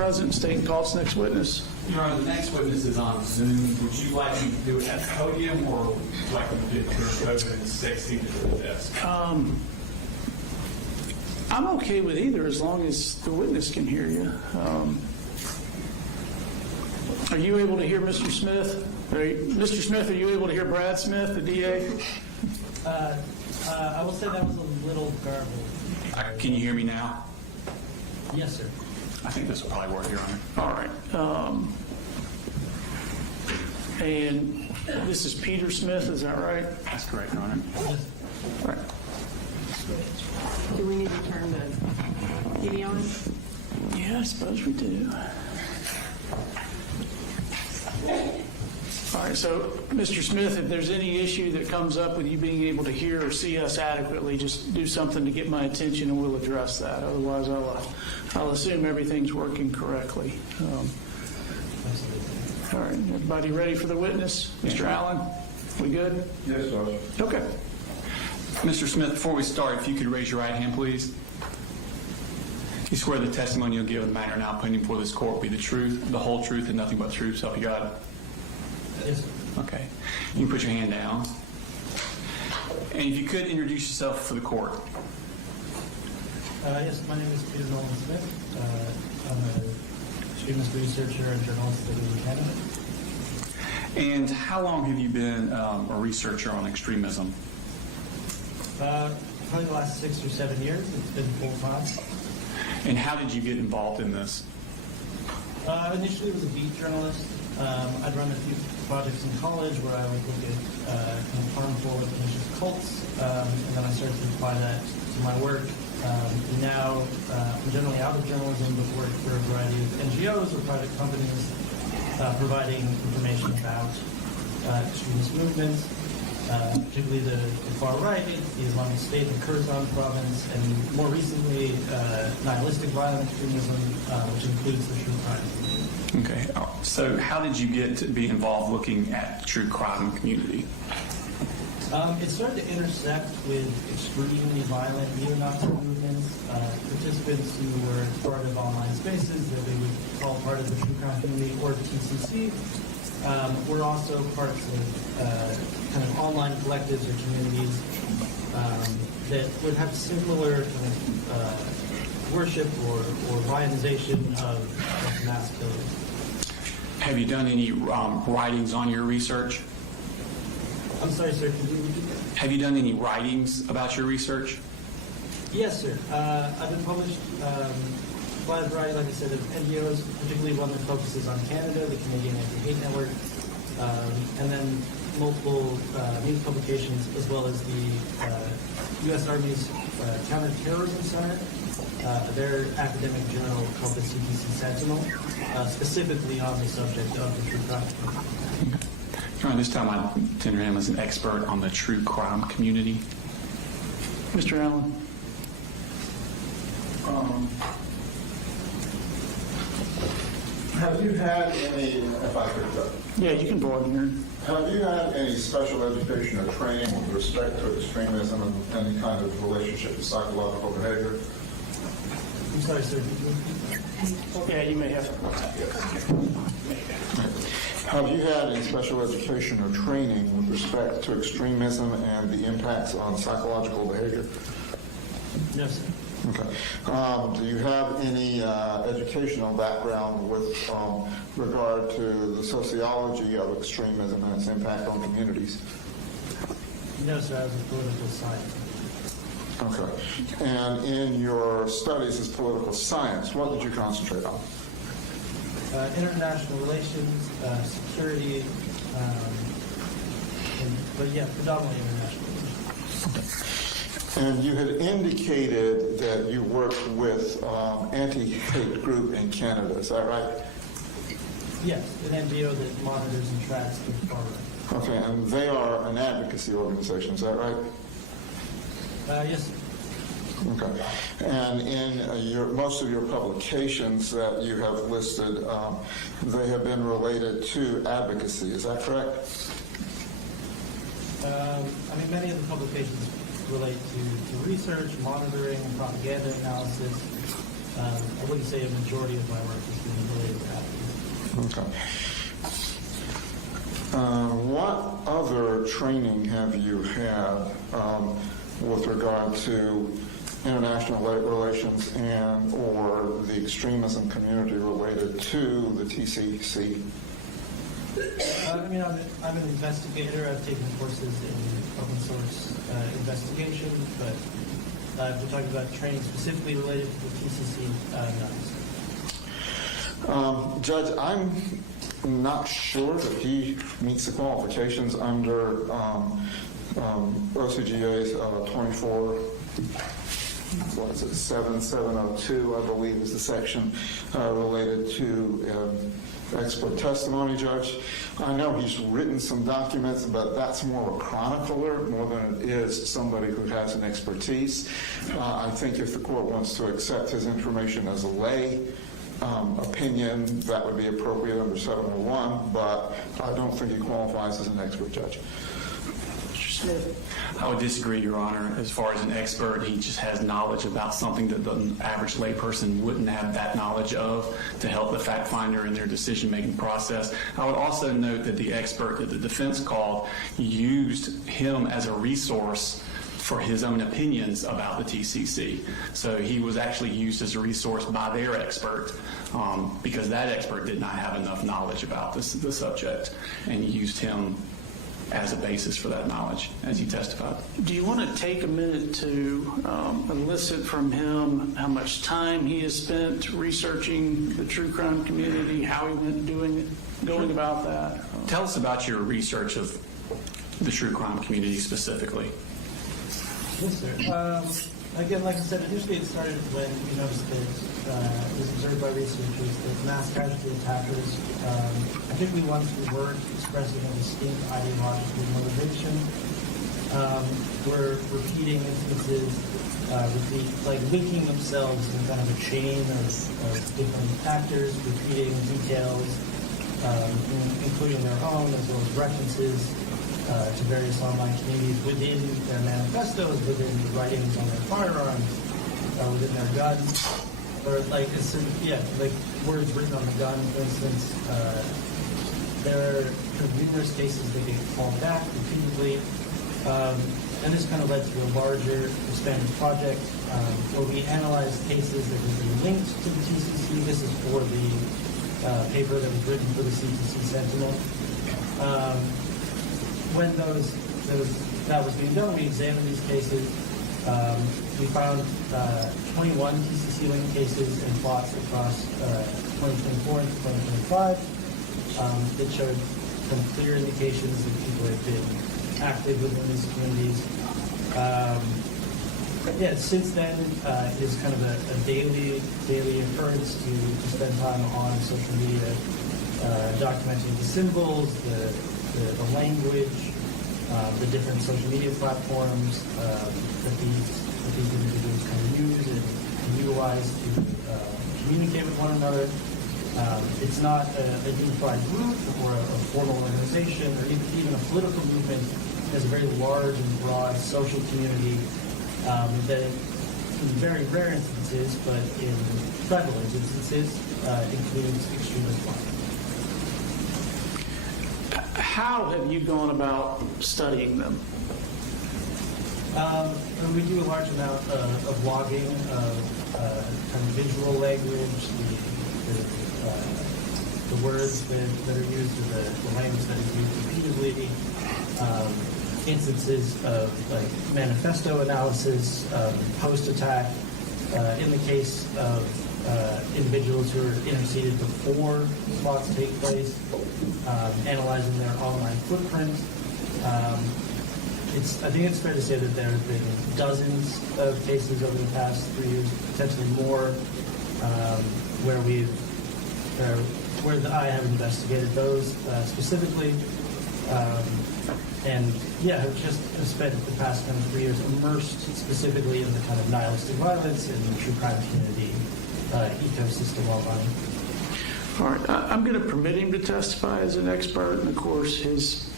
present, state and call its next witness. Your Honor, the next witness is on Zoom. Would you like me to do it at the podium or would you like me to do it during COVID and stay seated at the desk? I'm okay with either as long as the witness can hear you. Are you able to hear Mr. Smith? Mr. Smith, are you able to hear Brad Smith, the DA? I will say that was a little garbled. Can you hear me now? Yes, sir. I think this will probably work, Your Honor. All right. And this is Peter Smith, is that right? That's correct, Your Honor. All right. Do we need to turn the TV on? Yeah, I suppose we do. All right, so Mr. Smith, if there's any issue that comes up with you being able to hear or see us adequately, just do something to get my attention and we'll address that. Otherwise, I'll assume everything's working correctly. All right, everybody ready for the witness? Mr. Allen, we good? Yes, Judge. Okay. Mr. Smith, before we start, if you could raise your right hand, please. You swear the testimony you'll give in the matter now pending before this court will be the truth, the whole truth, and nothing but the truth, so help you God? Yes, sir. Okay. You can put your hand down. And if you could introduce yourself for the court. Yes, my name is Peter Nolan Smith. I'm a extremist researcher and journalist living in Canada. And how long have you been a researcher on extremism? Probably the last 6 or 7 years. It's been full time. And how did you get involved in this? Initially, was a beat journalist. I'd run a few projects in college where I would look at kind of harmful and pernicious cults, and then I started to apply that to my work. Now, I'm generally out of journalism, but work for a variety of NGOs or private companies providing information about extremist movements, particularly the far right, the Islamic State in Kurdistan province, and more recently, nihilistic violent extremism, which includes the true crime community. Okay. So how did you get to be involved looking at the true crime community? It started to intersect with extremely violent neo-Nazi movements, participants who were part of online spaces that we would call part of the true crime community, or TCC, were also parts of kind of online collectives or communities that would have similar kind of worship or lionization of mass killers. Have you done any writings on your research? I'm sorry, sir, could you repeat that? Have you done any writings about your research? Yes, sir. I've been published by a variety, like I said, of NGOs, particularly one that focuses on Canada, the Canadian Anti-Hate Network, and then multiple news publications, as well as the U.S. Army's Counterterrorism Center, their academic journal called the CTC Sentinel, specifically on the subject of the true crime community. This time I tender him as an expert on the true crime community. Mr. Allen. Have you had any, if I could, Yeah, you can go on here. have you had any special education or training with respect to extremism and any kind of relationship to psychological behavior? I'm sorry, sir. Could you repeat that? Yeah, you may have to. Have you had any special education or training with respect to extremism and the impacts on psychological behavior? No, sir. Okay. Do you have any educational background with regard to the sociology of extremism and its impact on communities? No, sir. I was a political scientist. Okay. And in your studies as political science, what did you concentrate on? International relations, security, but yeah, predominantly international relations. And you had indicated that you worked with anti-hate group in Canada, is that right? Yes, an NGO that monitors and tracks the far right. Okay, and they are an advocacy organization, is that right? Yes, sir. Okay. And in most of your publications that you have listed, they have been related to advocacy, is that correct? Many of the publications relate to research, monitoring, propaganda analysis, I wouldn't say a majority of my work has been related to apathy. Okay. What other training have you had with regard to international relations and or the extremism community related to the TCC? I mean, I'm an investigator. I've taken courses in open source investigation, but if we're talking about training specifically related to the TCC, no. Judge, I'm not sure that he meets the qualifications under OCGA's 7702, I believe, is the section related to expert testimony, Judge. I know he's written some documents, but that's more of a chronicler more than it is somebody who has an expertise. I think if the court wants to accept his information as a lay opinion, that would be appropriate under 701, but I don't think he qualifies as an expert, Judge. Mr. Smith? I would disagree, Your Honor. As far as an expert, he just has knowledge about something that the average layperson wouldn't have that knowledge of to help the fact finder in their decision-making process. I would also note that the expert that the defense called used him as a resource for his own opinions about the TCC. So he was actually used as a resource by their expert because that expert did not have enough knowledge about the subject, and used him as a basis for that knowledge as he testified. Do you want to take a minute to elicit from him how much time he has spent researching the true crime community, how he went going about that? Tell us about your research of the true crime community specifically. Yes, sir. Again, like I said, initially it started when we noticed that it was observed by researchers that mass casualty attackers, particularly ones who weren't expressing a distinct ideological motivation, were repeating instances, linking themselves in kind of a chain of different actors, repeating details, including their own, as well as references to various online communities within their manifestos, within the writings on their firearms, within their guns, or like words written on the gun, for instance. There are numerous cases that get called back repeatedly, and this kind of led to a larger expanded project where we analyzed cases that had been linked to the TCC. This is for the paper that was written for the CTC Sentinel. When that was being done, we examined these cases. We found 21 TCC-linked cases and plots across 2024 and 2025 that showed some clear indications that people had been active within these communities. Since then, it is kind of a daily occurrence to spend time on social media, documenting the symbols, the language, the different social media platforms that these individuals can use and utilize to communicate with one another. It's not a unified group or a formal organization or even a political movement. It has a very large and broad social community that in very rare instances, but in prevalent instances, includes extremist violence. How have you gone about studying them? We do a large amount of logging of kind of visual language, the words that are used, or the language that is used repeatedly, instances of like manifesto analysis, post-attack. In the case of individuals who are interceded before plots take place, analyzing their online footprint. I think it's fair to say that there have been dozens of cases over the past 3 years, potentially more, where I have investigated those specifically. I've just spent the past kind of 3 years immersed specifically in the kind of nihilistic violence and the true crime community ecosystem online. All right, I'm going to permit him to testify as an expert, and of course his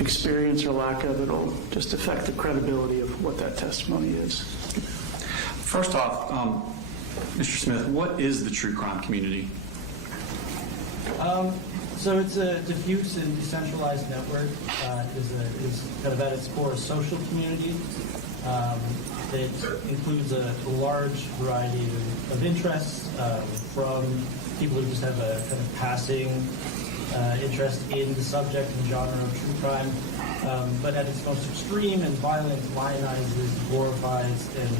experience or lack of it will just affect the credibility of what that testimony is. First off, Mr. Smith, what is the true crime community? So it's a diffuse and decentralized network. It is kind of at its core a social community. It includes a large variety of interests, from people who just have a kind of passing interest in the subject and genre of true crime, but at its most extreme and violent, lionizes, glorifies, and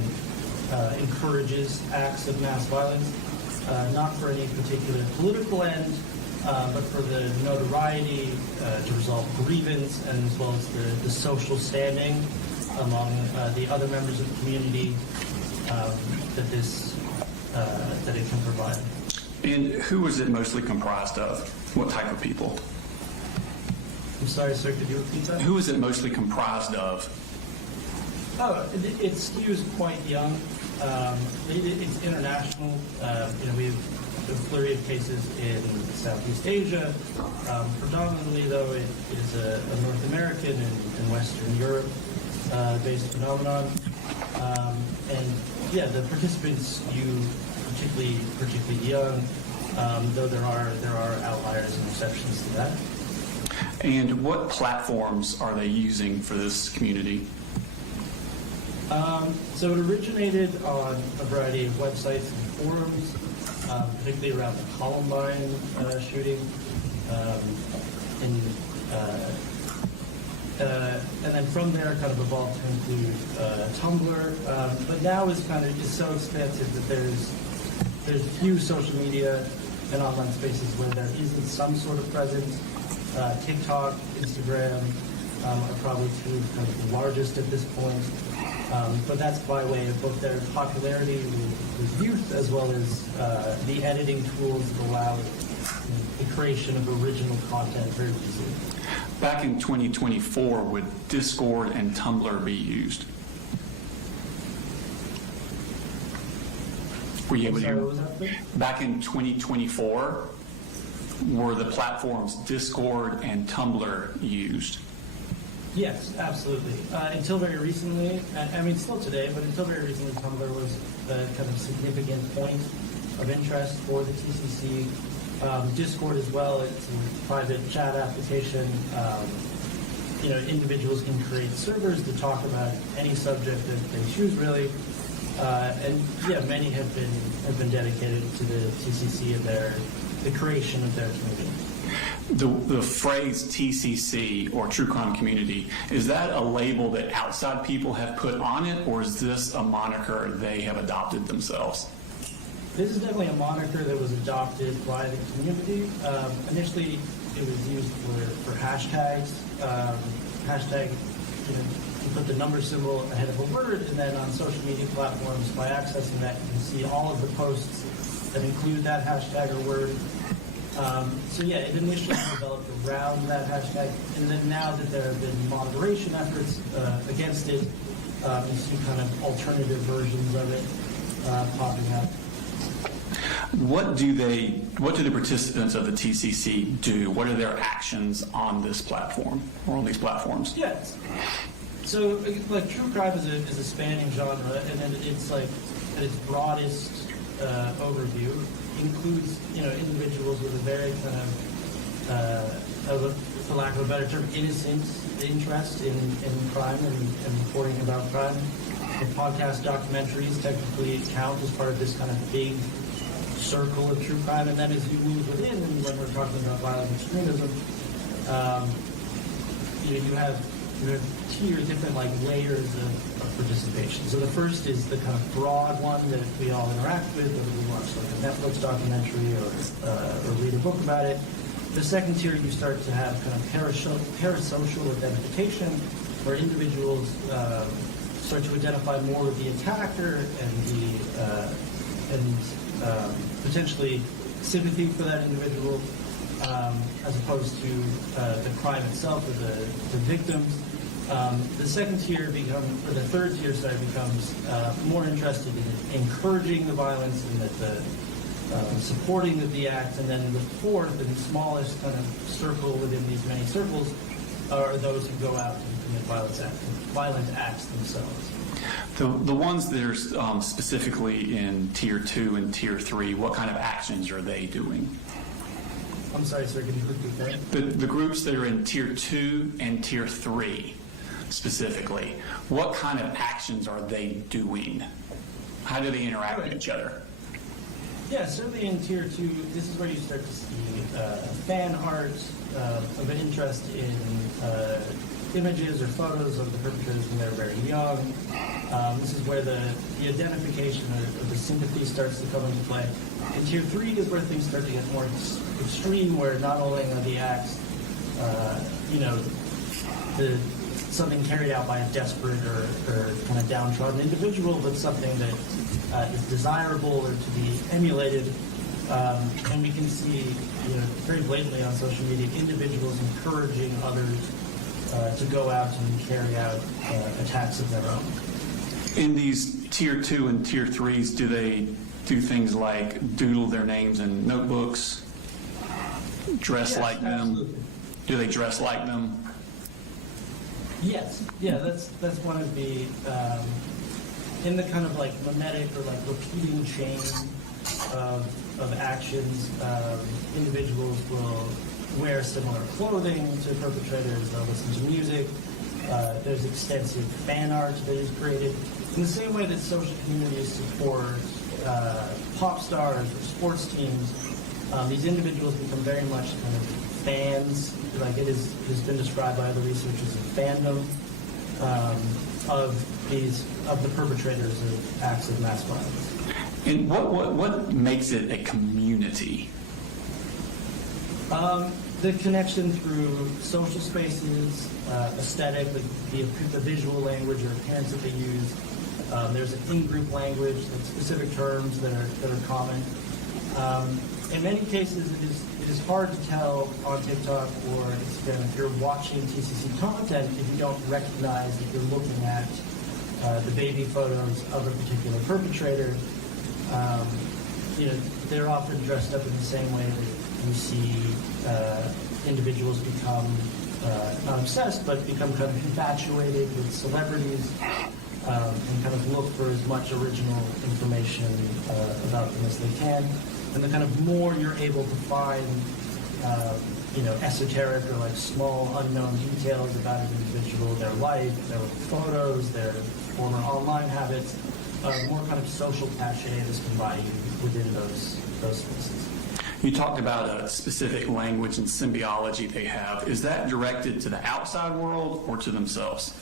encourages acts of mass violence, not for any particular political end, but for the notoriety to resolve grievance, and as well as the social standing among the other members of the community that it can provide. And who is it mostly comprised of? What type of people? I'm sorry, sir, could you repeat that? Who is it mostly comprised of? Oh, it skews quite young. It's international. We have a flurry of cases in Southeast Asia. Predominantly, though, it is a North American and Western Europe based phenomenon. And yeah, the participants skew particularly young, though there are outliers and exceptions to that. And what platforms are they using for this community? So it originated on a variety of websites and forums, particularly around the Columbine shooting, and then from there kind of evolved to include Tumblr, but now is so expansive that there's few social media and online spaces where there isn't some sort of presence. TikTok, Instagram are probably two kind of the largest at this point, but that's by way of both their popularity with youth as well as the editing tools that allow the creation of original content very easily. Back in 2024, would Discord and Tumblr be used? Were you able to Sorry, hear? what was that, please? Back in 2024, were the platforms Discord and Tumblr used? Yes, absolutely. Until very recently, I mean still today, but until very recently, Tumblr was a kind of significant point of interest for the TCC. Discord as well, it's a private chat application. Individuals can create servers to talk about any subject that they choose, really. And yeah, many have been dedicated to the TCC and the creation of their community. The phrase TCC, or True Crime Community, is that a label that outside people have put on it, or is this a moniker they have adopted themselves? This is definitely a moniker that was adopted by the community. Initially, it was used for hashtags. Hashtag, you put the number symbol ahead of a word, and then on social media platforms, by accessing that, you can see all of the posts that include that hashtag or word. So yeah, it initially developed around that hashtag, and then now that there have been moderation efforts against it, you see kind of alternative versions of it popping up. What do the participants of the TCC do? What are their actions on this platform or on these platforms? Yes. So, like, true crime is a spanning genre, and then it's like at its broadest overview includes individuals with a very kind of for lack of a better term, innocent interest in crime and reporting about crime. The podcast documentaries technically count as part of this kind of big circle of true crime, and then as you move within, and when we're talking about violent extremism, you have different layers of participation. So the first is the kind of broad one that we all interact with, whether we watch a Netflix documentary or read a book about it. The second tier, you start to have kind of parasocial identification, where individuals start to identify more with the attacker and potentially sympathy for that individual, as opposed to the crime itself or the victims. The second tier the third tier becomes more interested in encouraging the violence and the supporting of the act, and then the fourth and smallest kind of circle within these many circles are those who go out and commit violent acts themselves. The ones that are specifically in Tier 2 and Tier 3, what kind of actions are they doing? I'm sorry, sir, can you repeat that? The groups that are in Tier 2 and Tier 3 specifically, what kind of actions are they doing? How do they interact with each other? Yeah, certainly in Tier 2, this is where you start to see fan art of an interest in images or photos of the perpetrators when they're very young. This is where the identification or the sympathy starts to come into play. In Tier 3 is where things start to get more extreme, where not only are the acts, something carried out by a desperate or kind of downtrodden individual, but something that is desirable or to be emulated. And we can see, very blatantly on social media, individuals encouraging others to go out and carry out attacks of their own. In these Tier 2 and Tier 3s, do they do things like doodle their names in notebooks, dress like them? Absolutely. Do they dress like them? Yes, yeah, that's one of the in the kind of like mimetic or like repeating chain of actions. Individuals will wear similar clothing to perpetrators. They'll listen to music. There's extensive fan art that is created in the same way that social communities support pop stars or sports teams. These individuals become very much kind of fans, like it has been described by other researchers as fandom of the perpetrators of acts of mass violence. And what makes it a community? The connection through social spaces, aesthetic, the visual language or appearance that they use. There's an in-group language, like specific terms that are common. In many cases, it is hard to tell on TikTok or Instagram if you're watching TCC content if you don't recognize that you're looking at the baby photos of a particular perpetrator. They're often dressed up in the same way that you see individuals become not obsessed, but become kind of infatuated with celebrities and kind of look for as much original information about them as they can. And the kind of more you're able to find, esoteric or like small unknown details about an individual, their life, their photos, their former online habits, more kind of social cachet is combined within those spaces. You talked about a specific language and symbiology they have. Is that directed to the outside world or to themselves?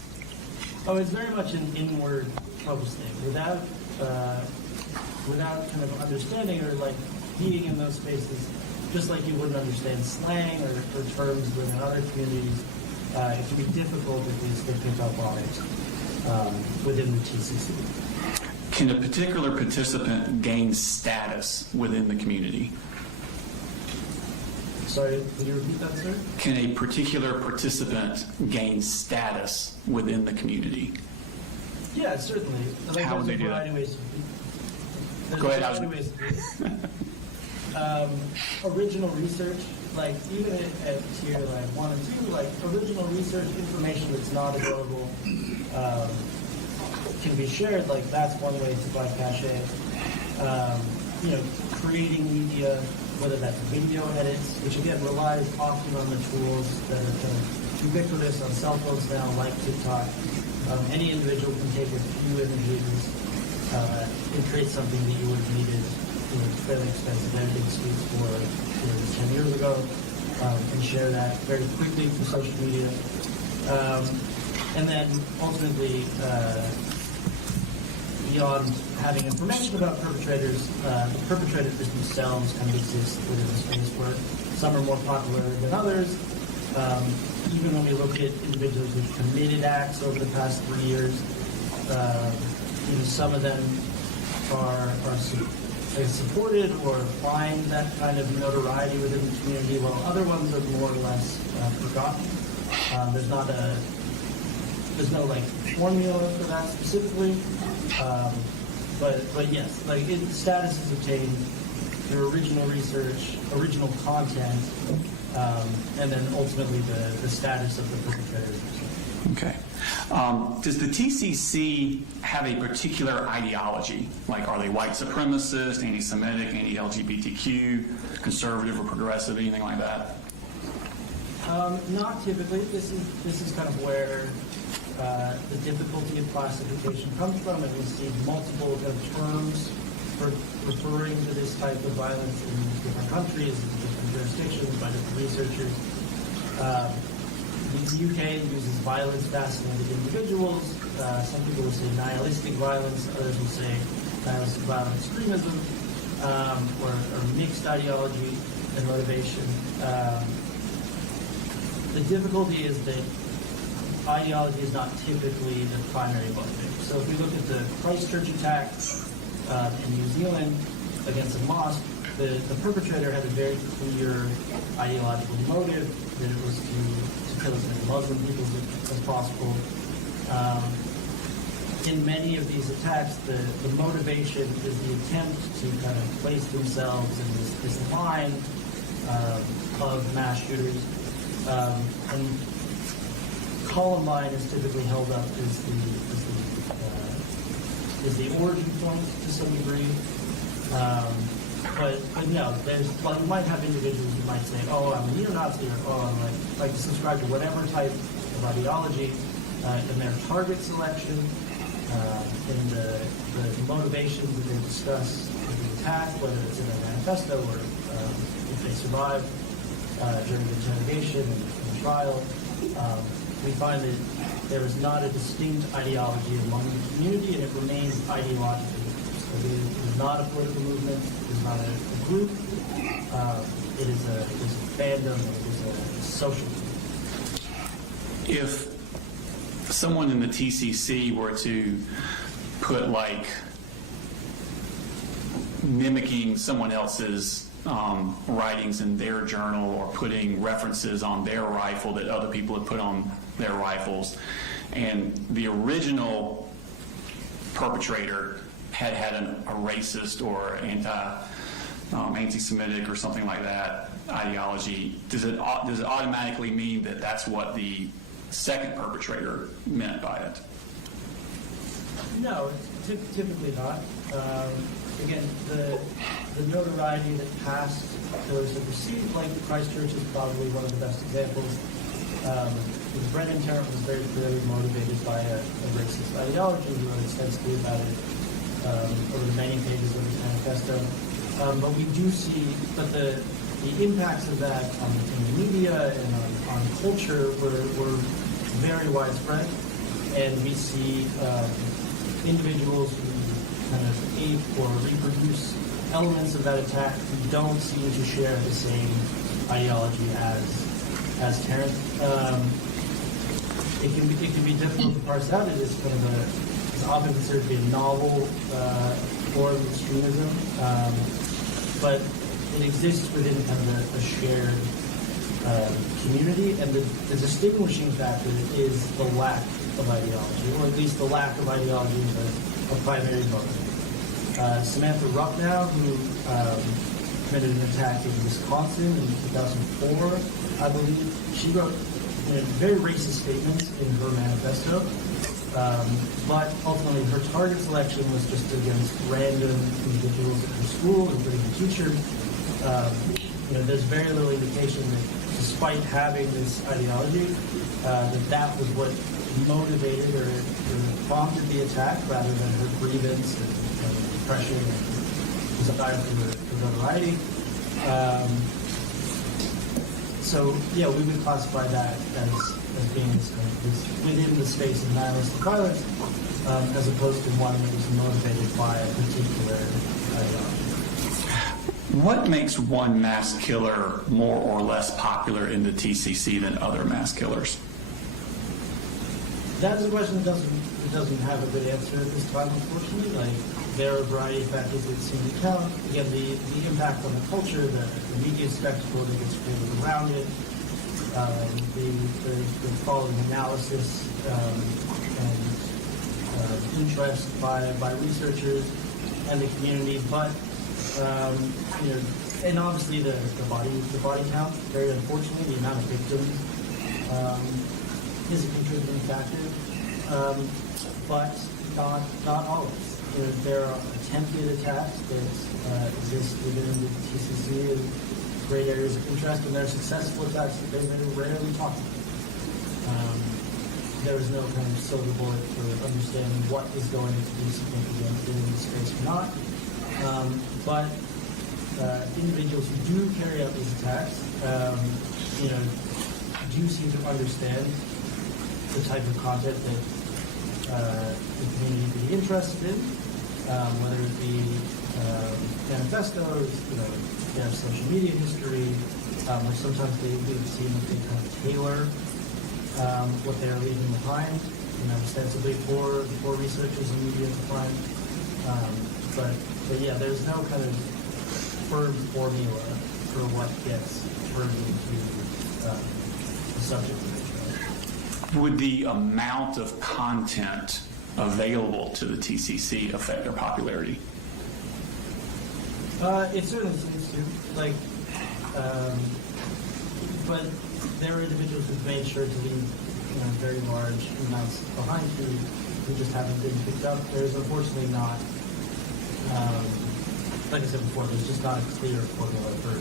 Oh, it's very much an inward focused thing. Without kind of understanding or like being in those spaces, just like you wouldn't understand slang or terms within other communities, it can be difficult at least to pick up on it within the TCC. Can a particular participant gain status within the community? Sorry, could you repeat that, sir? Can a particular participant gain status within the community? Yeah, certainly. Like, How would they there's a do variety that? of ways to do Go ahead, There's a variety of ways to do it. Original research, like even at tier like 1 and 2, like original research information that's not available can be shared. Like that's one way to buy cachet. Creating media, whether that's video edits, which again relies often on the tools that are kind of ubiquitous on cell phones now, like TikTok. Any individual can take a few images and create something that you would have needed fairly expensive editing suites for 10 years ago, and share that very quickly through social media. And then ultimately, beyond having information about perpetrators, the perpetrators themselves kind of exist within the space where some are more popular than others. Even when we look at individuals who've committed acts over the past 3 years, some of them are supported or find that kind of notoriety within the community, while other ones are more or less forgotten. There's no like formula for that specifically, but yes, like status is obtained through original research, original content, and then ultimately the status of the perpetrators. Okay. Does the TCC have a particular ideology? Like, are they white supremacist, anti-Semitic, anti-LGBTQ, conservative or progressive, anything like that? Not typically. This is kind of where the difficulty of classification comes from, and we see multiple kind of terms for referring to this type of violence in different countries, in different jurisdictions, by different researchers. The UK uses violence-fascinated individuals. Some people will say nihilistic violence. Others will say nihilistic violent extremism, or mixed ideology and motivation. The difficulty is that ideology is not typically the primary motivator. So if we look at the Christchurch attack in New Zealand against a mosque, the perpetrator had a very clear ideological motive, that it was to kill as many Muslim people as possible. In many of these attacks, the motivation is the attempt to kind of place themselves in this line of mass shooters. And Columbine is typically held up as the origin point to some degree. But no, you might have individuals who might say, oh, I'm a neo-Nazi, or oh, I'm like to subscribe to whatever type of ideology, in their target selection, in the motivations that they discuss in the attack, whether it's in their manifesto or if they survive during the interrogation and the trial. We find that there is not a distinct ideology among the community, and it remains ideological. So it is not a political movement, it is not a group, it is a fandom, it is a social group. If someone in the TCC were to put, like, mimicking someone else's writings in their journal, or putting references on their rifle that other people have put on their rifles, and the original perpetrator had a racist or anti-Semitic or something like that ideology, does it automatically mean that that's what the second perpetrator meant by it? No, typically not. Again, the notoriety that past killers have received, like Christchurch, is probably one of the best examples. Brendan Tarrant was very clearly motivated by a racist ideology. He wrote extensively about it over the many pages of his manifesto. But we do see that the impacts of that in the media and on culture were very widespread, and we see individuals who kind of ape or reproduce elements of that attack who don't seem to share the same ideology as Tarrant. It can be difficult to parse out. It is kind of it's often considered to be a novel form of extremism, but it exists within kind of a shared community, and the distinguishing factor is the lack of ideology, or at least the lack of ideology is a primary motive. Samantha Rucknow, who committed an attack in Wisconsin in 2004, I believe, she wrote very racist statements in her manifesto, but ultimately her target selection was just against random individuals at her school, including the teachers. There's very little indication that despite having this ideology, that was what motivated or prompted the attack, rather than her grievance and depression and desire for notoriety. So yeah, we would classify that as being this within the space of nihilistic violence, as opposed to one that was motivated by a particular ideology. What makes one mass killer more or less popular in the TCC than other mass killers? That is a question that doesn't have a good answer at this time, unfortunately. Like, there are a variety of factors that seem to count. Again, the impact on the culture, the media spectacle that gets created around it, the following analysis and interest by researchers and the community, but and obviously the body count. Very unfortunately, the amount of victims is a contributing factor, but not always. There are attempted attacks that exist within the TCC in great areas of interest, and there are successful attacks that they rarely talk about. There is no kind of silver bullet for understanding what is going to be significant in the space or not. But individuals who do carry out these attacks, do seem to understand the type of content that the community would be interested in, whether it be manifestos, they have social media history, or sometimes we've seen that they kind of tailor what they're leaving behind, ostensibly for researchers and media to find. But yeah, there's no kind of firm formula for what gets turned into the subject matter. Would the amount of content available to the TCC affect their popularity? It certainly seems to. But there are individuals who've made sure to leave very large amounts behind who just haven't been picked up. There's unfortunately not, like I said before, there's just not a clear formula for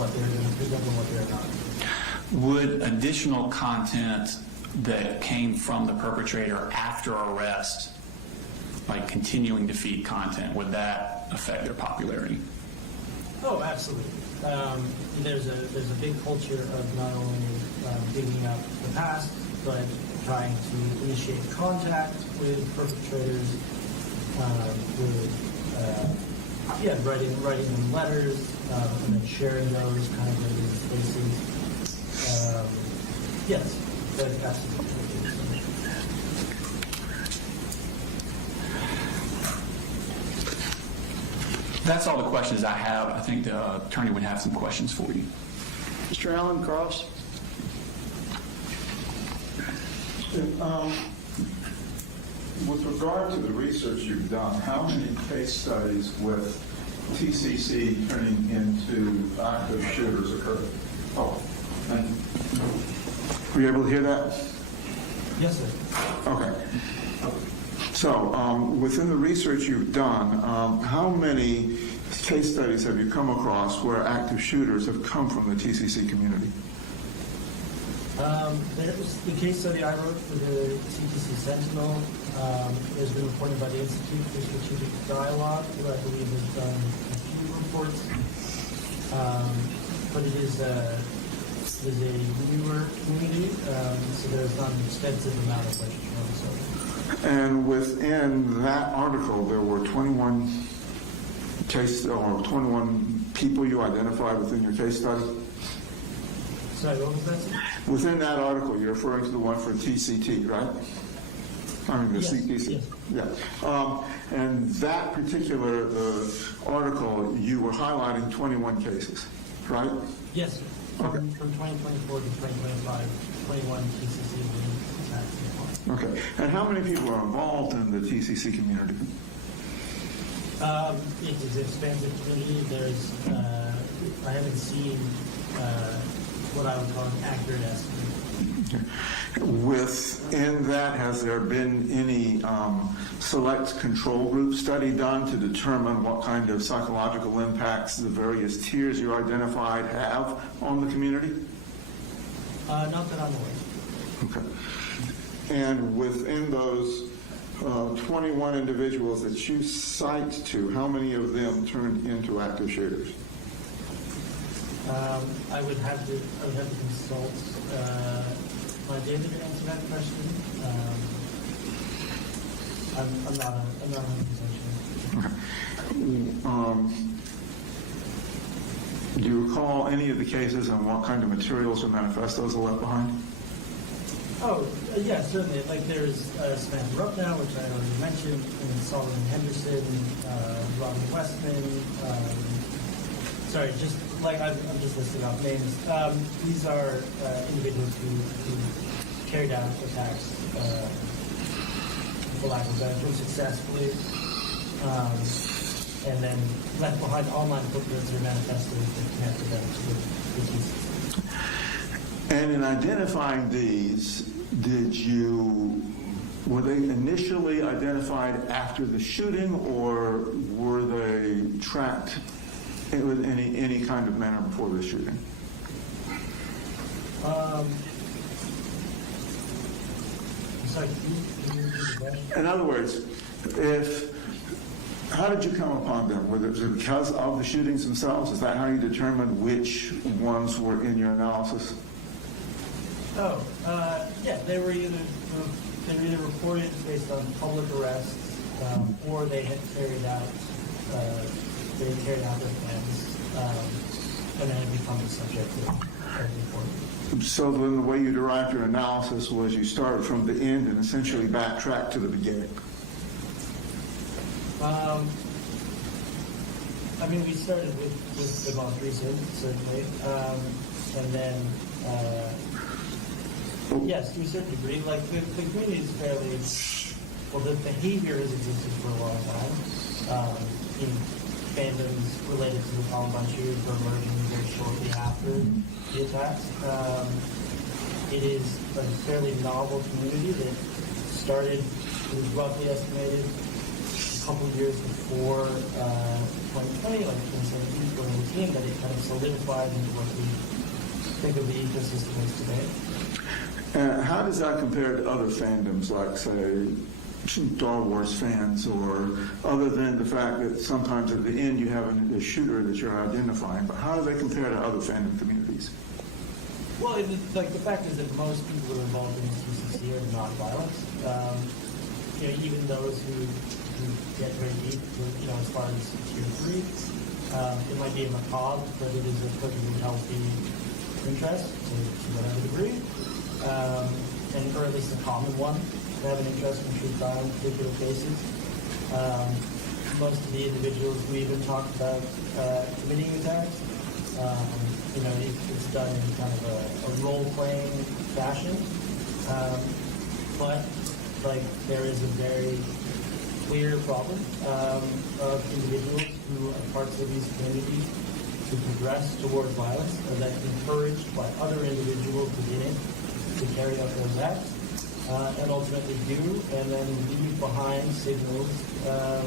what they're going to present and what they're not. Would additional content that came from the perpetrator after arrest, like continuing to feed content, would that affect their popularity? Oh, absolutely. There's a big culture of not only digging up the past, but trying to initiate contact with perpetrators, writing them letters, and then sharing those kind of in places. Yes, absolutely. That's all the questions I have. I think the attorney would have some questions for you. Mr. Allen Cross? With regard to the research you've done, how many case studies with TCC turning into active shooters occurred? Oh, and were you able to hear that? Yes, sir. Okay. So, within the research you've done, how many case studies have you come across where active shooters have come from the TCC community? There was the case study I wrote for the TCC Sentinel. It has been reported by the Institute for Strategic Dialogue, who I believe has done a few reports. But it is a newer community, so there's not an extensive amount of literature on the subject. And within that article, there were 21 people you identified within your case study? Sorry, what was that? Within that article, you're referring to the one for TCT, right? I mean, the Yes, CTC. yes. Yeah. And that particular article, you were highlighting 21 cases, right? Yes, sir. Okay. From 2024 to 2025, 21 TCC attacks. Okay. And how many people are involved in the TCC community? It's an expansive community. There's, I haven't seen what I would call an accurate estimate. Within that, has there been any select control group study done to determine what kind of psychological impacts the various tiers you identified have on the community? Not that I'm aware. Okay. And within those 21 individuals that you cite to, how many of them turned into active shooters? I would have to consult my data to answer that question. I'm not 100% sure. Okay. Do you recall any of the cases and what kind of materials or manifestos are left behind? Oh, yeah, certainly. Like there's Samantha Ruppnow, which I already mentioned, and Solomon Henderson, Robin Westman. Sorry, just like I'm just listing off names. These are individuals who carried out attacks, for lack of a better term, successfully, and then left behind online footprints or manifestos that connected them to the TCC. And in identifying these, were they initially identified after the shooting, or were they tracked in any kind of manner before the shooting? Sorry, can you repeat the question? In other words, how did you come upon them? Was it because of the shootings themselves? Is that how you determined which ones were in your analysis? Yeah, they were either reported based on public arrests, or they had carried out their plans, and then had become the subject of report. So then the way you derived your analysis was you started from the end and essentially backtracked to the beginning. I mean, we started with the most recent, certainly, and then, yes, to a certain degree, like the community is fairly, well, the behavior has existed for a long time. Fandoms related to the Apalachee were emerging very shortly after the attacks. It is a fairly novel community that started, it was roughly estimated, a couple of years before 2020, like 2017, 2018, that it kind of solidified into what we think of the ecosystem as today. How does that compare to other fandoms, like, say, Star Wars fans, or other than the fact that sometimes at the end you have a shooter that you're identifying, but how do they compare to other fandom communities? Well, like the fact is that most people who are involved in CCC are non-violent. Even those who get very deep, as far as tier 3, it might be a macabre, but it is a perfectly healthy interest to whatever degree, or at least a common one. To have an interest in true crime in particular cases. Most of the individuals who even talked about committing attacks, it's done in kind of a role-playing fashion. But there is a very clear problem of individuals who are parts of these communities who progress towards violence, or that encouraged by other individuals beginning to carry out those acts. And ultimately do, and then leave behind signals, or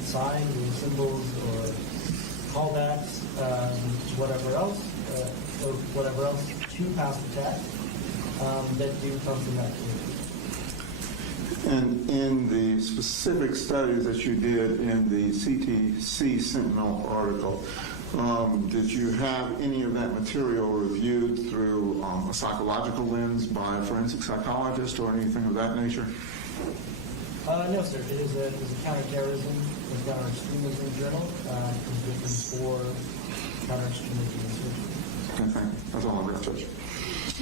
signs, or symbols, or callbacks to whatever else to past attacks that do come from that community. And in the specific studies that you did in the CTC Sentinel article, did you have any of that material reviewed through a psychological lens by a forensic psychologist or anything of that nature? No, sir. It is a counterterrorism and counter-extremism journal. It's written for counter-extremism research. Okay, thank you. That's all I've got, Judge.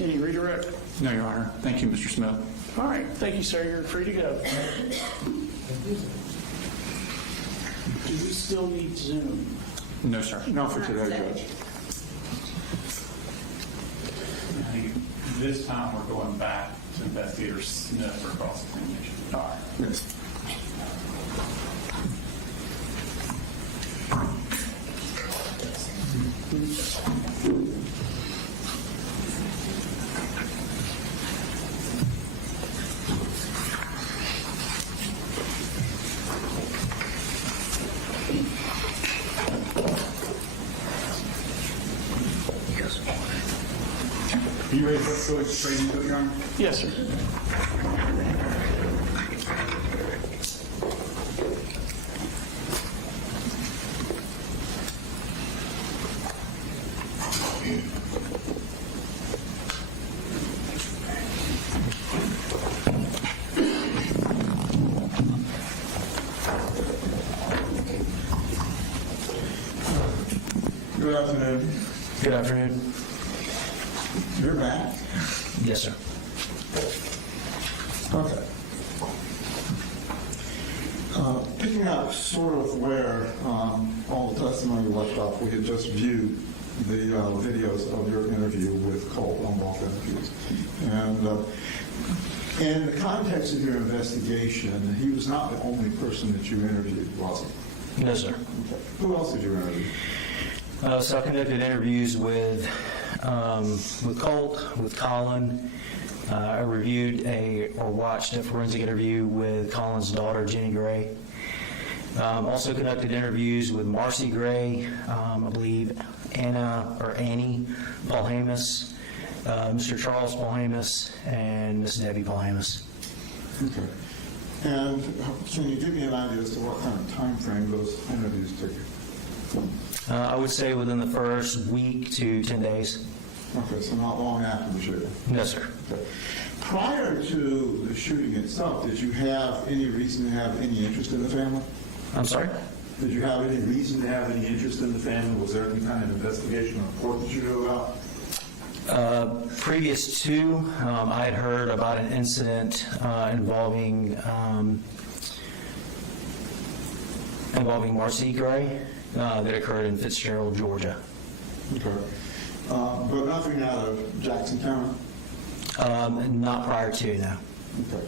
Any redirect? No, Your Honor. Thank you, Mr. Smith. All right, thank you, sir. You're free to go. Thank you, sir. Do we still need Zoom? No, sir. Not for today, Judge. I think this time we're going back to Investigator Smith for cross-examination. All right. Yes. Are you ready for us to go straight into it, Your Honor? Yes, sir. Good afternoon. Good afternoon. You're back. Yes, sir. Okay. Picking up sort of where all the testimony left off, we had just viewed the videos of your interview with Colt on both interviews. And in the context of your investigation, he was not the only person that you interviewed, was he? No, sir. Okay. Who else did you interview? So I conducted interviews with Colt, with Colin, I reviewed or watched a forensic interview with Colin's daughter, Jenny Gray. Also conducted interviews with Marcy Gray, I believe Annie Paulhamus, Mr. Charles Paulhamus, and Miss Debbie Paulhamus. Okay. And can you give me an idea as to what kind of time frame those interviews took? I would say within the first week to 10 days. Okay, so not long after the shooting. No, sir. Okay. Prior to the shooting itself, did you have any reason to have any interest in the family? I'm sorry? Did you have any reason to have any interest in the family? Was there any kind of investigation or report that you knew about? Previous to, I had heard about an incident involving Marcy Gray that occurred in Fitzgerald, Georgia. Okay. But nothing out of Jackson County? Not prior to, no. Okay.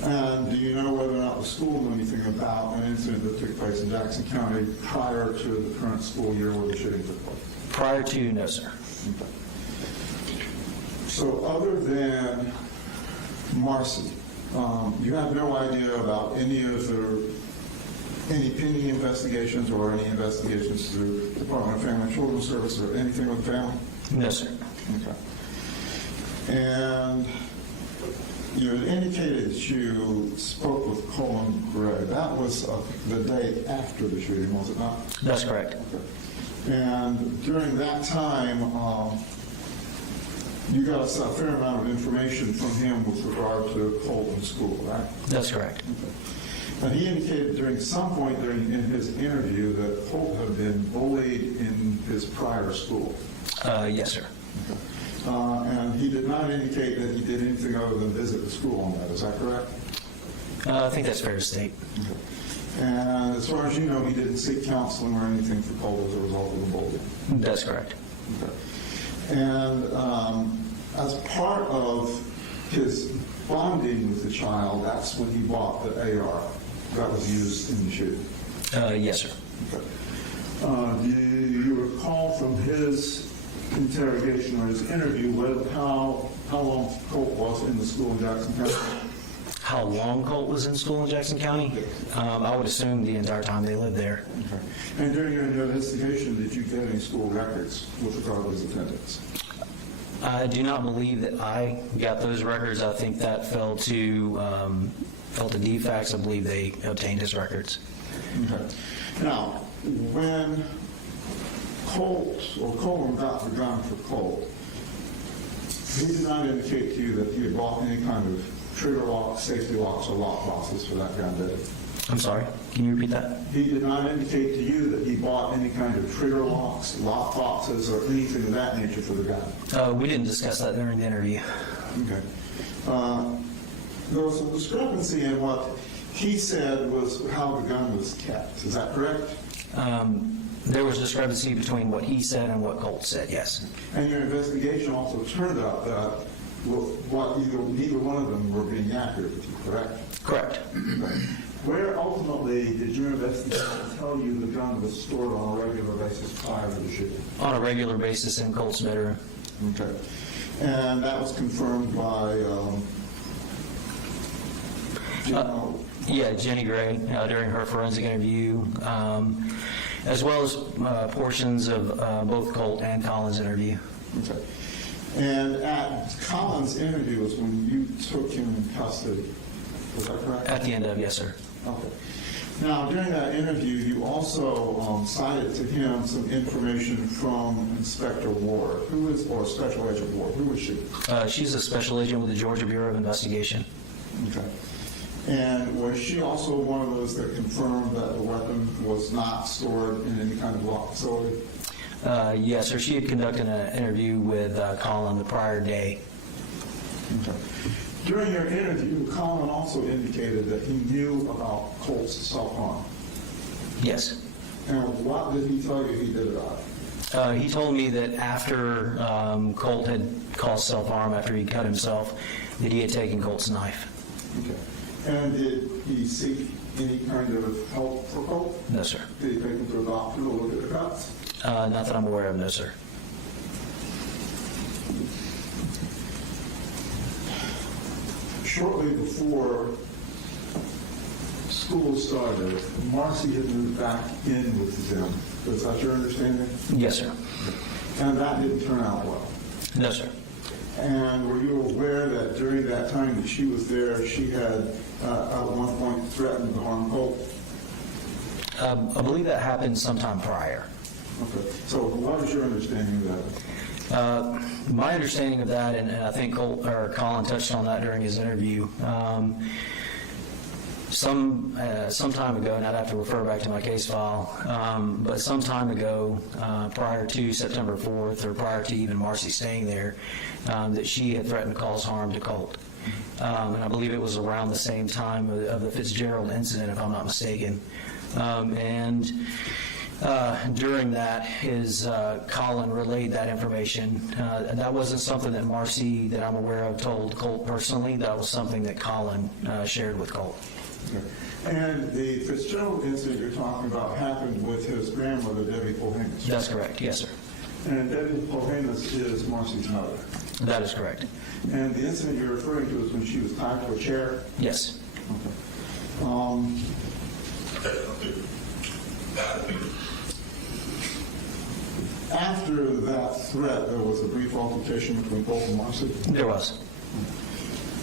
And do you know whether or not the school knew anything about an incident that took place in Jackson County prior to the current school year where the shooting took place? Prior to, no, sir. Okay. So other than Marcy, you have no idea about any pending investigations or any investigations through Department of Family and Children's Service or anything with the family? No, sir. Okay. And you had indicated that you spoke with Colt Gray. That was the day after the shooting, was it not? That's correct. Okay. And during that time, you got a fair amount of information from him with regard to Colt in school, right? That's correct. Okay. And he indicated during some point in his interview that Colt had been bullied in his prior school. Yes, sir. Okay. And he did not indicate that he did anything other than visit the school on that. Is that correct? I think that's fair to state. Okay. And as far as you know, he didn't seek counseling or anything for Colt as a result of the bullying. That's correct. Okay. And as part of his bonding with the child, that's when he bought the AR that was used in the shooting. Yes, sir. Do you recall from his interrogation or his interview how long Colt was in the school in Jackson County? How long Colt was in school in Jackson County? I would assume the entire time they lived there. Okay. And during your investigation, did you get any school records with regard to his attendance? I do not believe that I got those records. I think that fell to DFACS. I believe they obtained his records. Okay. Now, when Coleman got the gun for Colt, he did not indicate to you that he had bought any kind of trigger locks, safety locks, or lock boxes for that gun, did he? I'm sorry, can you repeat that? He did not indicate to you that he bought any kind of trigger locks, lock boxes, or anything of that nature for the gun? We didn't discuss that during the interview. Okay. There was a discrepancy in what he said was how the gun was kept. Is that correct? There was discrepancy between what he said and what Colt said, yes. And your investigation also turned out that neither one of them were being accurate with you, correct? Correct. Okay. Where ultimately did your investigation tell you the gun was stored on a regular basis prior to the shooting? On a regular basis in Colt's bedroom. Okay. And that was confirmed by Jenny Gray during her forensic interview, as well as portions of both Colt and Colin's interview. Okay. And at Colin's interview was when you took him in custody. Was that correct? At the end of, yes, sir. Okay. Now, during that interview, you also cited to him some information from Inspector Ward, or Special Agent Ward. Who was she? She's a special agent with the Georgia Bureau of Investigation. Okay. And was she also one of those that confirmed that the weapon was not stored in any kind of locked facility? Yes, sir. She had conducted an interview with Colin the prior day. Okay. During your interview, Colin also indicated that he knew about Colt's self-harm. Yes. And what did he tell you he did about it? He told me that after Colt had caused self-harm, after he cut himself, that he had taken Colt's knife. Okay. And did he seek any kind of help for Colt? No, sir. Did he take him to a doctor to look at the cuts? Not that I'm aware of, no, sir. shortly before school started, Marcy had moved back in with them. Is that your understanding? Yes, sir. And that didn't turn out well. No, sir. And were you aware that during that time that she was there, she had at one point threatened to harm Colt? I believe that happened sometime prior. Okay. So what was your understanding of that? My understanding of that, and I think Colin touched on that during his interview, some time ago, and I'd have to refer back to my case file, but some time ago, prior to September 4th, or prior to even Marcy staying there, that she had threatened to cause harm to Colt. And I believe it was around the same time of the Fitzgerald incident, if I'm not mistaken. And during that, Colin relayed that information. That wasn't something that Marcy, that I'm aware of, told Colt personally. That was something that Colin shared with Colt. Okay. And the Fitzgerald incident you're talking about happened with his grandmother, Debbie Pohanas. That's correct, yes, sir. And Debbie Pohanas is Marcy's mother. That is correct. And the incident you're referring to is when she was tied to a chair? Yes. Okay. After that threat, there was a brief altercation between Colt and Marcy? There was.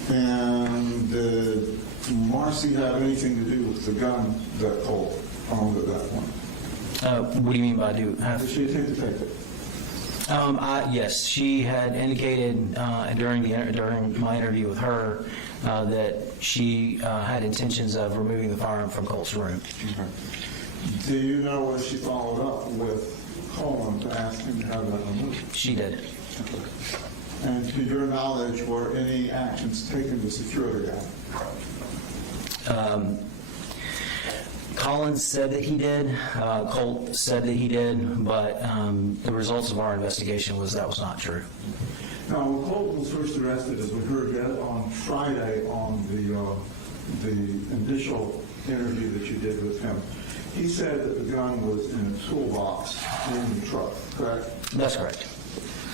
And did Marcy have anything to do with the gun that Colt owned at that point? What do you mean by do? Did she attempt to take it? Yes, she had indicated during my interview with her that she had intentions of removing the firearm from Colt's room. Okay. Do you know whether she followed up with Colin to ask him to have that removed? She did. Okay. And to your knowledge, were any actions taken to secure the gun? Colin said that he did. Colt said that he did, but the results of our investigation was that was not true. Now, when Colt was first arrested, as we heard on Friday on the initial interview that you did with him, he said that the gun was in a toolbox in the truck, correct? That's correct.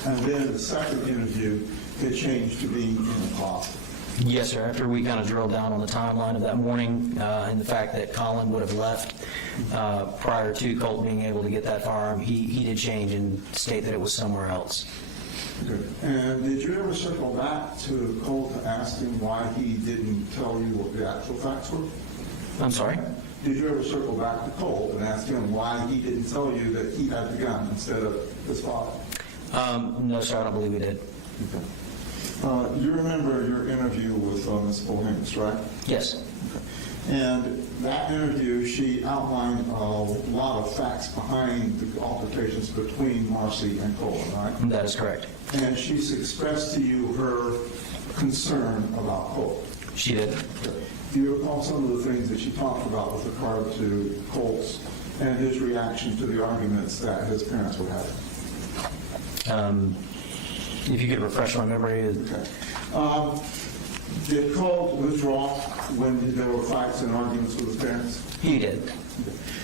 And then the second interview, it changed to being in a closet. Yes, sir. After we kind of drilled down on the timeline of that morning and the fact that Colin would have left prior to Colt being able to get that firearm, he did change and state that it was somewhere else. Good. And did you ever circle back to Colt to ask him why he didn't tell you what the actual facts were? I'm sorry? Did you ever circle back to Colt and ask him why he didn't tell you that he had the gun instead of his father? No, sir. I don't believe we did. Okay. You remember your interview with Ms. Pohanas, right? Yes. Okay. And that interview, she outlined a lot of facts behind the altercations between Marcy and Colin, right? That is correct. And she's expressed to you her concern about Colt. She did. Okay. Do you recall some of the things that she talked about with regard to Colt's and his reaction to the arguments that his parents were having? If you could refresh my memory. Okay. Did Colt withdraw when there were fights and arguments with his parents? He did.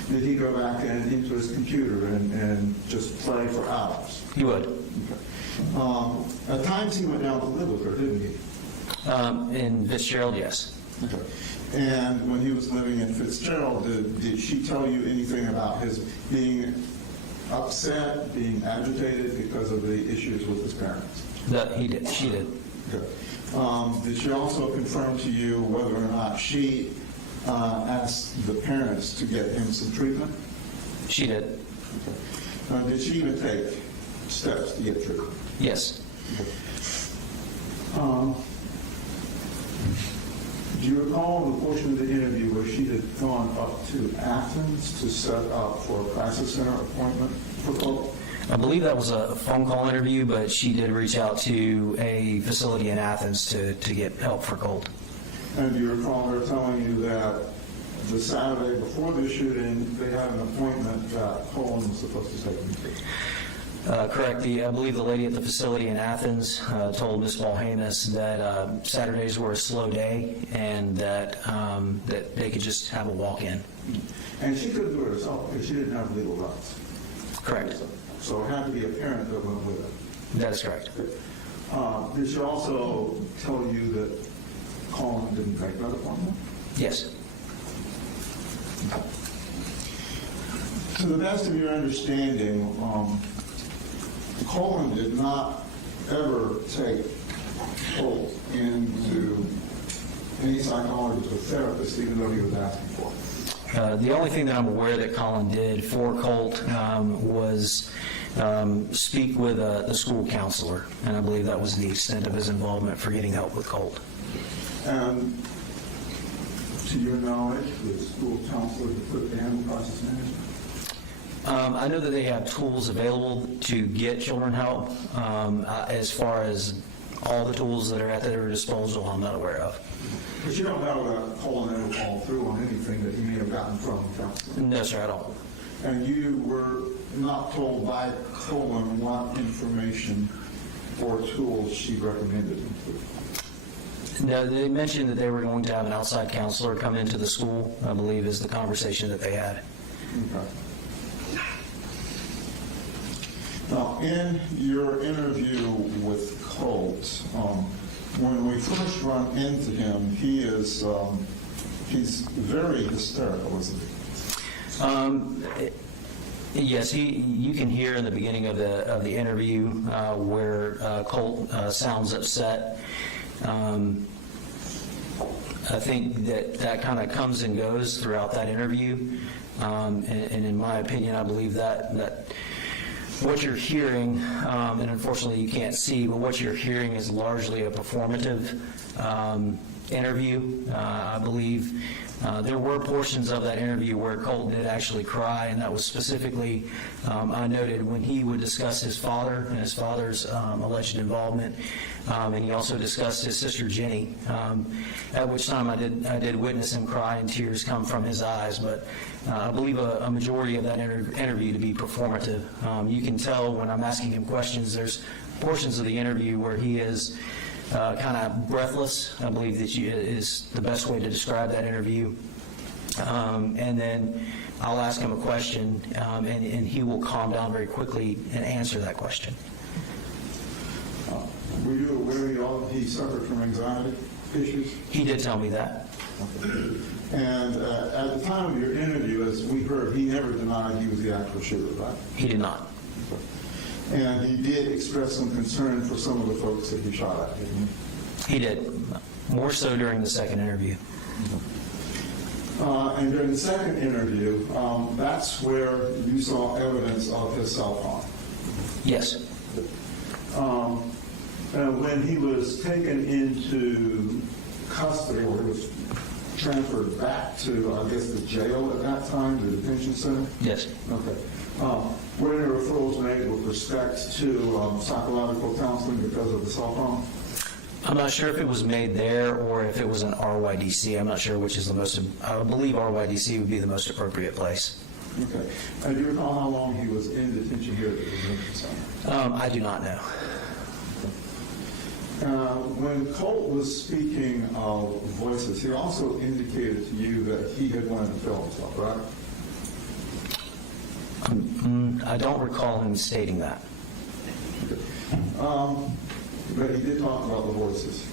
Did he go back into his computer and just play for hours? He would. Okay. At times he went down to live with her, didn't he? In Fitzgerald, yes. Okay. And when he was living in Fitzgerald, did she tell you anything about his being upset, being agitated because of the issues with his parents? That he did. She did. Good. Did she also confirm to you whether or not she asked the parents to get him some treatment? She did. Okay. Did she even take steps to get treatment? Yes. Do you recall the portion of the interview where she had gone up to Athens to set up for a crisis center appointment for Colt? I believe that was a phone call interview, but she did reach out to a facility in Athens to get help for Colt. And do you recall her telling you that the Saturday before the shooting, they had an appointment that Colin was supposed to take him to? Correct. I believe the lady at the facility in Athens told Ms. Valhanis that Saturdays were a slow day and that they could just have a walk-in. And she couldn't do it herself because she didn't have legal rights. Correct. So it had to be a parent that went with her. That is correct. Did she also tell you that Colin didn't take that appointment? Yes. To the best of your understanding, Colin did not ever take Colt into any psychologist or therapist, even though he was asking for it. The only thing that I'm aware that Colin did for Colt was speak with the school counselor, and I believe that was the extent of his involvement for getting help with Colt. And to your knowledge, the school counselor put the animal process management? I know that they have tools available to get children help. As far as all the tools that are at their disposal, I'm not aware of. But you don't know that Colin ever called through on anything that he may have gotten from the counselor? No, sir, I don't. And you were not told by Colin what information or tools she recommended him to? No, they mentioned that they were going to have an outside counselor come into the school, I believe is the conversation that they had. Okay. Now, in your interview with Colt, when we first run into him, he's very hysterical, isn't he? Yes, you can hear in the beginning of the interview where Colt sounds upset. I think that kind of comes and goes throughout that interview, and in my opinion, I believe that what you're hearing, and unfortunately you can't see, but what you're hearing is largely a performative interview. I believe there were portions of that interview where Colt did actually cry, and that was specifically, I noted, when he would discuss his father and his father's alleged involvement, and he also discussed his sister Jenny, at which time I did witness him cry and tears come from his eyes, but I believe a majority of that interview to be performative. You can tell when I'm asking him questions, there's portions of the interview where he is kind of breathless. I believe that is the best way to describe that interview. And then I'll ask him a question, and he will calm down very quickly and answer that question. Were you aware he suffered from anxiety issues? He did tell me that. Okay. And at the time of your interview, as we heard, he never denied he was the actual shooter, right? He did not. And he did express some concern for some of the folks that he shot at, didn't he? He did. More so during the second interview. And during the second interview, that's where you saw evidence of his self-harm. Yes. And when he was taken into custody, or he was transferred back to, I guess, the jail at that time, the detention center? Yes. Okay. Were any referrals made with respect to psychological counseling because of the self-harm? I'm not sure if it was made there or if it was an RYDC. I'm not sure which is the most, I believe RYDC would be the most appropriate place. Okay. And do you recall how long he was in detention here at the detention center? I do not know. When Colt was speaking of voices, he also indicated to you that he had wanted to kill himself, right? I don't recall him stating that. But he did talk about the voices.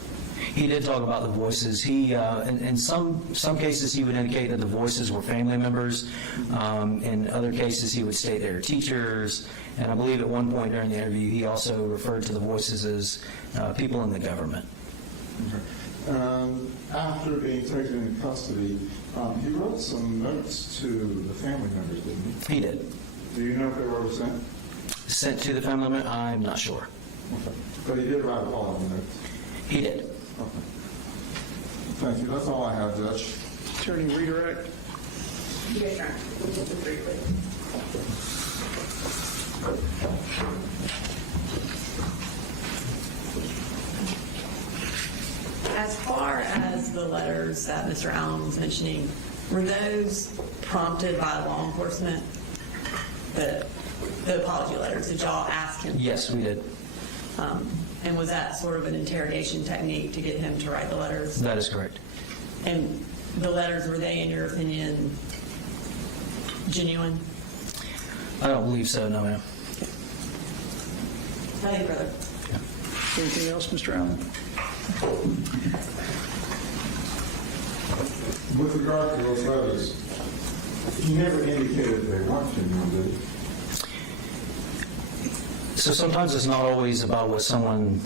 He did talk about the voices. He, in some cases, he would indicate that the voices were family members. In other cases, he would state they were teachers. And I believe at one point during the interview, he also referred to the voices as people in the government. After being taken into custody, he wrote some notes to the family members, didn't he? He did. Do you know if they were ever sent? Sent to the family member? I'm not sure. Okay. But he did write a follow-up note. He did. Okay. Thank you. That's all I have, Judge. Attorney redirect. Yes, sir. Just briefly. As far as the letters that Mr. Allen was mentioning, were those prompted by law enforcement? The apology letters, did y'all ask him? Yes, we did. And was that sort of an interrogation technique to get him to write the letters? That is correct. And the letters, were they, in your opinion, genuine? I don't believe so, no, ma'am. Nothing further. Anything else, Mr. Allen? With regard to those letters, he never indicated they weren't genuine, did he? So sometimes it's not always about what someone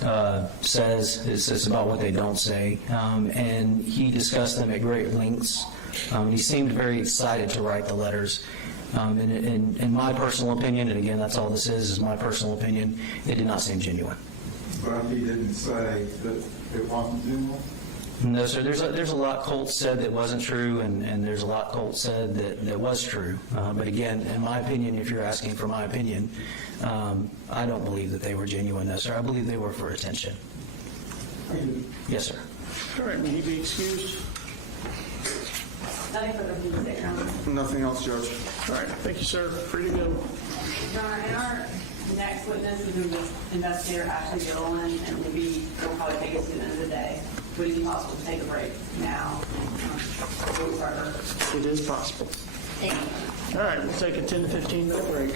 says, it's about what they don't say. And he discussed them at great lengths. He seemed very excited to write the letters. In my personal opinion, and again, that's all this is my personal opinion, it did not seem genuine. But he didn't say that it wasn't genuine? No, sir. There's a lot Colt said that wasn't true, and there's a lot Colt said that was true. But again, in my opinion, if you're asking for my opinion, I don't believe that they were genuine, no, sir. I believe they were for attention. Yes, sir. All right, will he be excused? Nothing further from the Your Honor. Nothing else, Judge? All right, thank you, sir. Free to go. Your Honor, and our next witness is investigator Ashley Gilliland, and will probably take us to the end of the day. Would it be possible to take a break now? We'll start her. It is possible. Thank you. All right, we'll take a 10 to 15-minute break.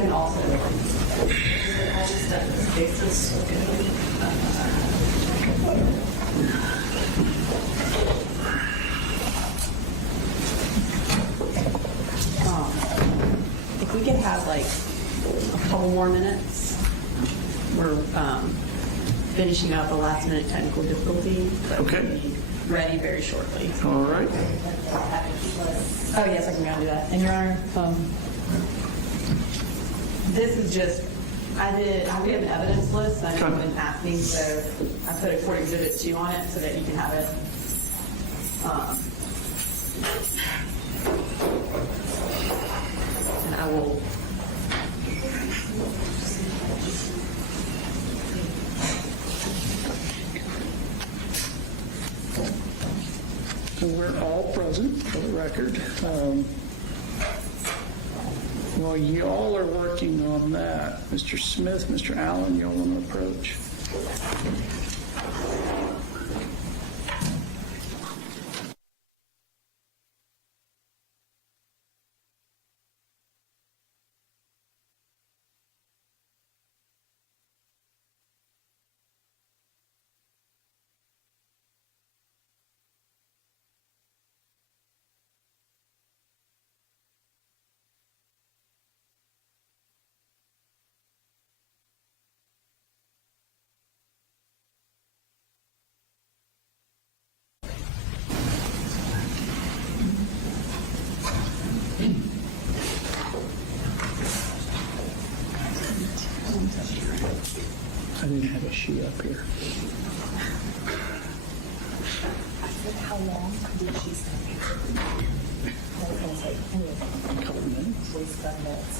can also. If we could have like a couple more minutes, we're finishing up a last minute technical difficulty. But Okay. we'll be ready very shortly. All right. Oh, yes, I can go and do that. And Your Honor, this is just, we have an evidence list, and I've been asking, so I put a court exhibit 2 on it so that you can have it. And I will. And we're all present for the record. While y'all are working on that, Mr. Smith, Mr. Allen, y'all want to approach? I didn't have a sheet up here. How long did she stay? A couple minutes. 47 minutes.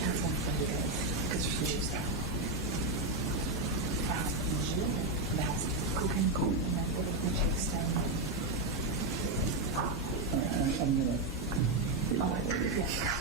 Councilman Sunday, because she used that. That's cooking, and then everything she extended. All right, I'm going to. Oh, yeah.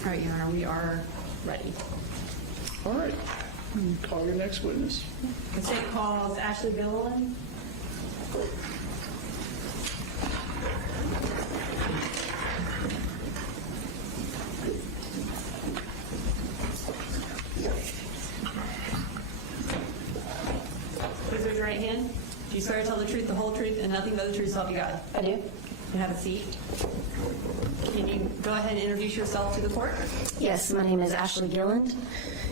All right, Your Honor, we are ready. All right. Call your next witness. The state calls Ashley Gilliland. Please raise your right hand. Do you swear to tell the truth, the whole truth, and nothing but the truth, so help you God? I do. You have a seat. Can you go ahead and introduce yourself to the court? Yes, my name is Ashley Gilland,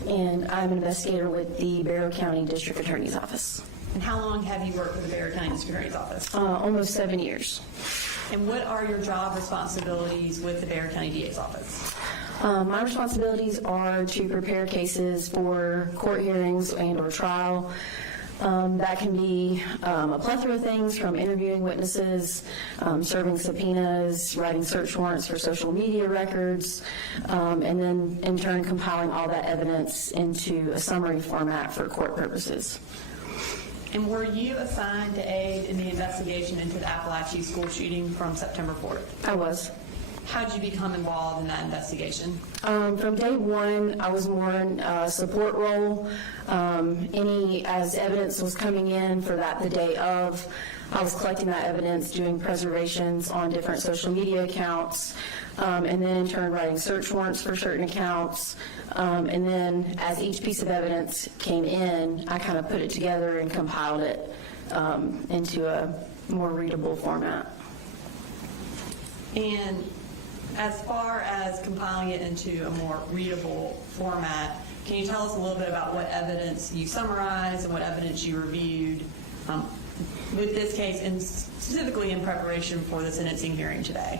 and I'm an investigator with the Barrow County District Attorney's Office. And how long have you worked with the Barrow County District Attorney's Office? Almost 7 years. And what are your job responsibilities with the Barrow County DA's office? My responsibilities are to prepare cases for court hearings and or trial. That can be a plethora of things, from interviewing witnesses, serving subpoenas, writing search warrants for social media records, and then in turn compiling all that evidence into a summary format for court purposes. And were you assigned to aid in the investigation into the Apalachee school shooting from September 4th? I was. How did you become involved in that investigation? From day one, I was more in a support role. As evidence was coming in for that the day of, I was collecting that evidence, doing preservations on different social media accounts, and then in turn writing search warrants for certain accounts. And then as each piece of evidence came in, I kind of put it together and compiled it into a more readable format. And as far as compiling it into a more readable format, can you tell us a little bit about what evidence you summarized and what evidence you reviewed with this case, and specifically in preparation for the sentencing hearing today?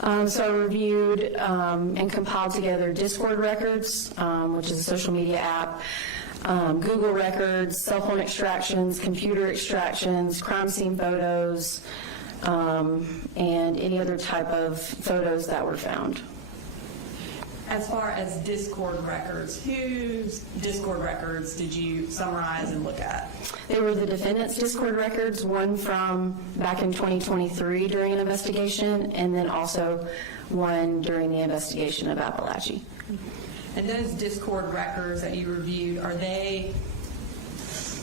So I reviewed and compiled together Discord records, which is a social media app, Google records, cell phone extractions, computer extractions, crime scene photos, and any other type of photos that were found. as far as Discord records, whose Discord records did you summarize and look at? They were the defendant's Discord records, one from back in 2023 during an investigation, and then also one during the investigation of Apalachee. And those Discord records that you reviewed, are they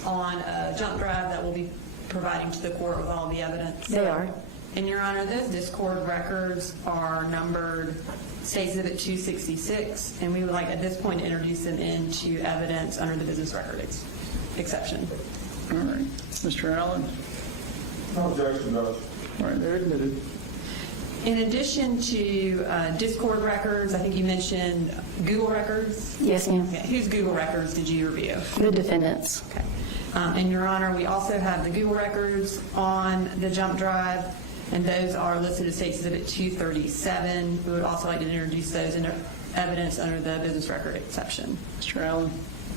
on a jump drive that we'll be providing to the court with all the evidence? They are. And Your Honor, those Discord records are numbered State Exhibit 266, and we would like at this point to introduce them into evidence under the business record exception. All right. Mr. Allen? No objection, Judge. All right, they're admitted. In addition to Discord records, I think you mentioned Google records. Yes, ma'am. Okay. Whose Google records did you review? The defendants. Okay. And Your Honor, we also have the Google records on the jump drive, and those are listed as State Exhibit 237. We would also like to introduce those into evidence under the business record exception. Mr. Allen?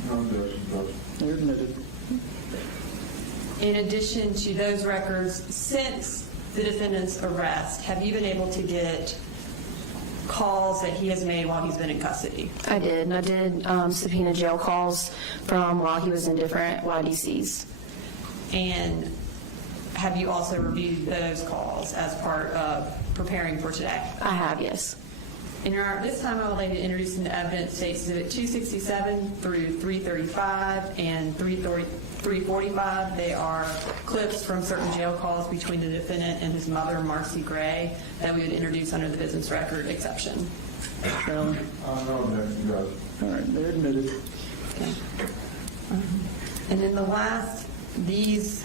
No objection, Judge. They're admitted. In addition to those records, since the defendant's arrest, have you been able to get calls that he has made while he's been in custody? I did. And I did subpoena jail calls from while he was in different YDCs. And have you also reviewed those calls as part of preparing for today? I have, yes. And Your Honor, this time I would like to introduce into evidence State Exhibit 267 through 335 and 345. They are clips from certain jail calls between the defendant and his mother, Marcy Gray, that we would introduce under the business record exception. Mr. Allen? No objection, Judge. All right, they're admitted. Okay. And then the last, these,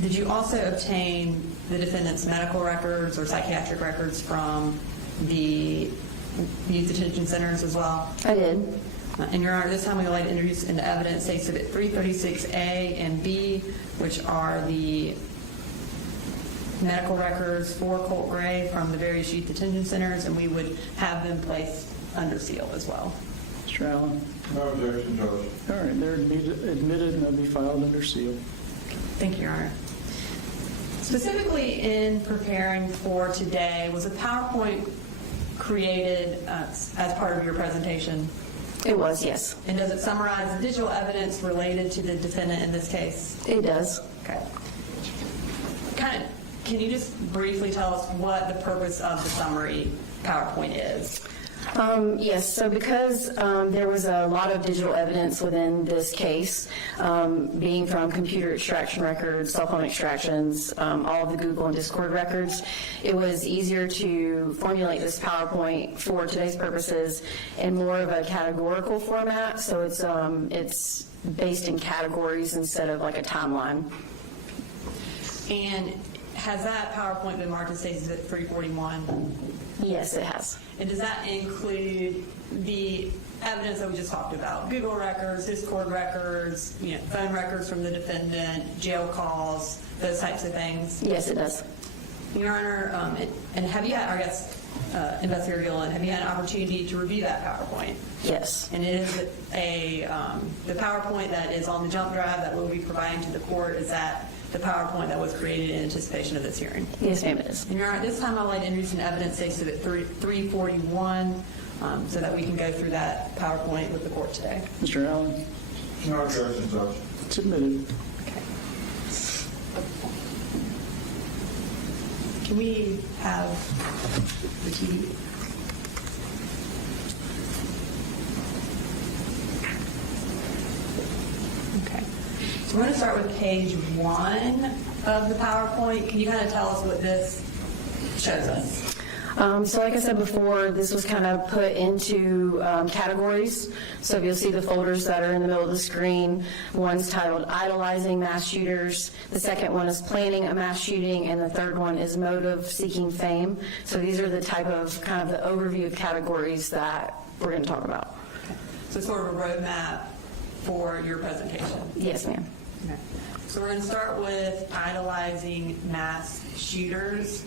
did you also obtain the defendant's medical records or psychiatric records from the youth detention centers as well? I did. And Your Honor, this time we would like to introduce into evidence State Exhibit 336A and B, which are the medical records for Colt Gray from the various youth detention centers, and we would have them placed under seal as well. Mr. Allen? No objection, Judge. All right, they're admitted and they'll be filed under seal. Thank you, Your Honor. Specifically in preparing for today, was a PowerPoint created as part of your presentation? It was, yes. And does it summarize the digital evidence related to the defendant in this case? It does. Okay. Can you just briefly tell us what the purpose of the summary PowerPoint is? Yes, so because there was a lot of digital evidence within this case, being from computer extraction records, cell phone extractions, all of the Google and Discord records, it was easier to formulate this PowerPoint for today's purposes in more of a categorical format, so it's based in categories instead of like a timeline. And has that PowerPoint been marked as State Exhibit 341? Yes, it has. And does that include the evidence that we just talked about? Google records, Discord records, phone records from the defendant, jail calls, those types of things? Yes, it does. Your Honor, and have you had, Investigator Gillen, have you had an opportunity to review that PowerPoint? Yes. And it is the PowerPoint that is on the jump drive that we'll be providing to the court, is that the PowerPoint that was created in anticipation of this hearing? Yes, ma'am, it is. And Your Honor, this time I'd like to introduce an evidence Exhibit 341 so that we can go through that PowerPoint with the court today. Mr. Allen? No objection, Judge. It's admitted. Okay. Can we have the TV? Okay. So we're going to start with page 1 of the PowerPoint. Can you kind of tell us what this shows us? So like I said before, this was kind of put into categories. So if you'll see the folders that are in the middle of the screen, one's titled Idolizing Mass Shooters, the second one is Planning a Mass Shooting, and the third one is Motive Seeking Fame. So these are the type of kind of the overview of categories that we're going to talk about. So sort of a roadmap for your presentation. Yes, ma'am. Okay. So we're going to start with idolizing mass shooters.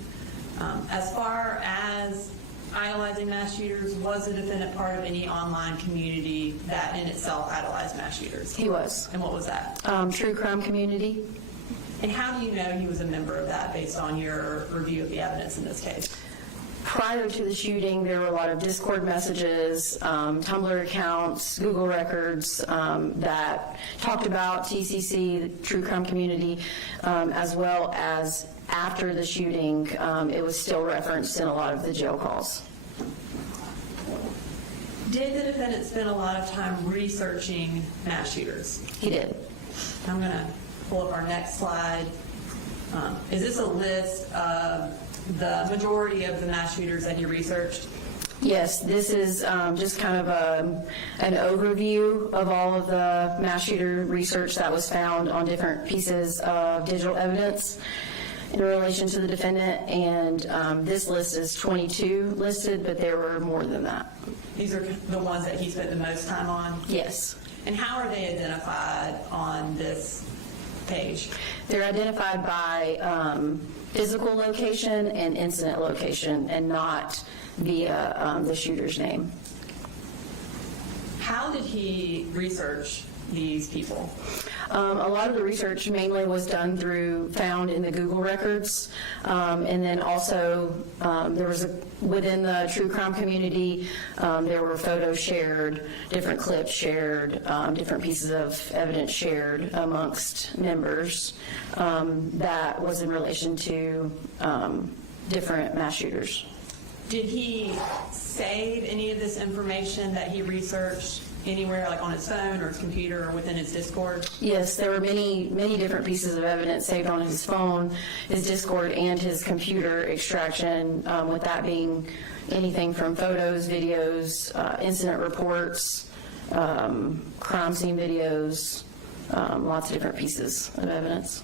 As far as idolizing mass shooters, was the defendant part of any online community that in itself idolized mass shooters? He was. And what was that? True crime community. And how do you know he was a member of that based on your review of the evidence in this case? Prior to the shooting, there were a lot of Discord messages, Tumblr accounts, Google records that talked about TCC, the true crime community, as well as after the shooting, it was still referenced in a lot of the jail calls. Did the defendant spend a lot of time researching mass shooters? He did. I'm going to pull up our next slide. Is this a list of the majority of the mass shooters that you researched? Yes, this is just kind of an overview of all of the mass shooter research that was found on different pieces of digital evidence in relation to the defendant, and this list is 22 listed, but there were more than that. These are the ones that he spent the most time on? Yes. And how are they identified on this page? They're identified by physical location and incident location, and not via the shooter's name. How did he research these people? A lot of the research mainly was done found in the Google records, and then also there was within the true crime community, there were photos shared, different clips shared, different pieces of evidence shared amongst members that was in relation to different mass shooters. Did he save any of this information that he researched anywhere, like on his phone or his computer or within his Discord? Yes, there were many different pieces of evidence saved on his phone, his Discord, and his computer extraction, with that being anything from photos, videos, incident reports, crime scene videos, lots of different pieces of evidence.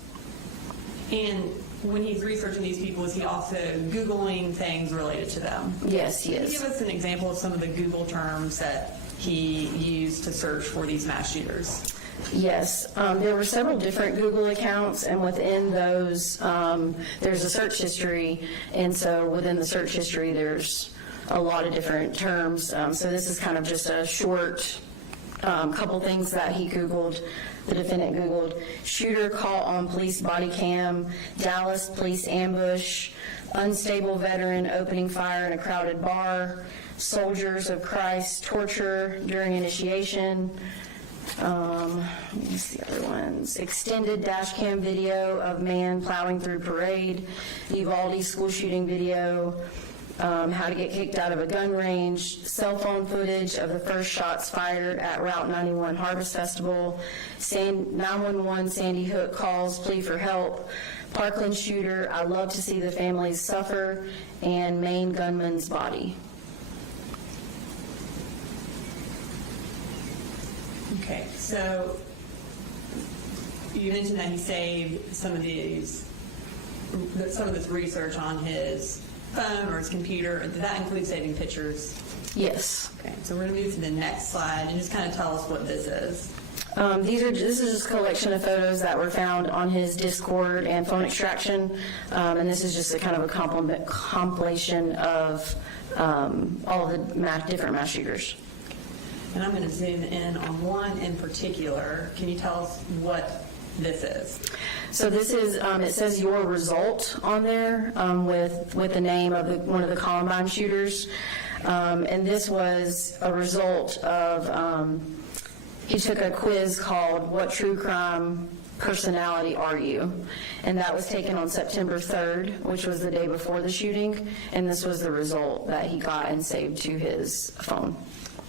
And when he's researching these people, is he also Googling things related to them? Yes, he Can you is. give us an example of some of the Google terms that he used to search for these mass shooters? Yes, there were several different Google accounts, and within those, there's a search history, and so within the search history, there's a lot of different terms. So this is kind of just a short couple things that he Googled, the defendant Googled: shooter caught on police body cam, Dallas police ambush, unstable veteran opening fire in a crowded bar, soldiers of Christ torture during initiation. Let me see the other ones. Extended dash cam video of man plowing through parade, Uvalde school shooting video, how to get kicked out of a gun range, cell phone footage of the first shots fired at Route 91 Harvest Festival, 911 Sandy Hook calls, plea for help, Parkland shooter, I love to see the families suffer, and Maine gunman's body. Okay, so you mentioned that he saved some of this research on his phone or his computer. Did that include saving pictures? Yes. Okay, so we're going to move to the next slide and just kind of tell us what this is. This is just a collection of photos that were found on his Discord and phone extraction, and this is just a kind of a compilation of all of the different mass shooters. And I'm going to zoom in on one in particular. Can you tell us what this is? So this is, it says your result on there with the name of one of the Columbine shooters, and this was a result of, he took a quiz called What True Crime Personality Are You? And that was taken on September 3rd, which was the day before the shooting, and this was the result that he got and saved to his phone.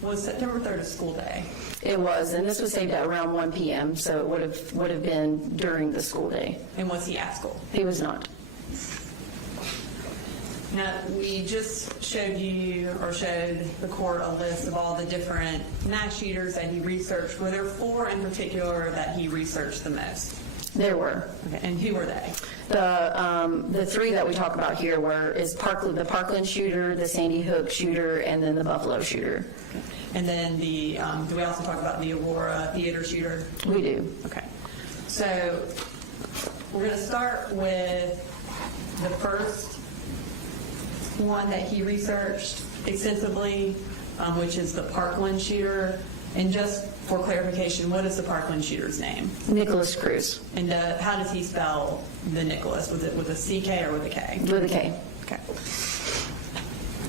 Was September 3rd a school day? It was, and this was saved at around 1 p.m., so it would have been during the school day. And was he at school? He was not. Now, we just showed the court a list of all the different mass shooters that he researched. Were there 4 in particular that he researched the most? There were. Okay, and who were they? The 3 that we talk about here the Parkland shooter, the Sandy Hook shooter, and then the Buffalo shooter. Okay. And then do we also talk about the Aurora theater shooter? We do. Okay. So we're going to start with the first one that he researched extensively, which is the Parkland shooter. And just for clarification, what is the Parkland shooter's name? Nicholas Cruz. And how does he spell the Nicholas? Was it with a CK or with a K? With a K. Okay.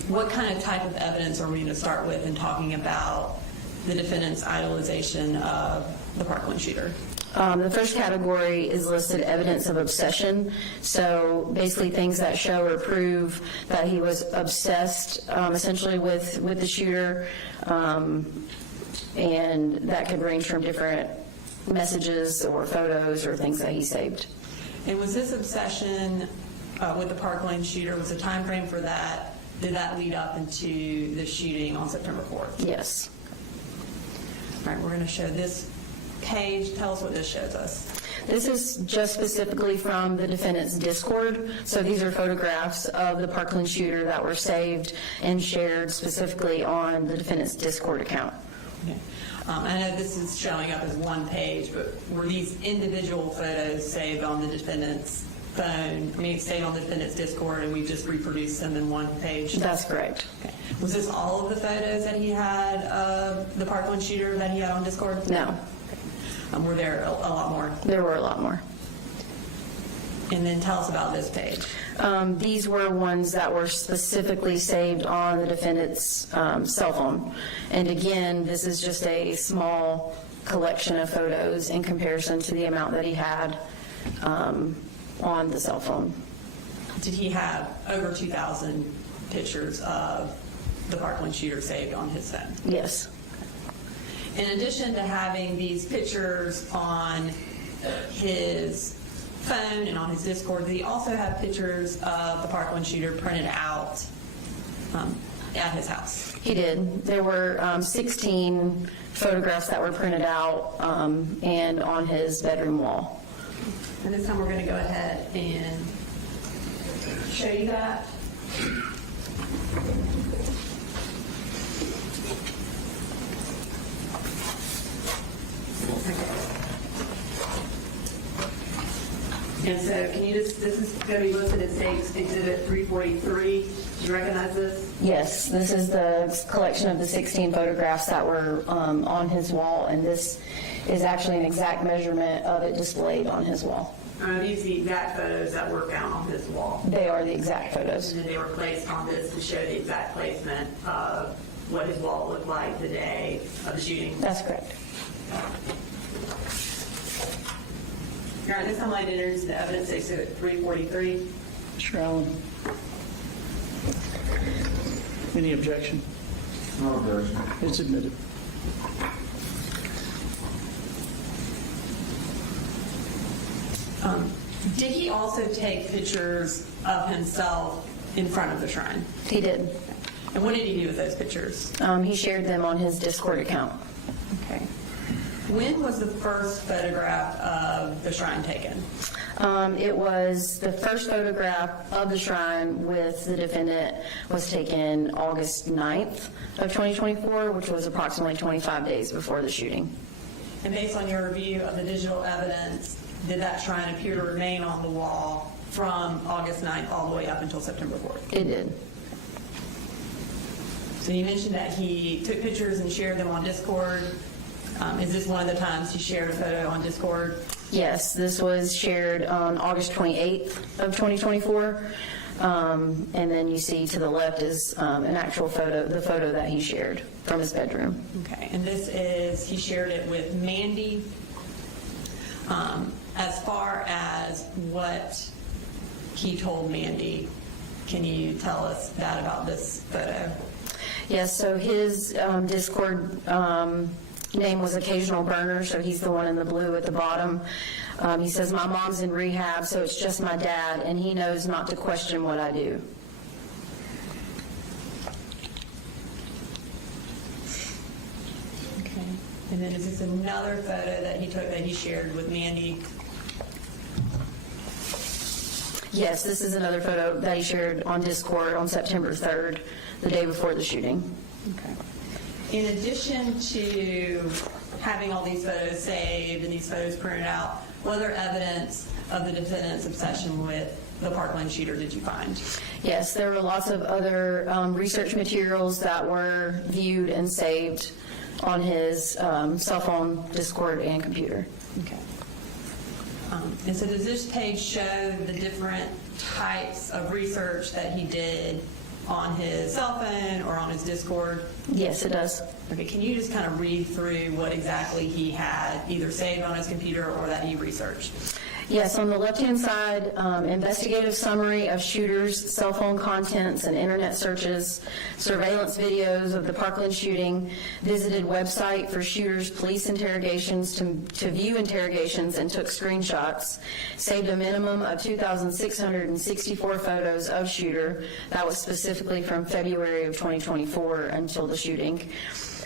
what kind of type of evidence are we going to start with in talking about the defendant's idolization of the Parkland shooter? The first category is listed evidence of obsession. So basically things that show or prove that he was obsessed essentially with the shooter. And that could range from different messages or photos or things that he saved. And was this obsession with the Parkland shooter, was the time frame for that, did that lead up into the shooting on September 4th? Yes. All right, we're going to show this page. Tell us what this shows us. This is just specifically from the defendant's Discord. So these are photographs of the Parkland shooter that were saved and shared specifically on the defendant's Discord account. Okay. I know this is showing up as one page, but were these individual photos saved on the defendant's phone? I mean, saved on the defendant's Discord, and we just reproduced them in one page? That's correct. Okay. Was this all of the photos that he had of the Parkland shooter that he had on Discord? No. Were there a lot more? There were a lot more. And then tell us about this page. These were ones that were specifically saved on the defendant's cell phone. And again, this is just a small collection of photos in comparison to the amount that he had on the cell phone. Did he have over 2,000 pictures of the Parkland shooter saved on his phone? Yes. In addition to having these pictures on his phone and on his Discord, did he also have pictures of the Parkland shooter printed out at his house? He did. There were 16 photographs that were printed out and on his bedroom wall. And this time we're going to go ahead and show you that. And so can you just, this is going to be listed as State's Exhibit 343. Do you recognize this? Yes, this is the collection of the 16 photographs that were on his wall, and this is actually an exact measurement of it displayed on his wall. Are these the exact photos that were found on this wall? They are the exact photos. And then they were placed on this to show the exact placement of what his wall looked like the day of the shooting? That's correct. All right, this time I'd like to introduce the evidence exhibit 343. Mr. Allen? Any objection? No objection. It's admitted. Did he also take pictures of himself in front of the shrine? He did. And what did he do with those pictures? He shared them on his Discord account. Okay. When was the first photograph of the shrine taken? It was the first photograph of the shrine with the defendant was taken August 9th of 2024, which was approximately 25 days before the shooting. And based on your review of the digital evidence, did that shrine appear to remain on the wall from August 9th all the way up until September 4th? It did. So you mentioned that he took pictures and shared them on Discord. Is this one of the times he shared a photo on Discord? Yes, this was shared on August 28th of 2024. And then you see to the left is an actual photo, the photo that he shared from his bedroom. Okay, and this is, he shared it with Mandy. As far as what he told Mandy, can you tell us that about this photo? Yes, so his Discord name was Occasional Burner, so he's the one in the blue at the bottom. He says, "My mom's in rehab, so it's just my dad, and he knows not to question what I do." Okay, and then is this another photo that he took that he shared with Mandy? Yes, this is another photo that he shared on Discord on September 3rd, the day before the shooting. Okay. In addition to having all these photos saved and these photos printed out, what other evidence of the defendant's obsession with the Parkland shooter did you find? Yes, there were lots of other research materials that were viewed and saved on his cell phone, Discord, and computer. Okay. And so does this page show the different types of research that he did on his cell phone or on his Discord? Yes, it does. Okay, can you just kind of read through what exactly he had either saved on his computer or that he researched? Yes, on the left-hand side, investigative summary of shooters' cell phone contents and internet searches, surveillance videos of the Parkland shooting, visited website for shooters' police interrogations to view interrogations and took screenshots, saved a minimum of 2,664 photos of shooter. That was specifically from February of 2024 until the shooting.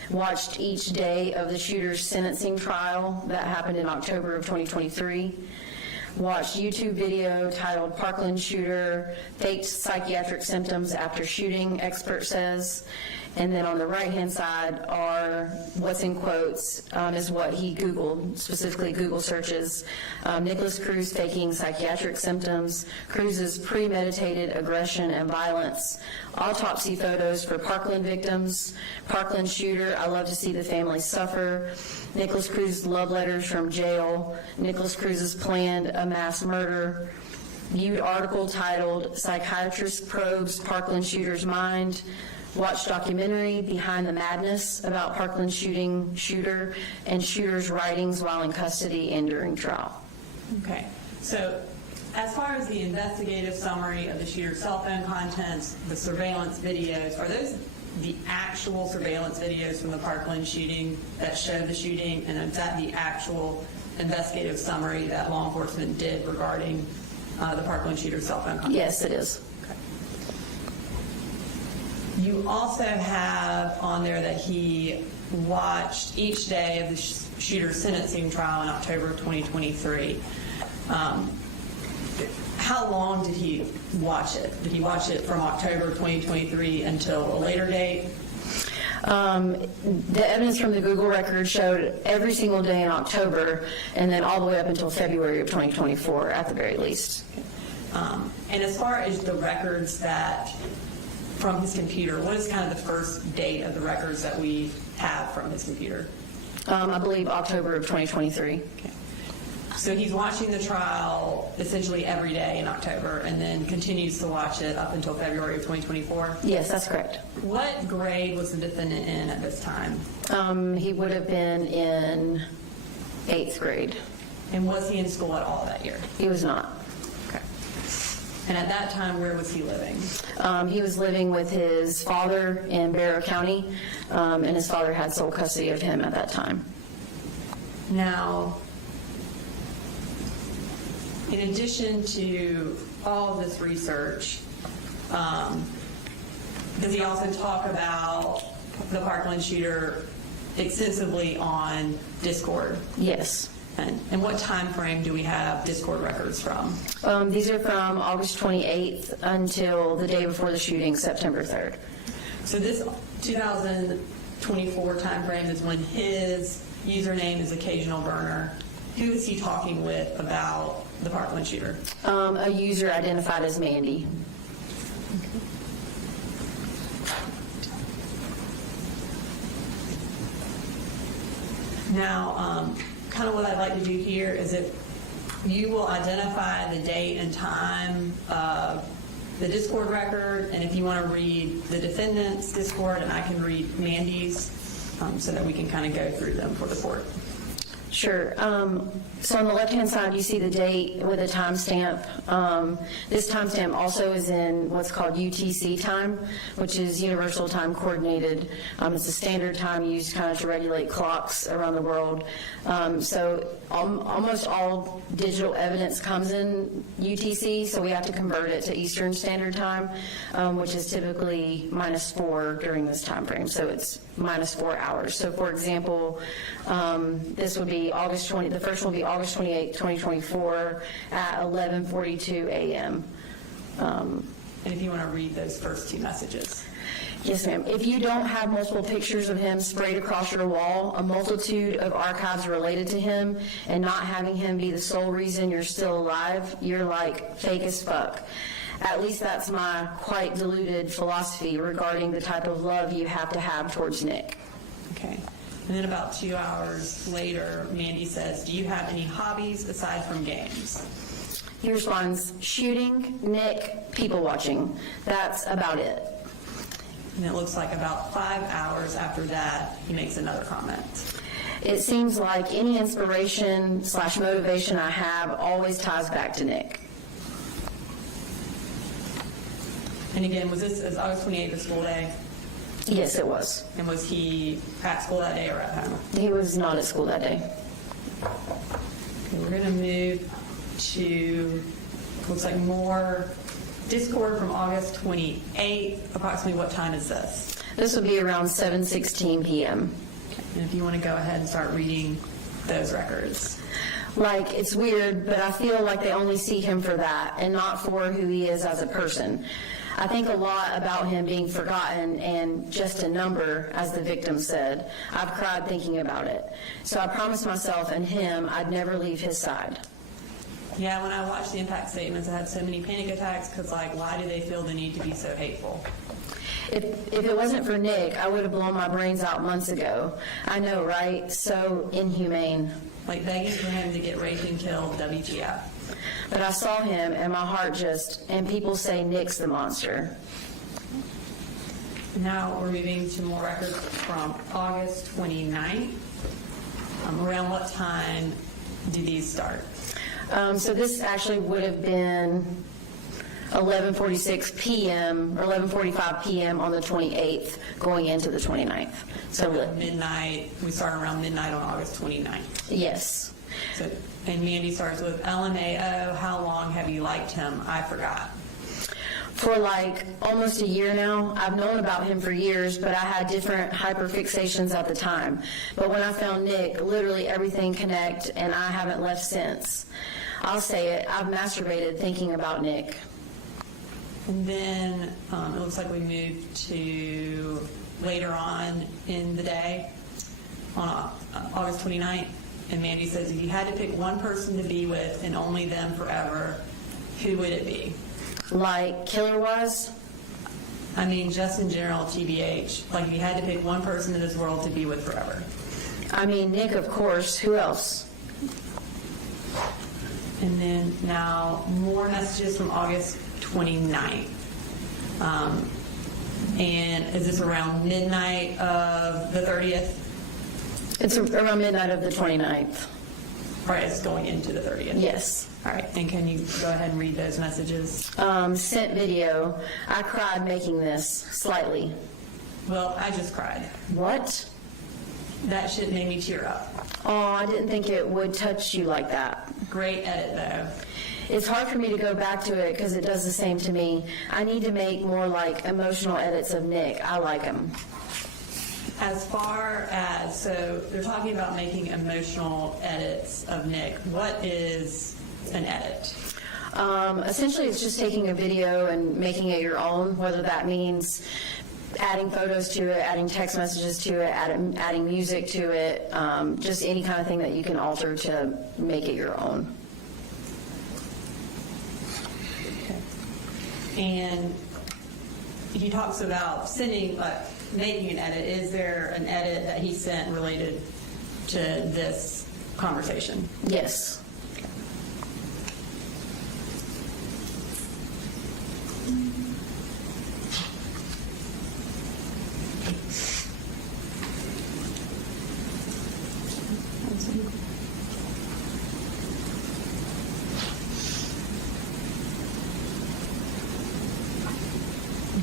Watched each day of the shooter's sentencing trial that happened in October of 2023. Watched YouTube video titled Parkland Shooter Faked Psychiatric Symptoms After Shooting, Expert Says. And then on the right-hand side are what's in quotes is what he Googled, specifically Google searches. Nicholas Cruz faking psychiatric symptoms, Cruz's premeditated aggression and violence, autopsy photos for Parkland victims, Parkland shooter, I love to see the family suffer, Nicholas Cruz's love letters from jail, Nicholas Cruz's planned a mass murder, viewed article titled Psychiatrist Probes Parkland Shooter's Mind, watched documentary Behind the Madness about Parkland shooter, and shooter's writings while in custody and during trial. Okay, so as far as the investigative summary of the shooter's cell phone contents, the surveillance videos, are those the actual surveillance videos from the Parkland shooting that showed the shooting, and is that the actual investigative summary that law enforcement did regarding the Parkland shooter's cell phone contents? Yes, it is. You also have on there that he watched each day of the shooter's sentencing trial in October of 2023. How long did he watch it? Did he watch it from October 2023 until a later date? The evidence from the Google record showed every single day in October, and then all the way up until February of 2024 at the very least. And as far as the records that from his computer, what is kind of the first date of the records that we have from his computer? I believe October of 2023. Okay. So he's watching the trial essentially every day in October and then continues to watch it up until February of 2024? Yes, that's correct. What grade was the defendant in at this time? He would have been in 8th grade. And was he in school at all that year? He was not. Okay. And at that time, where was he living? He was living with his father in Barrow County, and his father had sole custody of him at that time. Now, in addition to all of this research, does he also talk about the Parkland shooter extensively on Discord? Yes. And what time frame do we have Discord records from? These are from August 28th until the day before the shooting, September 3rd. So this 2024 time frame is when his username is Occasional Burner. Who is he talking with about the Parkland shooter? A user identified as Mandy. Now, kind of what I'd like to do here is if you will identify the date and time of the Discord record, and if you want to read the defendant's Discord, and I can read Mandy's, so that we can kind of go through them for the court. Sure. So on the left-hand side, you see the date with a timestamp. This timestamp also is in what's called UTC time, which is Universal Time Coordinated. It's a standard time used kind of to regulate clocks around the world. So almost all digital evidence comes in UTC, so we have to convert it to Eastern Standard Time, which is typically -4 during this time frame. So it's -4 hours. So for example, this would be the first one will be August 28, 2024 at 11:42 a.m. And if you want to read those first two messages. Yes, ma'am. If you don't have multiple pictures of him sprayed across your wall, a multitude of archives related to him, and not having him be the sole reason you're still alive, you're like fake as fuck. At least that's my quite diluted philosophy regarding the type of love you have to have towards Nick. Okay. And then about 2 hours later, Mandy says, do you have any hobbies aside from games? He responds, shooting, Nick, people watching. That's about it. and it looks like about 5 hours after that, he makes another comment. It seems like any inspiration/motivation I have always ties back to Nick. And again, was this August 28th, a school day? Yes, it was. And was he at school that day or at home? He was not at school that day. Okay, we're going to move to, looks like more Discord from August 28th. Approximately what time is this? This would be around 7:16 p.m. And if you want to go ahead and start reading those records. Like, it's weird, but I feel like they only see him for that and not for who he is as a person. I think a lot about him being forgotten and just a number, as the victim said. I've cried thinking about it. So I promised myself and him I'd never leave his side. Yeah, when I watched the impact statements, I had so many panic attacks because, like, why do they feel the need to be so hateful? If it wasn't for Nick, I would have blown my brains out months ago. I know, right? So inhumane. Like, begging for him to get raped and killed, WTF. But I saw him and my heart and people say Nick's the monster. Now we're moving to more records from August 29th. Around what time do these start? So this actually would have been 11:46 p.m. or 11:45 p.m. on the 28th going into the 29th. So Midnight, we start around midnight on August 29th. yes. So, and Mandy starts with LMAO, how long have you liked him? I forgot. For like almost a year now. I've known about him for years, but I had different hyperfixations at the time. But when I found Nick, literally everything connected, and I haven't left since. I'll say it, I've masturbated thinking about Nick. And then it looks like we moved to later on in the day, on August 29th. And Mandy says, if you had to pick one person to be with and only them forever, who would it be? Like killer-wise? I mean, just in general, TBH. Like, if you had to pick one person in this world to be with forever. I mean, Nick, of course. Who else? And then now more messages from August 29th. And is this around midnight of the 30th? It's around midnight of the 29th. Or it's going into the 30th? Yes. All right, and can you go ahead and read those messages? Sent video. I cried making this, slightly. Well, I just cried. What? That shit made me tear up. Oh, I didn't think it would touch you like that. Great edit, though. It's hard for me to go back to it because it does the same to me. I need to make more like emotional edits of Nick. I like him. As far as, so they're talking about making emotional edits of Nick. What is an edit? Essentially, it's just taking a video and making it your own, whether that means adding photos to it, adding text messages to it, adding music to it, just any kind of thing that you can alter to make it your own. And he talks about making an edit. Is there an edit that he sent related to this conversation? Yes.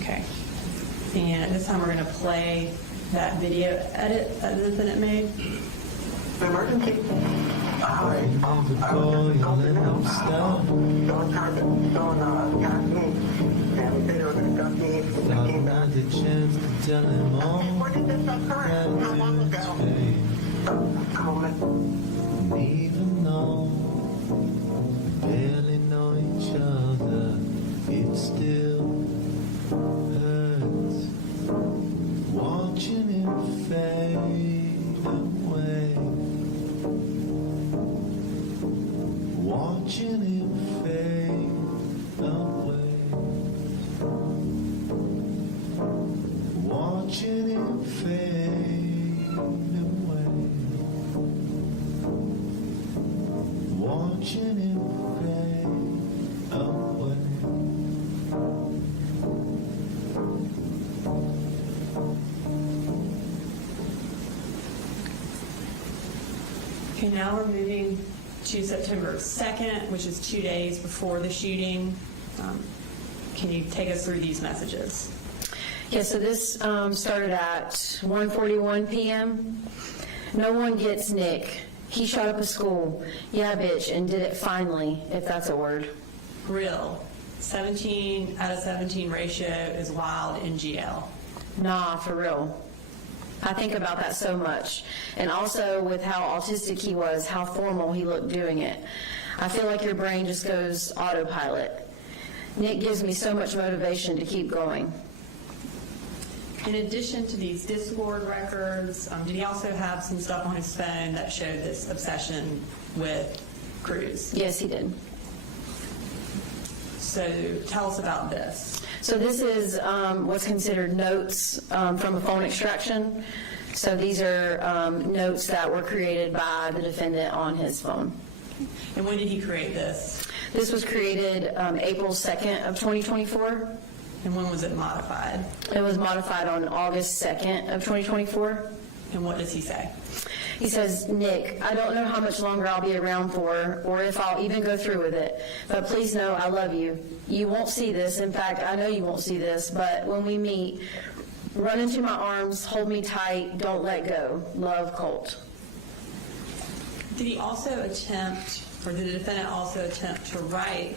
Okay. And this time we're going to play that video edit that Lieutenant made. Emergency. Hi. I was just going to stop. Don't try to got me. And they were going to got me. I came back. When did this occur? How long ago? Even though we barely know each other, it still hurts watching it fade away, watching it fade away, watching it fade away, watching it fade away. Okay, now we're moving to September 2nd, which is 2 days before the shooting. Can you take us through these messages? Yeah, so this started at 1:41 p.m. No one gets Nick. He shot up a school. Yeah, bitch, and did it finally, if that's a word. Real. 17 out of 17 ratio is wild in GL. Nah, for real. I think about that so much. And also with how autistic he was, how formal he looked doing it. I feel like your brain just goes autopilot. Nick gives me so much motivation to keep going. In addition to these Discord records, did he also have some stuff on his phone that showed this obsession with Cruz? Yes, he did. So tell us about this. So this is what's considered notes from a phone extraction. So these are notes that were created by the defendant on his phone. And when did he create this? This was created April 2nd of 2024. And when was it modified? It was modified on August 2nd of 2024. And what does he say? He says, Nick, I don't know how much longer I'll be around for or if I'll even go through with it, but please know I love you. You won't see this. In fact, I know you won't see this, but when we meet, run into my arms, hold me tight, don't let go. Love, Colt. Did he also attempt, or did the defendant also attempt to write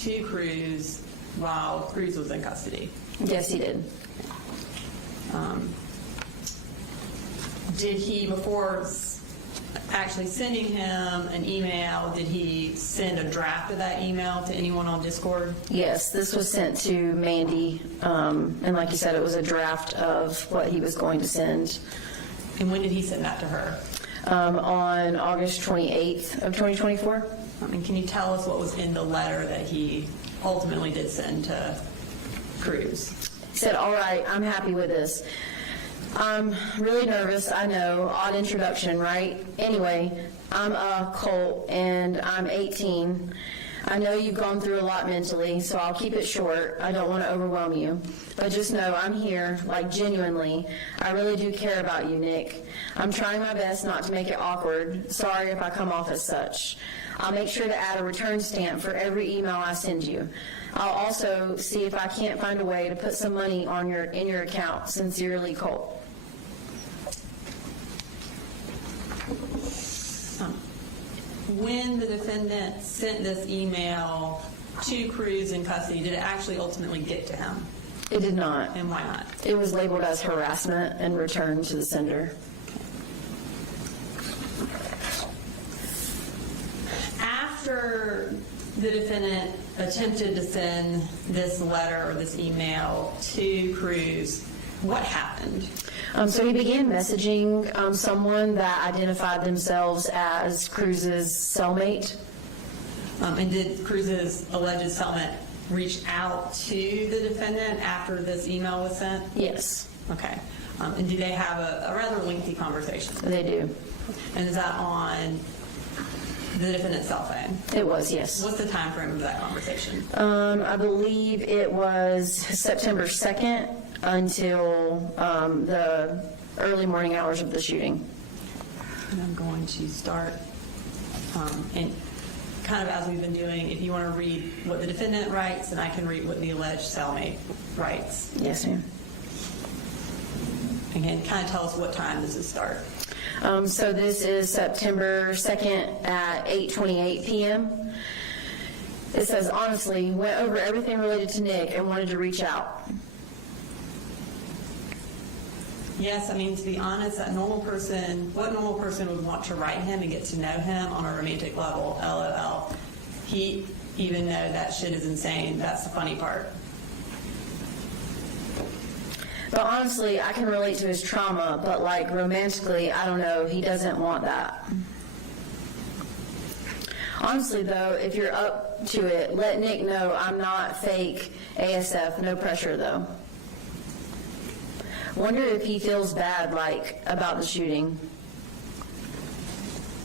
to Cruz while Cruz was in custody? Yes, he did. Did he, before actually sending him an email, did he send a draft of that email to anyone on Discord? Yes, this was sent to Mandy, and like you said, it was a draft of what he was going to send. And when did he send that to her? On August 28th of 2024. And can you tell us what was in the letter that he ultimately did send to Cruz? He said, all right, I'm happy with this. I'm really nervous, I know, odd introduction, right? Anyway, I'm Colt, and I'm 18. I know you've gone through a lot mentally, so I'll keep it short. I don't want to overwhelm you. But just know I'm here, like genuinely. I really do care about you, Nick. I'm trying my best not to make it awkward. Sorry if I come off as such. I'll make sure to add a return stamp for every email I send you. I'll also see if I can't find a way to put some money in your account. Sincerely, Colt. When the defendant sent this email to Cruz in custody, did it actually ultimately get to him? It did not. And why not? It was labeled as harassment and returned to the sender. After the defendant attempted to send this letter or this email to Cruz, what happened? So he began messaging someone that identified themselves as Cruz's cellmate. And did Cruz's alleged cellmate reach out to the defendant after this email was sent? Yes. Okay. And do they have a rather lengthy conversation? They do. And is that on the defendant's cell phone? It was, yes. What's the time frame of that conversation? I believe it was September 2nd until the early morning hours of the shooting. And I'm going to start, and kind of as we've been doing, if you want to read what the defendant writes, and I can read what the alleged cellmate writes. Yes, ma'am. Again, kind of tell us what time does it start. So this is September 2nd at 8:28 p.m. It says, honestly, went over everything related to Nick and wanted to reach out. Yes, I mean, to be honest, what normal person would want to write him and get to know him on a romantic level, LOL. He even know that shit is insane. That's the funny part. But honestly, I can relate to his trauma, but like romantically, I don't know, he doesn't want that. Honestly though, if you're up to it, let Nick know I'm not fake ASF, no pressure though. Wonder if he feels bad, like, about the shooting.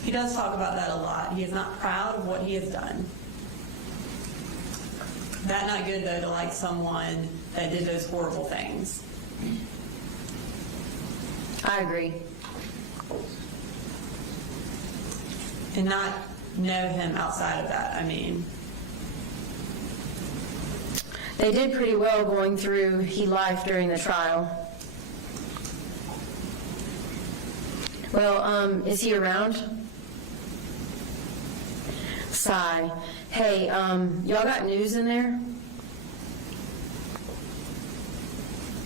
He does talk about that a lot. He is not proud of what he has done. That's not good, though, to like someone that did those horrible things. I agree. And not know him outside of that, I mean. They did pretty well going through life during the trial. Well, is he around? Sigh. Hey, y'all got news in there?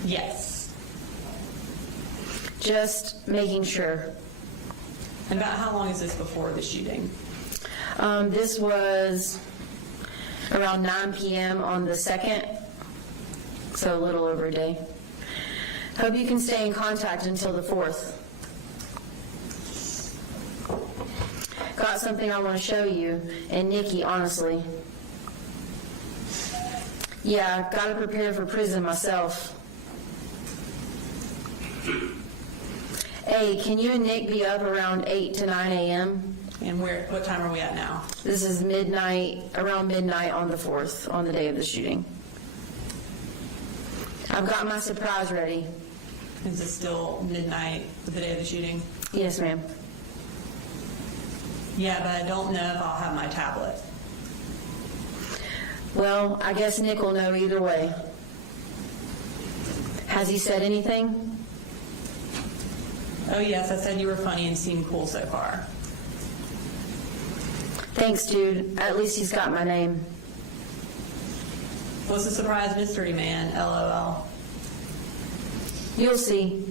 Yes. Just making sure. And about how long is this before the shooting? This was around 9 p.m. on the 2nd, so a little over a day. Hope you can stay in contact until the 4th. Got something I want to show you, and Nikki, honestly. Yeah, got to prepare for prison myself. Hey, can you and Nick be up around 8 to 9 a.m.? And what time are we at now? This is midnight, around midnight on the 4th, on the day of the shooting. I've got my surprise ready. Is it still midnight the day of the shooting? Yes, ma'am. Yeah, but I don't know if I'll have my tablet. Well, I guess Nick will know either way. Has he said anything? Oh yes, I said you were funny and seemed cool so far. Thanks, dude. At least he's got my name. What's the surprise mystery, man? LOL. You'll see.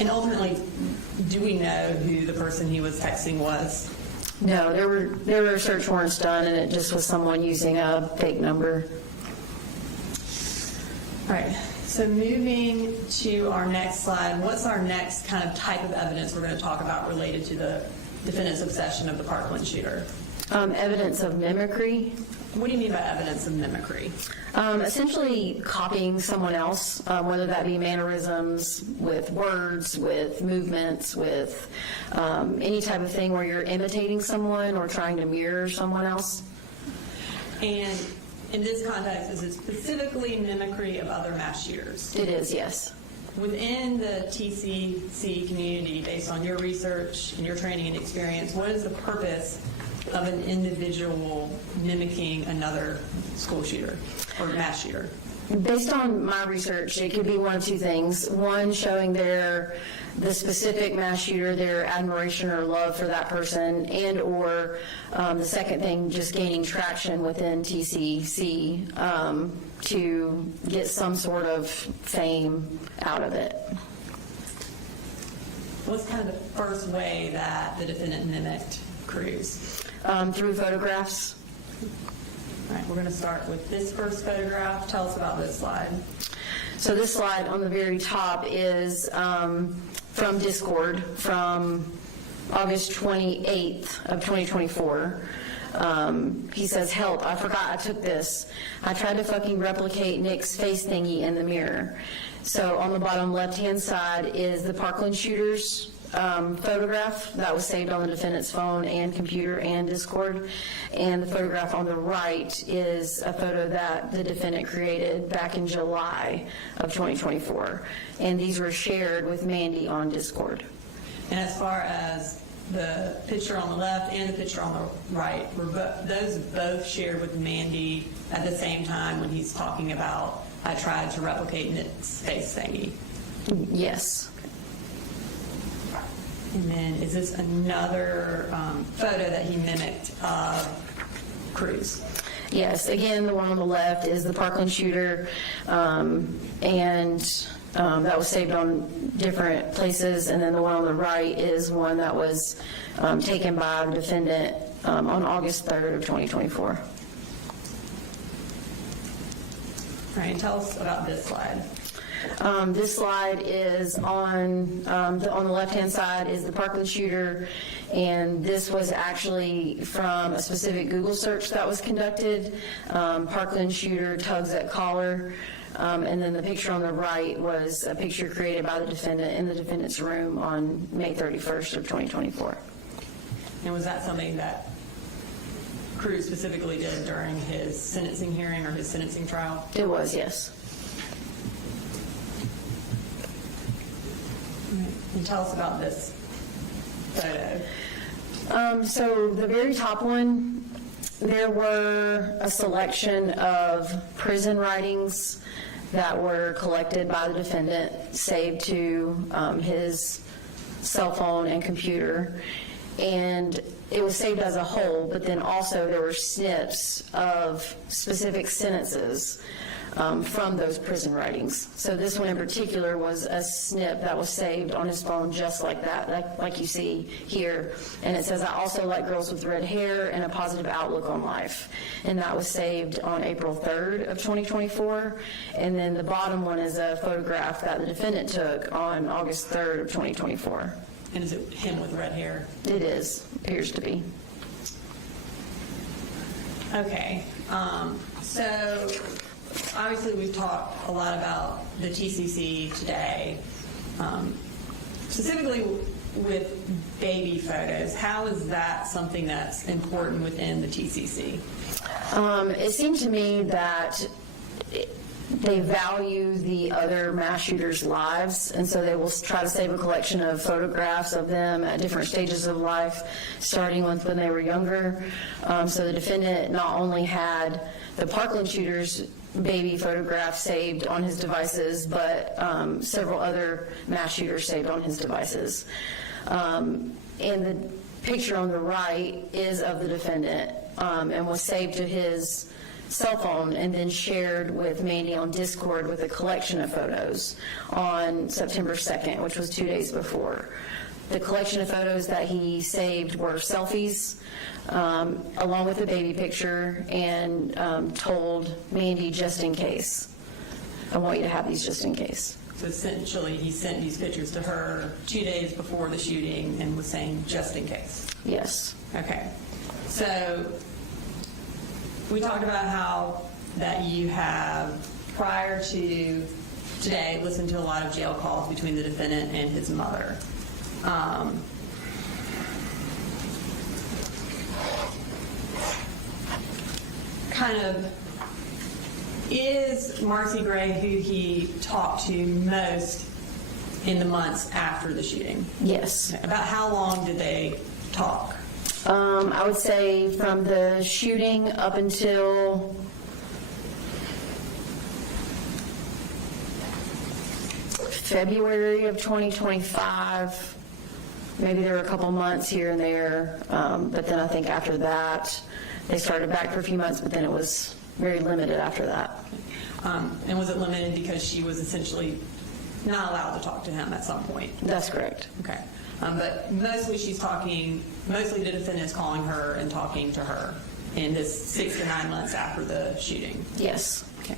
And ultimately, do we know who the person he was texting was? No, there were search warrants done, and it just was someone using a fake number. All right, so moving to our next slide, what's our next kind of type of evidence we're going to talk about related to the defendant's obsession of the Parkland shooter? Evidence of mimicry. What do you mean by evidence of mimicry? Essentially copying someone else, whether that be mannerisms, with words, with movements, with any type of thing where you're imitating someone or trying to mirror someone else. And in this context, is it specifically mimicry of other mass shooters? It is, yes. Within the TCC community, based on your research and your training and experience, what is the purpose of an individual mimicking another school shooter or mass shooter? Based on my research, it could be one of two things. One, showing the specific mass shooter, their admiration or love for that person, and or the second thing, just gaining traction within TCC to get some sort of fame out of it. What's kind of the first way that the defendant mimicked Cruz? Through photographs. All right, we're going to start with this first photograph. Tell us about this slide. So this slide on the very top is from Discord from August 28th of 2024. He says, help, I forgot I took this. I tried to fucking replicate Nick's face thingy in the mirror. So on the bottom left-hand side is the Parkland shooter's photograph that was saved on the defendant's phone and computer and Discord. And the photograph on the right is a photo that the defendant created back in July of 2024. And these were shared with Mandy on Discord. And as far as the picture on the left and the picture on the right, were those both shared with Mandy at the same time when he's talking about, I tried to replicate Nick's face thingy? Yes. And then is this another photo that he mimicked of Cruz? Yes, again, the one on the left is the Parkland shooter, and that was saved on different places, and then the one on the right is one that was taken by the defendant on August 3rd of 2024. All right, and tell us about this slide. This slide is on the left-hand side is the Parkland shooter, and this was actually from a specific Google search that was conducted. Parkland shooter tugs at collar, and then the picture on the right was a picture created by the defendant in the defendant's room on May 31st of 2024. And was that something that Cruz specifically did during his sentencing hearing or his sentencing trial? It was, yes. Is tell us about this photo. So the very top one, there were a selection of prison writings that were collected by the defendant, saved to his cell phone and computer. And it was saved as a whole, but then also there were snips of specific sentences from those prison writings. So this one in particular was a snip that was saved on his phone just like that, like you see here. And it says, "I also like girls with red hair and a positive outlook on life." And that was saved on April 3rd of 2024. And then the bottom one is a photograph that the defendant took on August 3rd of 2024. And is it him with red hair? It is, appears to be. Okay, so obviously we've talked a lot about the TCC today, specifically with baby photos. How is that something that's important within the TCC? It seemed to me that they value the other mass shooters' lives, and so they will try to save a collection of photographs of them at different stages of life, starting with when they were younger. So the defendant not only had the Parkland shooters' baby photograph saved on his devices, but several other mass shooters saved on his devices. And the picture on the right is of the defendant and was saved to his cell phone and then shared with Mandy on Discord with a collection of photos on September 2nd, which was 2 days before. The collection of photos that he saved were selfies, along with a baby picture, and told Mandy, just in case. I want you to have these just in case. So essentially, he sent these pictures to her 2 days before the shooting and was saying, just in case. Yes. Okay. So we talked about how that you have, prior to today, listened to a lot of jail calls between the defendant and his mother. Is Marcy Gray who he talked to most in the months after the shooting? Yes. About how long did they talk? I would say from the shooting up until February of 2025. Maybe there were a couple months here and there, but then I think after that, they started back for a few months, but then it was very limited after that. And was it limited because she was essentially not allowed to talk to him at some point? That's correct. Okay. But mostly mostly the defendant's calling her and talking to her in this 6 to 9 months after the shooting? Yes. Okay.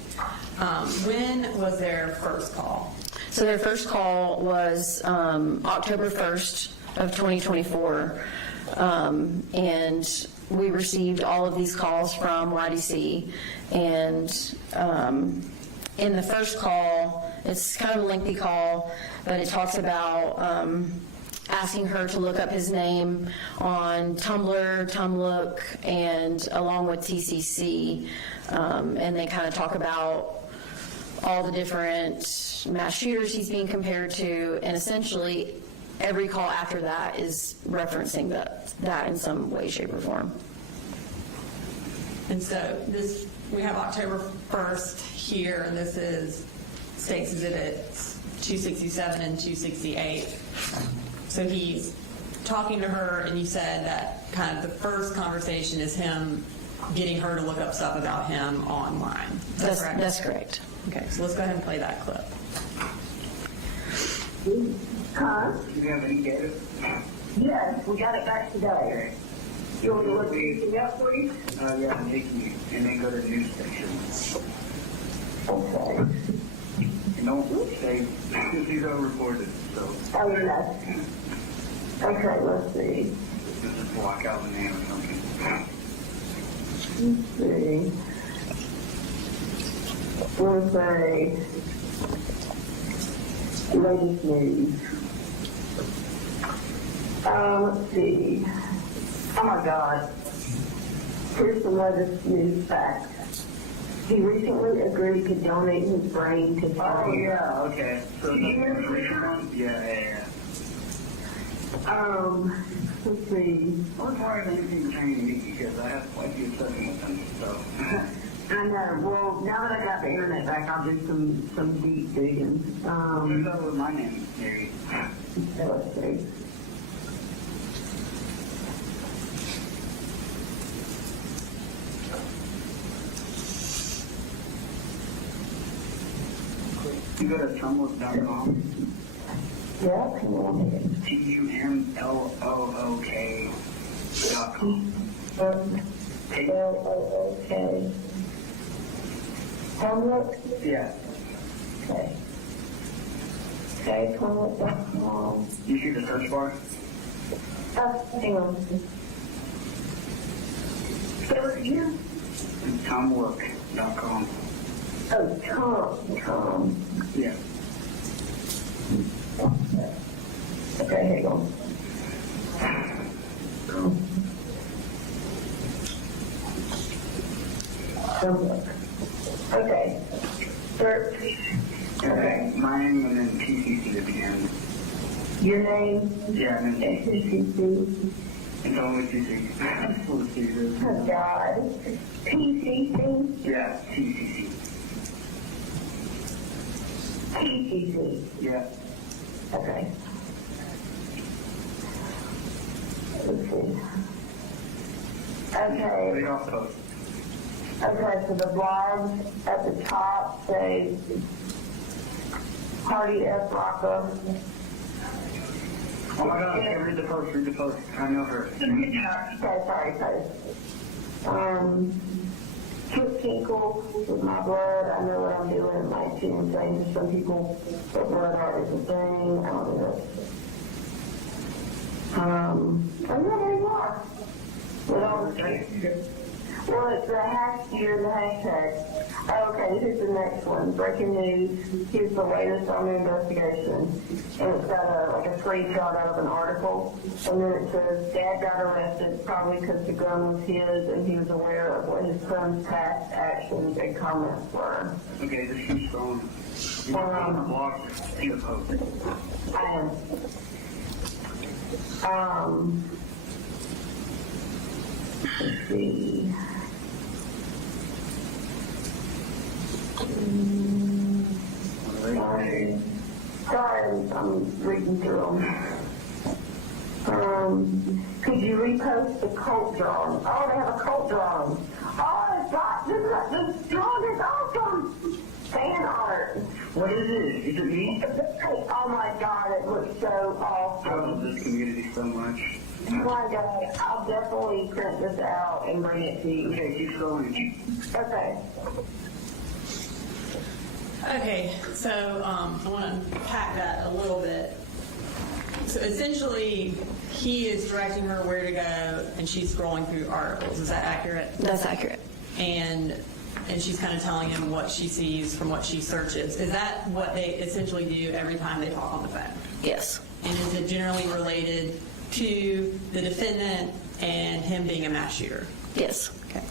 When was their first call? So their first call was October 1st of 2024, and we received all of these calls from YDC, and in the first call, it's kind of a lengthy call, but it talks about asking her to look up his name on Tumblr, Tumlook, and along with TCC, and they kind of talk about all the different mass shooters he's being compared to, and essentially every call after that is referencing that in some way, shape, or form. And so we have October 1st here, and this is State's Exhibits 267 and 268. So he's talking to her, and you said that kind of the first conversation is him getting her to look up stuff about him online. Is that correct? That's correct. Okay, so let's go ahead and play that clip. Huh? Do you have any data? Yes, we got it back today. You want to look anything up, please? Yeah, Nikki, and then go to the news station. Okay. And don't say, these are recorded, so Oh, yeah. Okay, let's see. just block out the name or something. Let's see. We'll say latest news. Let's see. Oh my God. Here's the latest news fact. He recently agreed to donate his brain to Oh, science. yeah, okay. So the recent one? Yeah. Let's see. Or as far as anything pertaining to me, because I have quite a few sessions with them, so. I know. Well, now that I got the internet back, I'll do some deep digging. Who's over with my name, maybe? Let's see. You go to tumblr.com. Yeah, come on. TUMLOOK.com. L-O-O-K. Homework? Yeah. Okay. Okay, homework.com. You see the search bar? Hang on. Say it again? Tumblr.com. Oh, Tom. Yeah. Okay, hang on. Okay. Search. Okay. My name and then PCC at the end. Your name? Yeah, and then PCC. it's only PCC. Oh, God. PCC? Yeah, TCC. PCC. Yeah. Okay. Let's see. Okay. Read off post. Okay, so the blogs at the top say Party F Rocca. Oh my gosh, yeah, read the post. I know her. Okay, sorry. Kip Tinkle with my blood. I know what I'm doing. It might seem insane to some people, but blood art is a thing. I don't know. Oh, yeah, there you are. Well, it's the hashtag, the hashtag. Oh, okay, here's the next one. Breaking news. Here's the latest on the investigation. And it's got a screenshot of an article. And then it says, Dad got arrested probably because the gun was his and he was aware of what his son's past actions and comments were. Okay, just keep scrolling. You can find the blog, see the post. I am. Let's see. Sorry, I'm reading through them. Could you repost the Colt drawing? Oh, they have a Colt drawing. Oh, it's got this drawing is awesome. Fan art. What is it? Is it me? Oh my God, it looks so awesome. I love this community so much. Oh my God, I'll definitely print this out and bring it to you. Okay, keep scrolling. Okay. Okay, so I want to unpack that a little bit. So essentially, he is directing her where to go, and she's scrolling through articles. Is that accurate? That's accurate. And she's kind of telling him what she sees from what she searches. Is that what they essentially do every time they talk on the phone? Yes. And is it generally related to the defendant and him being a mass shooter? Yes. Okay.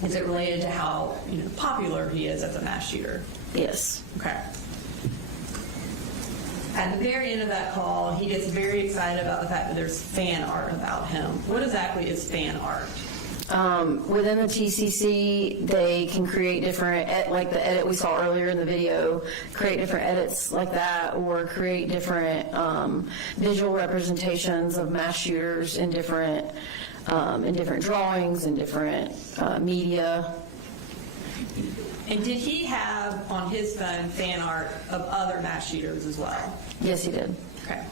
Is it related to how popular he is as a mass shooter? Yes. Okay. At the very end of that call, he gets very excited about the fact that there's fan art about him. What exactly is fan art? Within the TCC, they can create different, like the edit we saw earlier in the video, create different edits like that, or create different visual representations of mass shooters in different drawings and different media. And did he have on his phone fan art of other mass shooters as well? Yes, he did. Okay.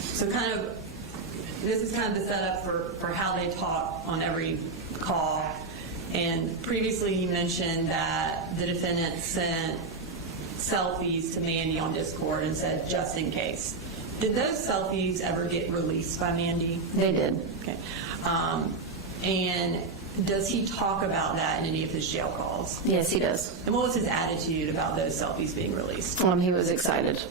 So this is kind of the setup for how they talk on every call. And previously he mentioned that the defendant sent selfies to Mandy on Discord and said, just in case. Did those selfies ever get released by Mandy? They did. Okay. And does he talk about that in any of his jail calls? Yes, he does. And what was his attitude about those selfies being released? He was excited.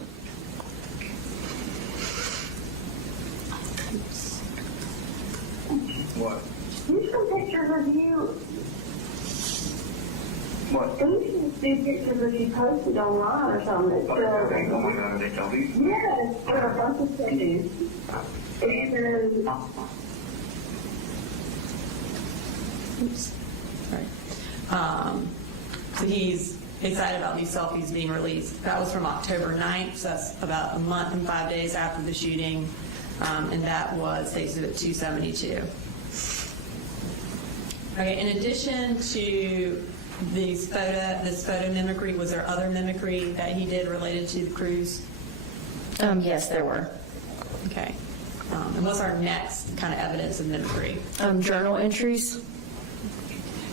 What? Here's some pictures of you. What? These should see pictures that you posted online or something. It's, Okay, go with they tell you. yes, there are a bunch of things. It says, Oops. Right. So he's excited about these selfies being released. That was from October 9th, so that's about a month and 5 days after the shooting, and that was Exhibit 272. Okay, in addition to this photo mimicry, was there other mimicry that he did related to the cruise? Yes, there were. Okay. And what's our next kind of evidence of mimicry? Journal entries.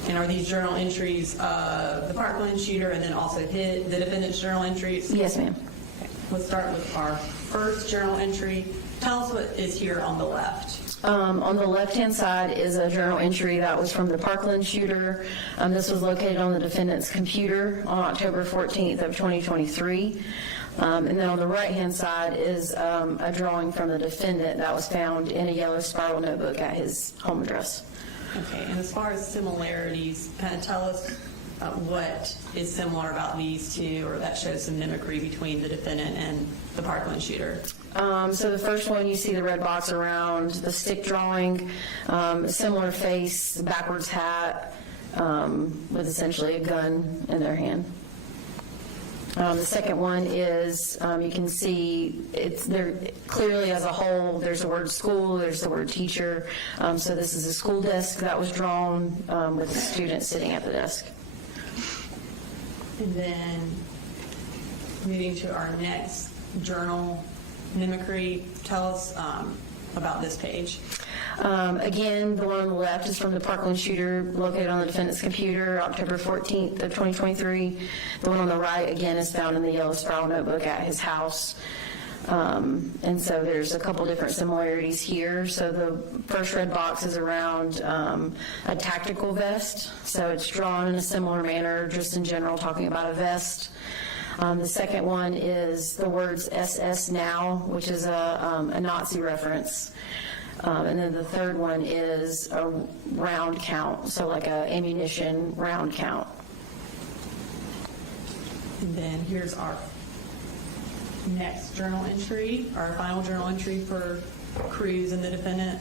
And are these journal entries the Parkland shooter and then also the defendant's journal entries? Yes, ma'am. Okay. Let's start with our first journal entry. Tell us what is here on the left. On the left-hand side is a journal entry that was from the Parkland shooter. This was located on the defendant's computer on October 14th of 2023. And then on the right-hand side is a drawing from the defendant that was found in a yellow spiral notebook at his home address. Okay, and as far as similarities, kind of tell us what is similar about these two, or that shows some mimicry between the defendant and the Parkland shooter. So the first one, you see the red box around the stick drawing, a similar face, backwards hat, with essentially a gun in their hand. The second one is, you can see it's there clearly as a whole. There's the word school, there's the word teacher. So this is a school desk that was drawn with the student sitting at the desk. And then moving to our next journal mimicry, tell us about this page. Again, the one on the left is from the Parkland shooter located on the defendant's computer, October 14th of 2023. The one on the right, again, is found in the yellow spiral notebook at his house. And so there's a couple different similarities here. So the first red box is around a tactical vest. So it's drawn in a similar manner, just in general, talking about a vest. The second one is the words SS now, which is a Nazi reference. And then the third one is a round count, so like a ammunition round count. And then here's our next journal entry, our final journal entry for Cruz and the defendant.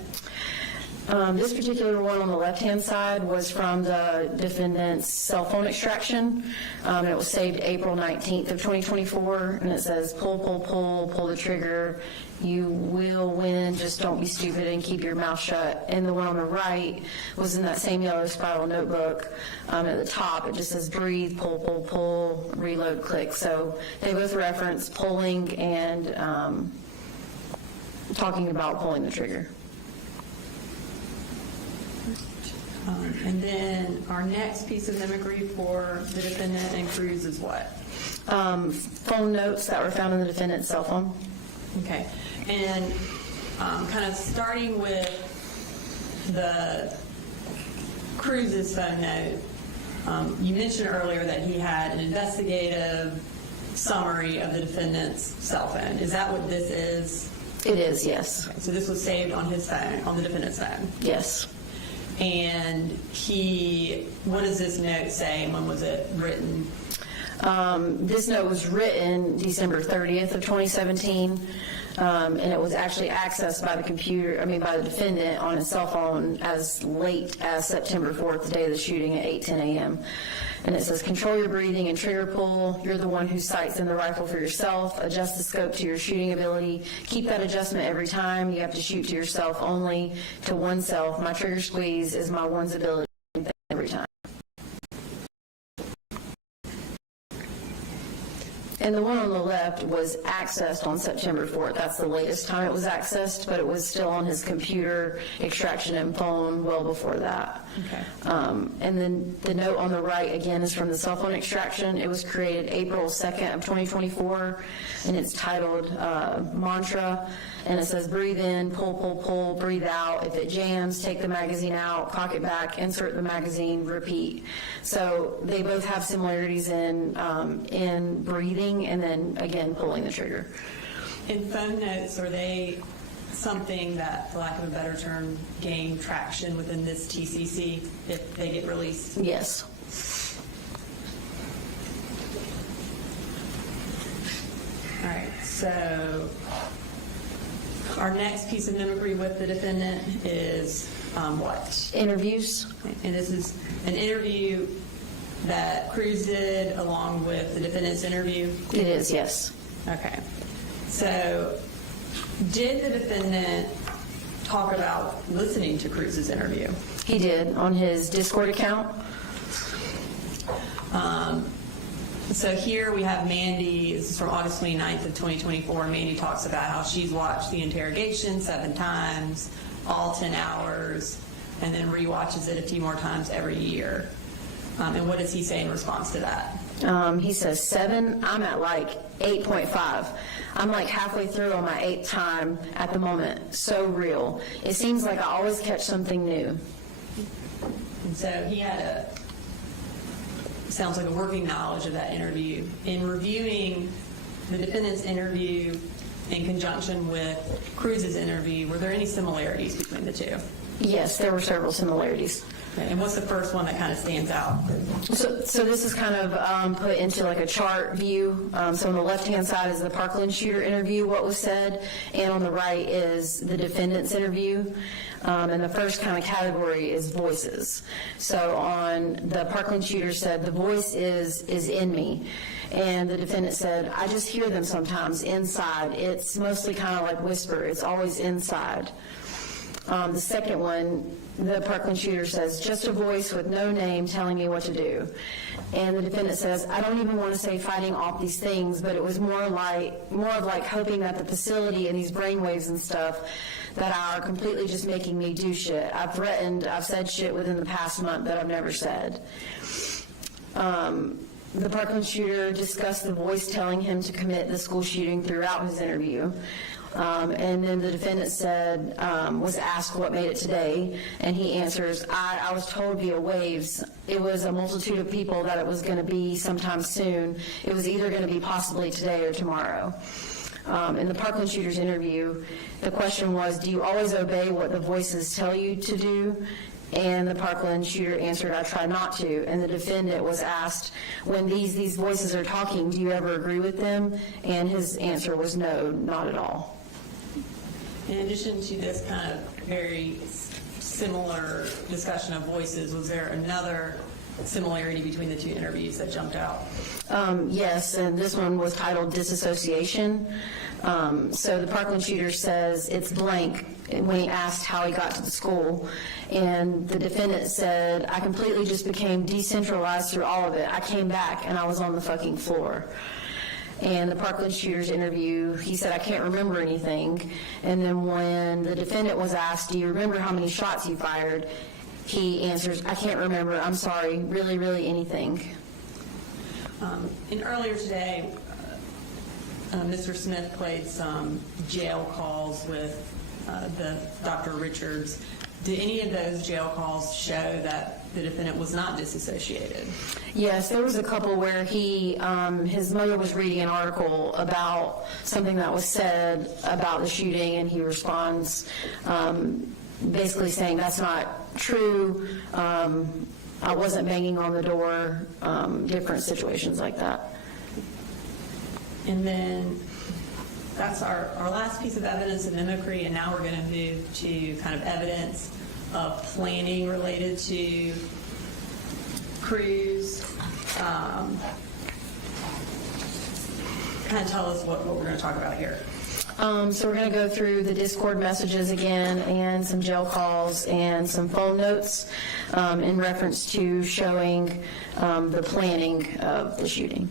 This particular one on the left-hand side was from the defendant's cell phone extraction, and it was saved April 19th of 2024, and it says, pull, pull, pull, pull the trigger, you will win, just don't be stupid and keep your mouth shut. And the one on the right was in that same yellow spiral notebook. At the top, it just says breathe, pull, pull, pull, reload, click. So they both reference pulling and talking about pulling the trigger. And then our next piece of mimicry for the defendant and Cruz is what? Phone notes that were found in the defendant's cell phone. Okay. And kind of starting with the Cruz's phone note, you mentioned earlier that he had an investigative summary of the defendant's cell phone. Is that what this is? It is, yes. Okay. So this was saved on his phone, on the defendant's phone? Yes. And what does this note say, and when was it written? This note was written December 30th of 2017, and it was actually accessed by the defendant on his cell phone as late as September 4th, the day of the shooting at 8:10 a.m. And it says, control your breathing and trigger pull. You're the one who sights in the rifle for yourself. Adjust the scope to your shooting ability. Keep that adjustment every time. You have to shoot to yourself only, to oneself. My trigger squeeze is my one's ability every time. And the one on the left was accessed on September 4th. That's the latest time it was accessed, but it was still on his computer, extraction and phone well before that. Okay. And then the note on the right, again, is from the cell phone extraction. It was created April 2nd of 2024, and it's titled Mantra, and it says breathe in, pull, pull, pull, breathe out. If it jams, take the magazine out, cock it back, insert the magazine, repeat. So they both have similarities in breathing and then, again, pulling the trigger. In phone notes, are they something that, for lack of a better term, gain traction within this TCC if they get released? Yes. So our next piece of mimicry with the defendant is what? Interviews? And this is an interview that Cruz did along with the defendant's interview? It is, yes. Okay. So did the defendant talk about listening to Cruz's interview? He did on his Discord account. So here we have Mandy, this is from August 29th of 2024. Mandy talks about how she's watched the interrogation 7 times, all 10 hours, and then rewatches it a few more times every year. And what does he say in response to that? He says 7. I'm at like 8.5. I'm like halfway through on my 8th time at the moment. So real. It seems like I always catch something new. And so he had sounds like a working knowledge of that interview. In reviewing the defendant's interview in conjunction with Cruz's interview, were there any similarities between the two? Yes, there were several similarities. Okay, and what's the first one that kind of stands out? So this is kind of put into like a chart view. So on the left-hand side is the Parkland shooter interview, what was said, and on the right is the defendant's interview. And the first kind of category is voices. So on the Parkland shooter said, the voice is in me. And the defendant said, I just hear them sometimes inside. It's mostly kind of like whisper. It's always inside. The second one, the Parkland shooter says, just a voice with no name telling me what to do. And the defendant says, I don't even want to say fighting off these things, but it was more of like hoping that the facility and these brainwaves and stuff that are completely just making me do shit. I've said shit within the past month that I've never said. The Parkland shooter discussed the voice telling him to commit the school shooting throughout his interview. And then the defendant said, was asked what made it today, and he answers, I was told via waves. It was a multitude of people that it was going to be sometime soon. It was either going to be possibly today or tomorrow. In the Parkland shooter's interview, the question was, do you always obey what the voices tell you to do? And the Parkland shooter answered, I try not to. And the defendant was asked, when these voices are talking, do you ever agree with them? And his answer was no, not at all. In addition to this kind of very similar discussion of voices, was there another similarity between the two interviews that jumped out? Yes, and this one was titled Disassociation. So the Parkland shooter says it's blank when he asked how he got to the school. And the defendant said, I completely just became decentralized through all of it. I came back and I was on the fucking floor. And the Parkland shooter's interview, he said, I can't remember anything. And then when the defendant was asked, do you remember how many shots you fired? He answers, I can't remember. I'm sorry. Really, really anything. And earlier today, Mr. Smith played some jail calls with the Dr. Richards. Did any of those jail calls show that the defendant was not disassociated? Yes, there was a couple where his mother was reading an article about something that was said about the shooting, and he responds basically saying that's not true. I wasn't banging on the door, different situations like that. And then that's our last piece of evidence of mimicry, and now we're going to move to kind of evidence of planning related to Cruz. Kind of tell us what we're going to talk about here. So we're going to go through the Discord messages again and some jail calls and some phone notes in reference to showing the planning of the shooting.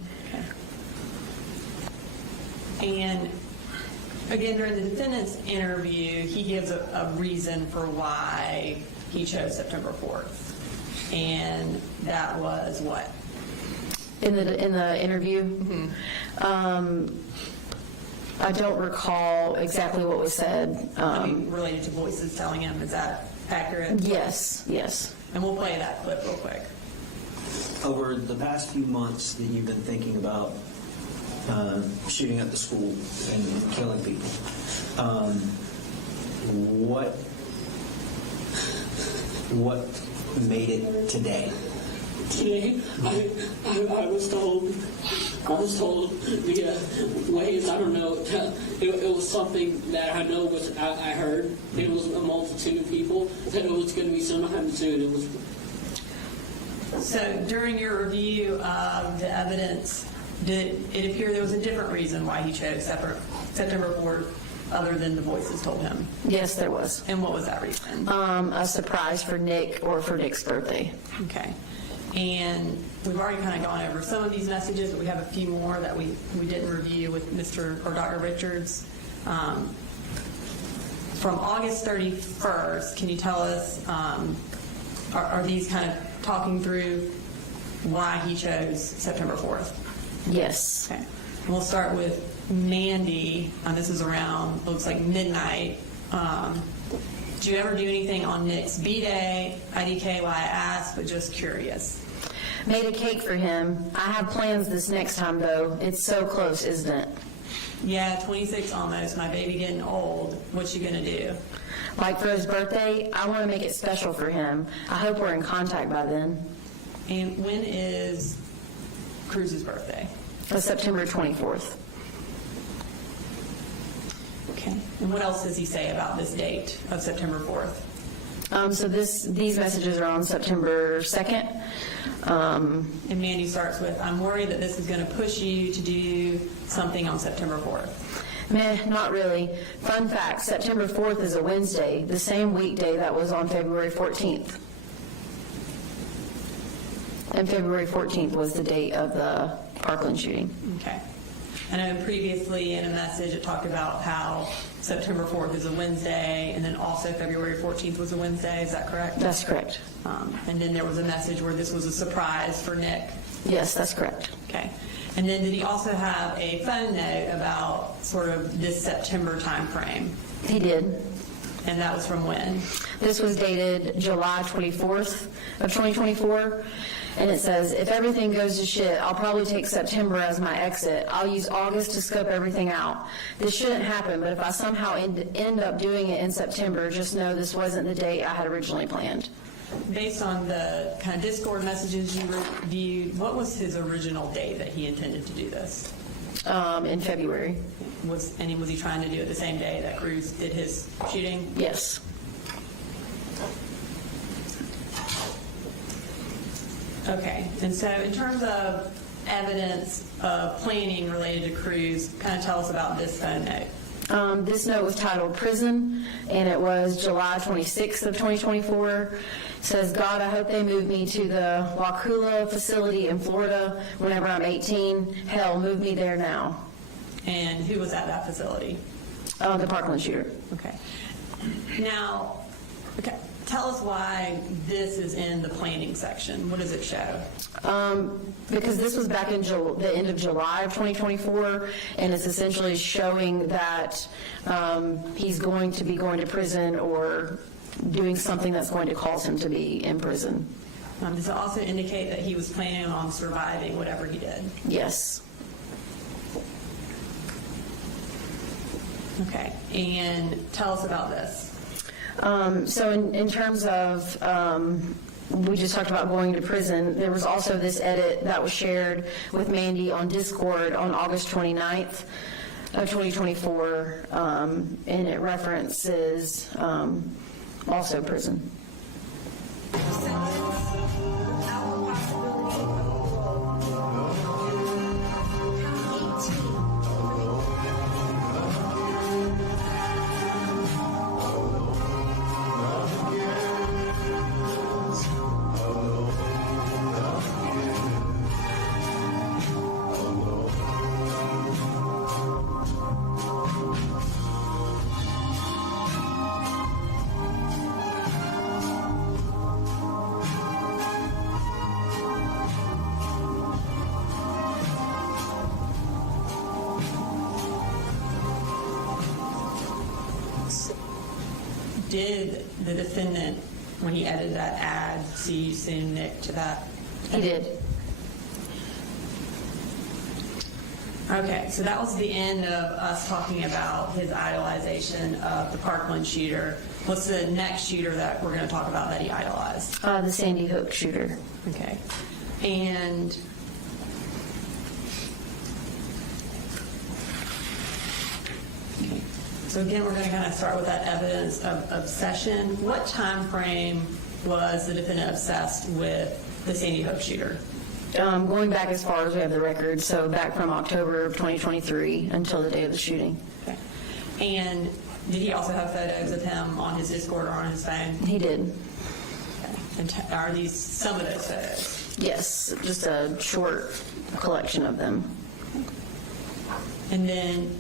Okay. And again, during the defendant's interview, he gives a reason for why he chose September 4th. And that was what? In the interview? Mm-hmm. I don't recall exactly what was said. Related to voices telling him, is that accurate? Yes. And we'll play that clip real quick. Over the past few months that you've been thinking about shooting at the school and killing people, what made it today? Today, I was told I was told via waves, I don't know, it was something that I know was, I heard, it was a multitude of people, that it was going to be sometime soon. It was. So during your review of the evidence, did it appear there was a different reason why he chose September 4th other than the voices told him? Yes, there was. And what was that reason? A surprise for Nick or for Nick's birthday. Okay. And we've already kind of gone over some of these messages, but we have a few more that we didn't review with Mr. or Dr. Richards. From August 31st, can you tell us, are these kind of talking through why he chose September 4th? Yes. Okay. And we'll start with Mandy. This is around, looks like midnight. Did you ever do anything on Nick's B-Day? IDK, why I asked, but just curious. Made a cake for him. I have plans this next time, though. It's so close, isn't it? Yeah, 26 almost. My baby getting old. What you gonna do? Like for his birthday, I want to make it special for him. I hope we're in contact by then. And when is Cruz's birthday? September 24th. Okay. And what else does he say about this date of September 4th? So these messages are on September 2nd. And Mandy starts with, I'm worried that this is going to push you to do something on September 4th. Meh, not really. Fun fact, September 4th is a Wednesday, the same weekday that was on February 14th. And February 14th was the date of the Parkland shooting. Okay. I know previously in a message it talked about how September 4th is a Wednesday, and then also February 14th was a Wednesday. Is that correct? That's correct. And then there was a message where this was a surprise for Nick. Yes, that's correct. Okay. And then did he also have a phone note about sort of this September time frame? He did. And that was from when? This was dated July 24th of 2024. And it says, if everything goes to shit, I'll probably take September as my exit. I'll use August to scope everything out. This shouldn't happen, but if I somehow end up doing it in September, just know this wasn't the date I had originally planned. Based on the kind of Discord messages you reviewed, what was his original date that he intended to do this? In February. Was he trying to do it the same day that Cruz did his shooting? Yes. Okay, and so in terms of evidence of planning related to Cruz, kind of tell us about this phone note. This note was titled Prison, and it was July 26th of 2024. It says, God, I hope they move me to the Wakulla facility in Florida whenever I'm 18. Hell, move me there now. And who was at that facility? The Parkland shooter. Okay. Now, okay, tell us why this is in the planning section. What does it show? Because this was back in the end of July of 2024, and it's essentially showing that he's going to be going to prison or doing something that's going to cause him to be in prison. Does it also indicate that he was planning on surviving whatever he did? Yes. Okay, and tell us about this. So in terms of, we just talked about going to prison, there was also this edit that was shared with Mandy on Discord on August 29th of 2024, and it references also prison. Did the defendant, when he edited that ad, see you send Nick to that? He did. Okay, so that was the end of us talking about his idolization of the Parkland shooter. What's the next shooter that we're going to talk about that he idolized? The Sandy Hook shooter. Okay. And So again, we're going to kind of start with that evidence of obsession. What time frame was the defendant obsessed with the Sandy Hook shooter? Going back as far as we have the record, so back from October of 2023 until the day of the shooting. Okay. And did he also have photos of him on his Discord or on his phone? He did. Okay. And are these some of those photos? Yes, just a short collection of them. And then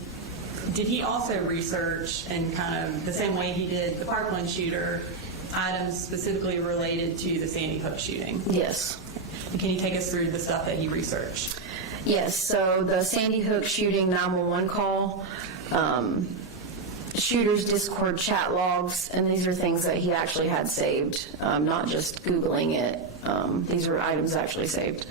did he also research and kind of the same way he did the Parkland shooter, items specifically related to the Sandy Hook shooting? Yes. And can you take us through the stuff that he researched? Yes, so the Sandy Hook shooting 911 call, shooter's Discord chat logs, and these are things that he actually had saved, not just Googling it. These are items actually saved.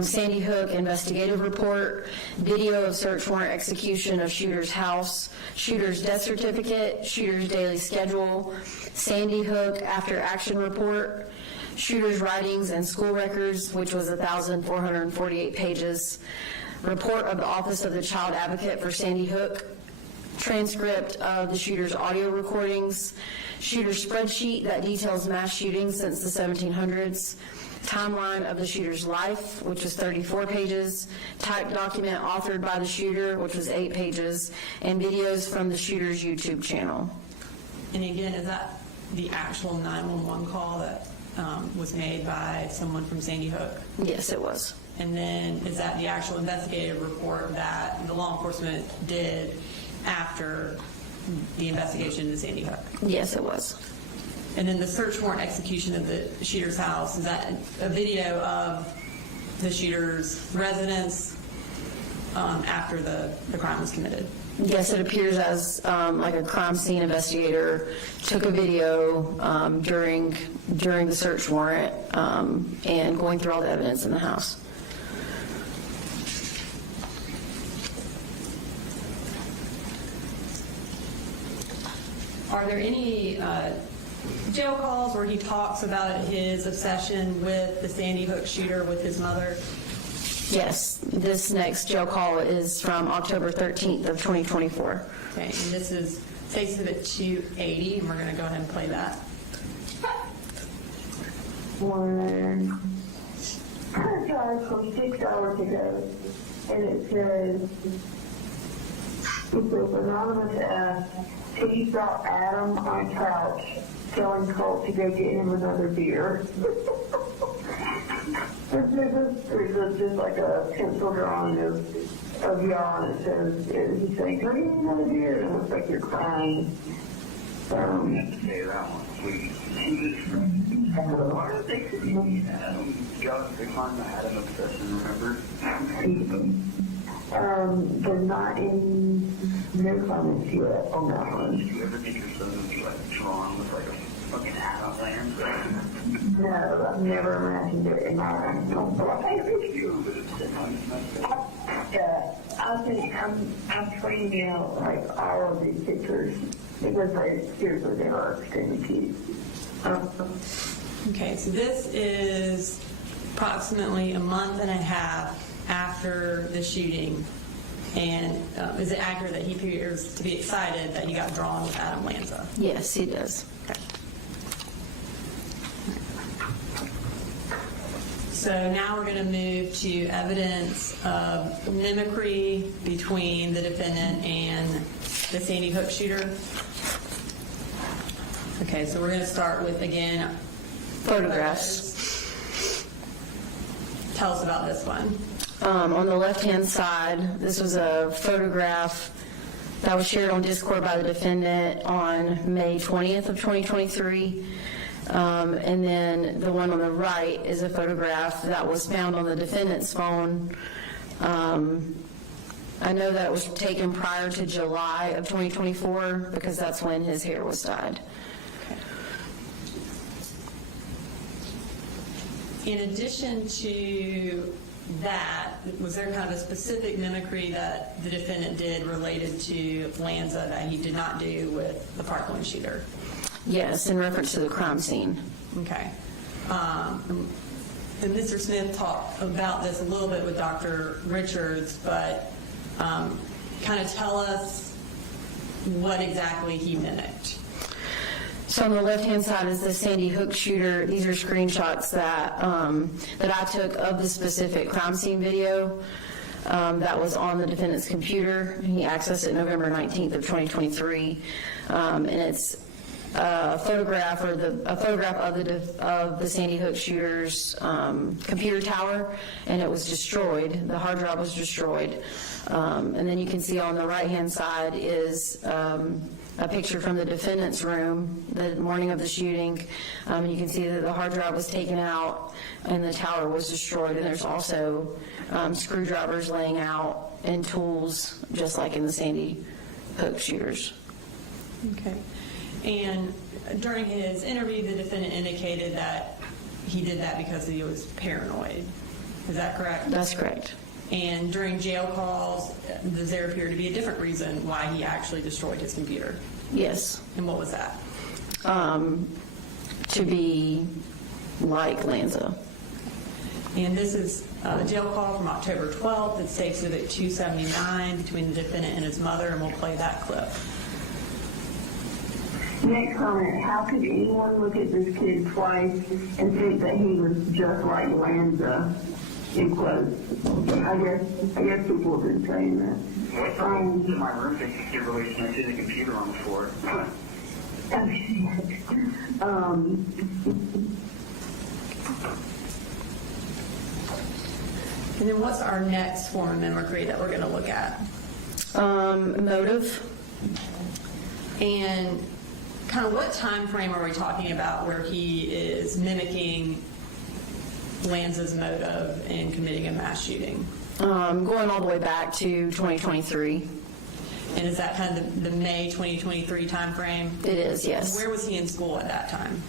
Sandy Hook investigative report, video of search warrant execution of shooter's house, shooter's death certificate, shooter's daily schedule, Sandy Hook after action report, shooter's writings and school records, which was 1,448 pages, report of the Office of the Child Advocate for Sandy Hook, transcript of the shooter's audio recordings, shooter's spreadsheet that details mass shootings since the 1700s, timeline of the shooter's life, which was 34 pages, typed document authored by the shooter, which was 8 pages, and videos from the shooter's YouTube channel. And again, is that the actual 911 call that was made by someone from Sandy Hook? Yes, it was. And then is that the actual investigative report that the law enforcement did after the investigation into Sandy Hook? Yes, it was. And then the search warrant execution of the shooter's house, is that a video of the shooter's residence after the crime was committed? Yes, it appears as like a crime scene investigator took a video during the search warrant and going through all the evidence in the house. Are there any jail calls where he talks about his obsession with the Sandy Hook shooter with his mother? Yes, this next jail call is from October 13th of 2024. Okay, and this is Exhibit 280, and we're going to go ahead and play that. One, I tried from 6 hours ago, and it says, anonymous asked, he saw Adam on couch telling Colt to go get him another beer. There's just like a pencil drawing of y'all, and it says, he's saying, go get him another beer, and it looks like you're crying. I have to say that one, please. Why do they see Adam? Just to find the Adam obsession, remember? There's not any no comments yet on that one. Do you ever think your son would be like drawn with like a fucking Adam land? No, I've never imagined it in my life. I think I'm tweeting out like all of these pictures because seriously they are extremely cute. Okay, so this is approximately a month and a half after the shooting. And is it accurate that he appears to be excited that he got drawn with Adam Lanza? Yes, he does. Okay. So now we're going to move to evidence of mimicry between the defendant and the Sandy Hook shooter. Okay, so we're going to start with, again, Photographs. Tell us about this one. On the left-hand side, this was a photograph that was shared on Discord by the defendant on May 20th of 2023. And then the one on the right is a photograph that was found on the defendant's phone. I know that it was taken prior to July of 2024 because that's when his hair was dyed. In addition to that, was there kind of a specific mimicry that the defendant did related to Lanza that he did not do with the Parkland shooter? Yes, in reference to the crime scene. Okay. And Mr. Smith talked about this a little bit with Dr. Richards, but kind of tell us what exactly he mimicked. So on the left-hand side is the Sandy Hook shooter. These are screenshots that I took of the specific crime scene video that was on the defendant's computer. He accessed it November 19th of 2023, and it's a photograph of the Sandy Hook shooter's computer tower, and it was destroyed. The hard drive was destroyed, and then you can see on the right-hand side is a picture from the defendant's room the morning of the shooting. You can see that the hard drive was taken out and the tower was destroyed, and there's also screwdrivers laying out and tools just like in the Sandy Hook shooters. Okay. And during his interview, the defendant indicated that he did that because he was paranoid. Is that correct? That's correct. And during jail calls, does there appear to be a different reason why he actually destroyed his computer? Yes. And what was that? To be like Lanza. And this is a jail call from October 12th. It states that at 279 between the defendant and his mother, and we'll play that clip. Next comment, how could anyone look at this kid twice and think that he was just like Lanza? In quotes. I guess people have been saying that. What's in my room thinking you're really connected to the computer on the floor? And then what's our next form of mimicry that we're going to look at? Motive. And kind of what time frame are we talking about where he is mimicking Lanza's motive in committing a mass shooting? Going all the way back to 2023. And is that kind of the May 2023 time frame? It is, yes. Where was he in school at that time?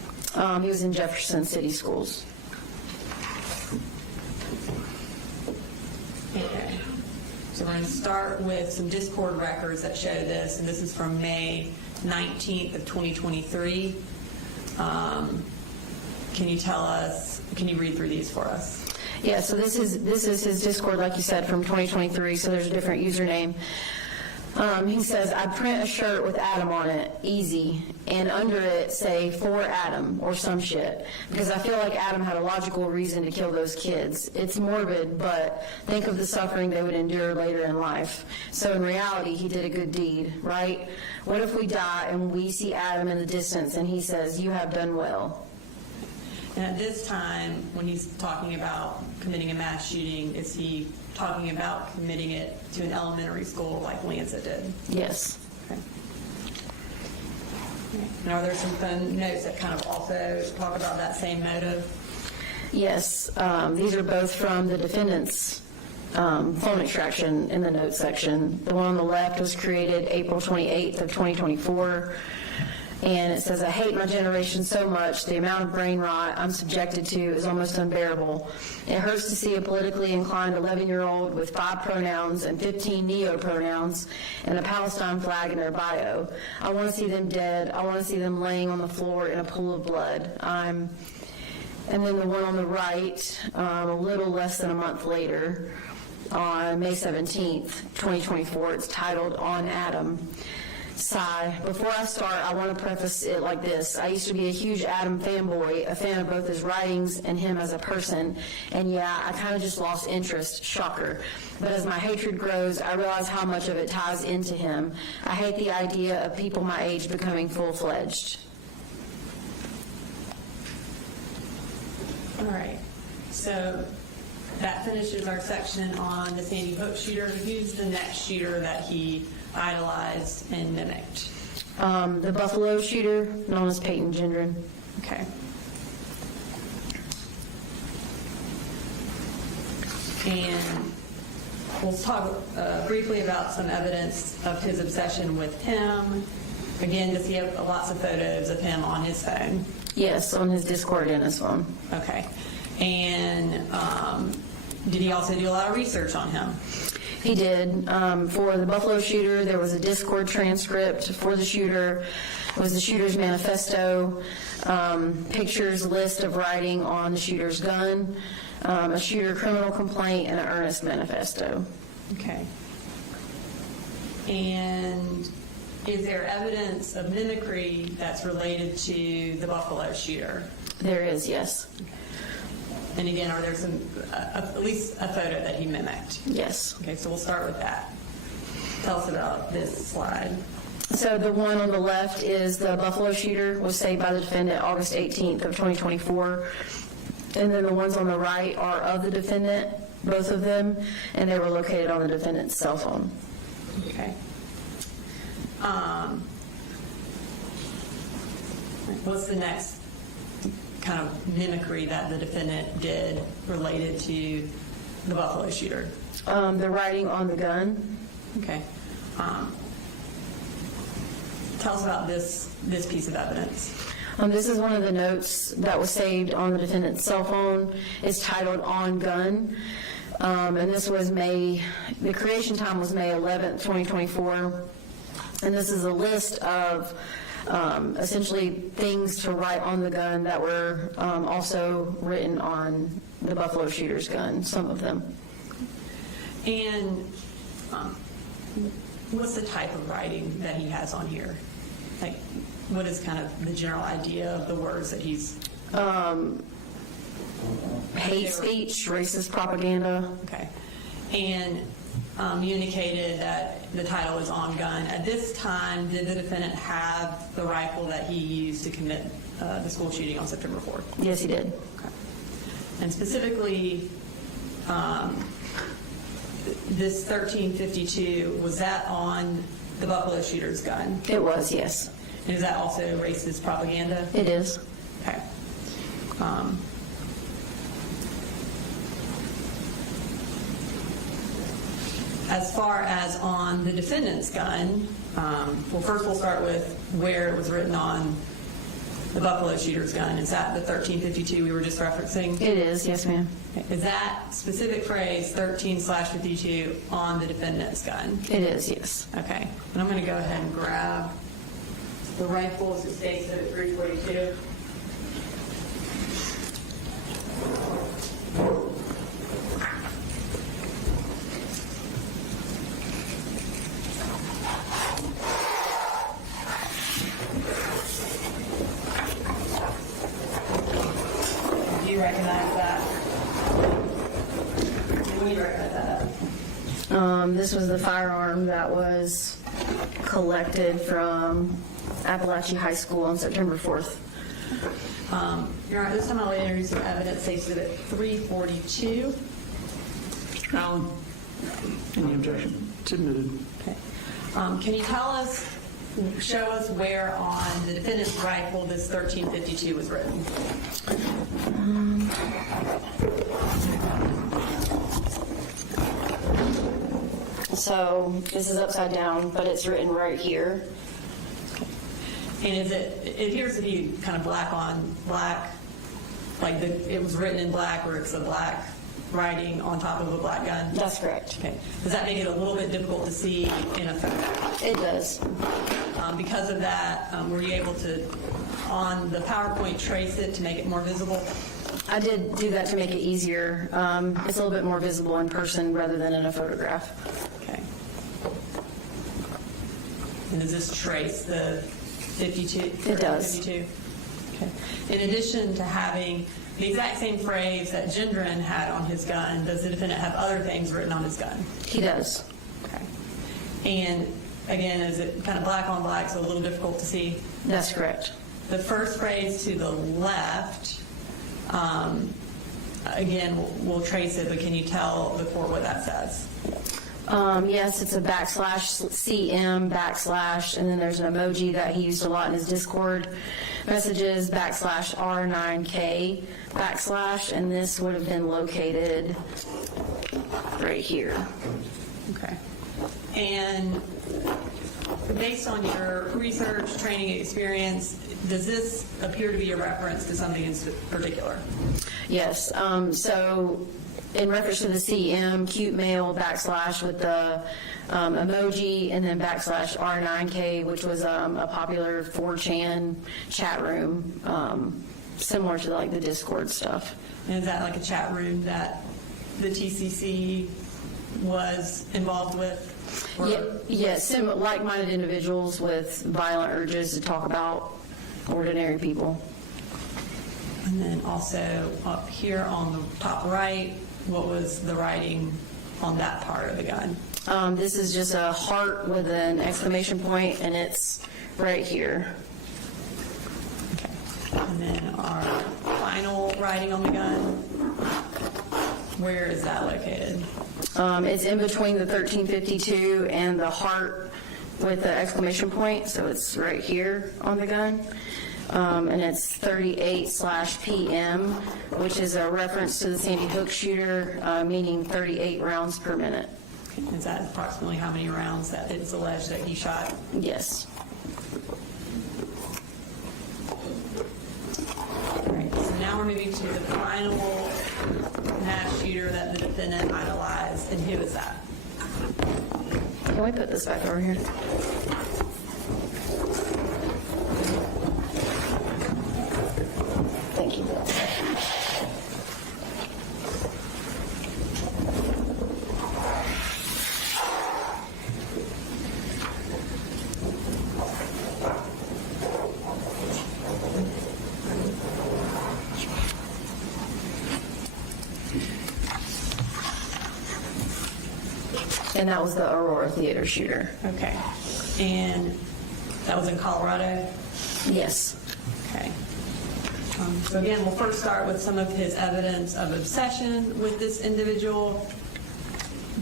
He was in Jefferson City Schools. Okay. So we're going to start with some Discord records that show this, and this is from May 19th of 2023. Can you tell us, can you read through these for us? Yeah, so this is his Discord, like you said, from 2023, so there's a different username. He says, I print a shirt with Adam on it, easy, and under it say, for Adam, or some shit, because I feel like Adam had a logical reason to kill those kids. It's morbid, but think of the suffering they would endure later in life. So in reality, he did a good deed, right? What if we die and we see Adam in the distance and he says, you have done well? And at this time, when he's talking about committing a mass shooting, is he talking about committing it to an elementary school like Lanza did? Yes. Okay. And are there some fun notes that kind of also talk about that same motive? Yes. These are both from the defendant's phone extraction in the notes section. The one on the left was created April 28th of 2024. And it says, I hate my generation so much. The amount of brain rot I'm subjected to is almost unbearable. It hurts to see a politically inclined 11-year-old with 5 pronouns and 15 neo-pronouns and a Palestine flag in their bio. I want to see them dead. I want to see them laying on the floor in a pool of blood. And then the one on the right, a little less than a month later, on May 17th, 2024, it's titled On Adam. Sigh. Before I start, I want to preface it like this. I used to be a huge Adam fanboy, a fan of both his writings and him as a person. And yeah, I kind of just lost interest. Shocker. But as my hatred grows, I realize how much of it ties into him. I hate the idea of people my age becoming full-fledged. All right. So that finishes our section on the Sandy Hook shooter. Who's the next shooter that he idolized and mimicked? The Buffalo shooter, known as Peyton Gendron. Okay. And we'll talk briefly about some evidence of his obsession with him. Again, does he have lots of photos of him on his phone? Yes, on his Discord and his phone. Okay. And did he also do a lot of research on him? He did. For the Buffalo shooter, there was a Discord transcript for the shooter. It was the shooter's manifesto, pictures, list of writing on the shooter's gun, a shooter criminal complaint, and an earnest manifesto. Okay. And is there evidence of mimicry that's related to the Buffalo shooter? There is, yes. And again, are there some, at least a photo that he mimicked? Yes. Okay, so we'll start with that. Tell us about this slide. So the one on the left is the Buffalo shooter, was saved by the defendant August 18th of 2024. And then the ones on the right are of the defendant, both of them, and they were located on the defendant's cell phone. Okay. What's the next kind of mimicry that the defendant did related to the Buffalo shooter? The writing on the gun. Okay. Tell us about this piece of evidence. This is one of the notes that was saved on the defendant's cell phone. It's titled "On Gun," and this was the creation time was May 11th, 2024. And this is a list of essentially things to write on the gun that were also written on the Buffalo shooter's gun, some of them. And what's the type of writing that he has on here? Like, what is kind of the general idea of the words that he's... Hate speech, racist propaganda. Okay. And you indicated that the title is "On Gun." At this time, did the defendant have the rifle that he used to commit the school shooting on September 4th? Yes, he did. Okay. And specifically, this 1352, was that on the Buffalo shooter's gun? It was, yes. And is that also racist propaganda? It is. Okay. As far as on the defendant's gun, well, first we'll start with where it was written on the Buffalo shooter's gun. Is that the 1352 we were just referencing? It is, yes, ma'am. Is that specific phrase 13/52 on the defendant's gun? It is, yes. Okay. And I'm going to go ahead and grab the rifle as it states that it's 342. Do you recognize that? When do you recognize that? This was the firearm that was collected from Apalachee High School on September 4th. Your Honor, this time I'll introduce some evidence states that at 342. Alan, any objection? Submitted. Okay. Can you show us where on the defendant's rifle this 1352 was written? So this is upside down, but it's written right here. And it appears to be kind of black on black, like it was written in black, or it's a black writing on top of a black gun? That's correct. Okay. Does that make it a little bit difficult to see in a photo? It does. Because of that, were you able to, on the PowerPoint, trace it to make it more visible? I did do that to make it easier. It's a little bit more visible in person rather than in a photograph. Okay. And does this trace the 52? It does. 52? Okay. In addition to having the exact same phrase that Gendron had on his gun, does the defendant have other things written on his gun? He does. Okay. And again, is it kind of black on black, so a little difficult to see? That's correct. The first phrase to the left, again, we'll trace it, but can you tell the court what that says? Yes, it's a /CM / and then there's an emoji that he used a lot in his Discord messages, /R9K /, and this would have been located right here. Okay. And based on your research, training, experience, does this appear to be a reference to something in particular? Yes. So in reference to the CM, cute male / with the emoji, and then /R9K, which was a popular 4chan chat room, similar to like the Discord stuff. And is that like a chat room that the TCC was involved with? Or- Yes, like-minded individuals with violent urges to talk about ordinary people. And then also up here on the top right, what was the writing on that part of the gun? This is just a heart with an exclamation point, and it's right here. Okay. And then our final writing on the gun, where is that located? It's in between the 1352 and the heart with the exclamation point, so it's right here on the gun. And it's 38/PM, which is a reference to the Sandy Hook shooter, meaning 38 rounds per minute. Is that approximately how many rounds that it's alleged that he shot? Yes. All right, so now we're moving to the final mass shooter that the defendant idolized, and who is that? Can we put this back over here? Thank you. And that was the Aurora Theater shooter. Okay. And that was in Colorado? Yes. Okay. So again, we'll first start with some of his evidence of obsession with this individual.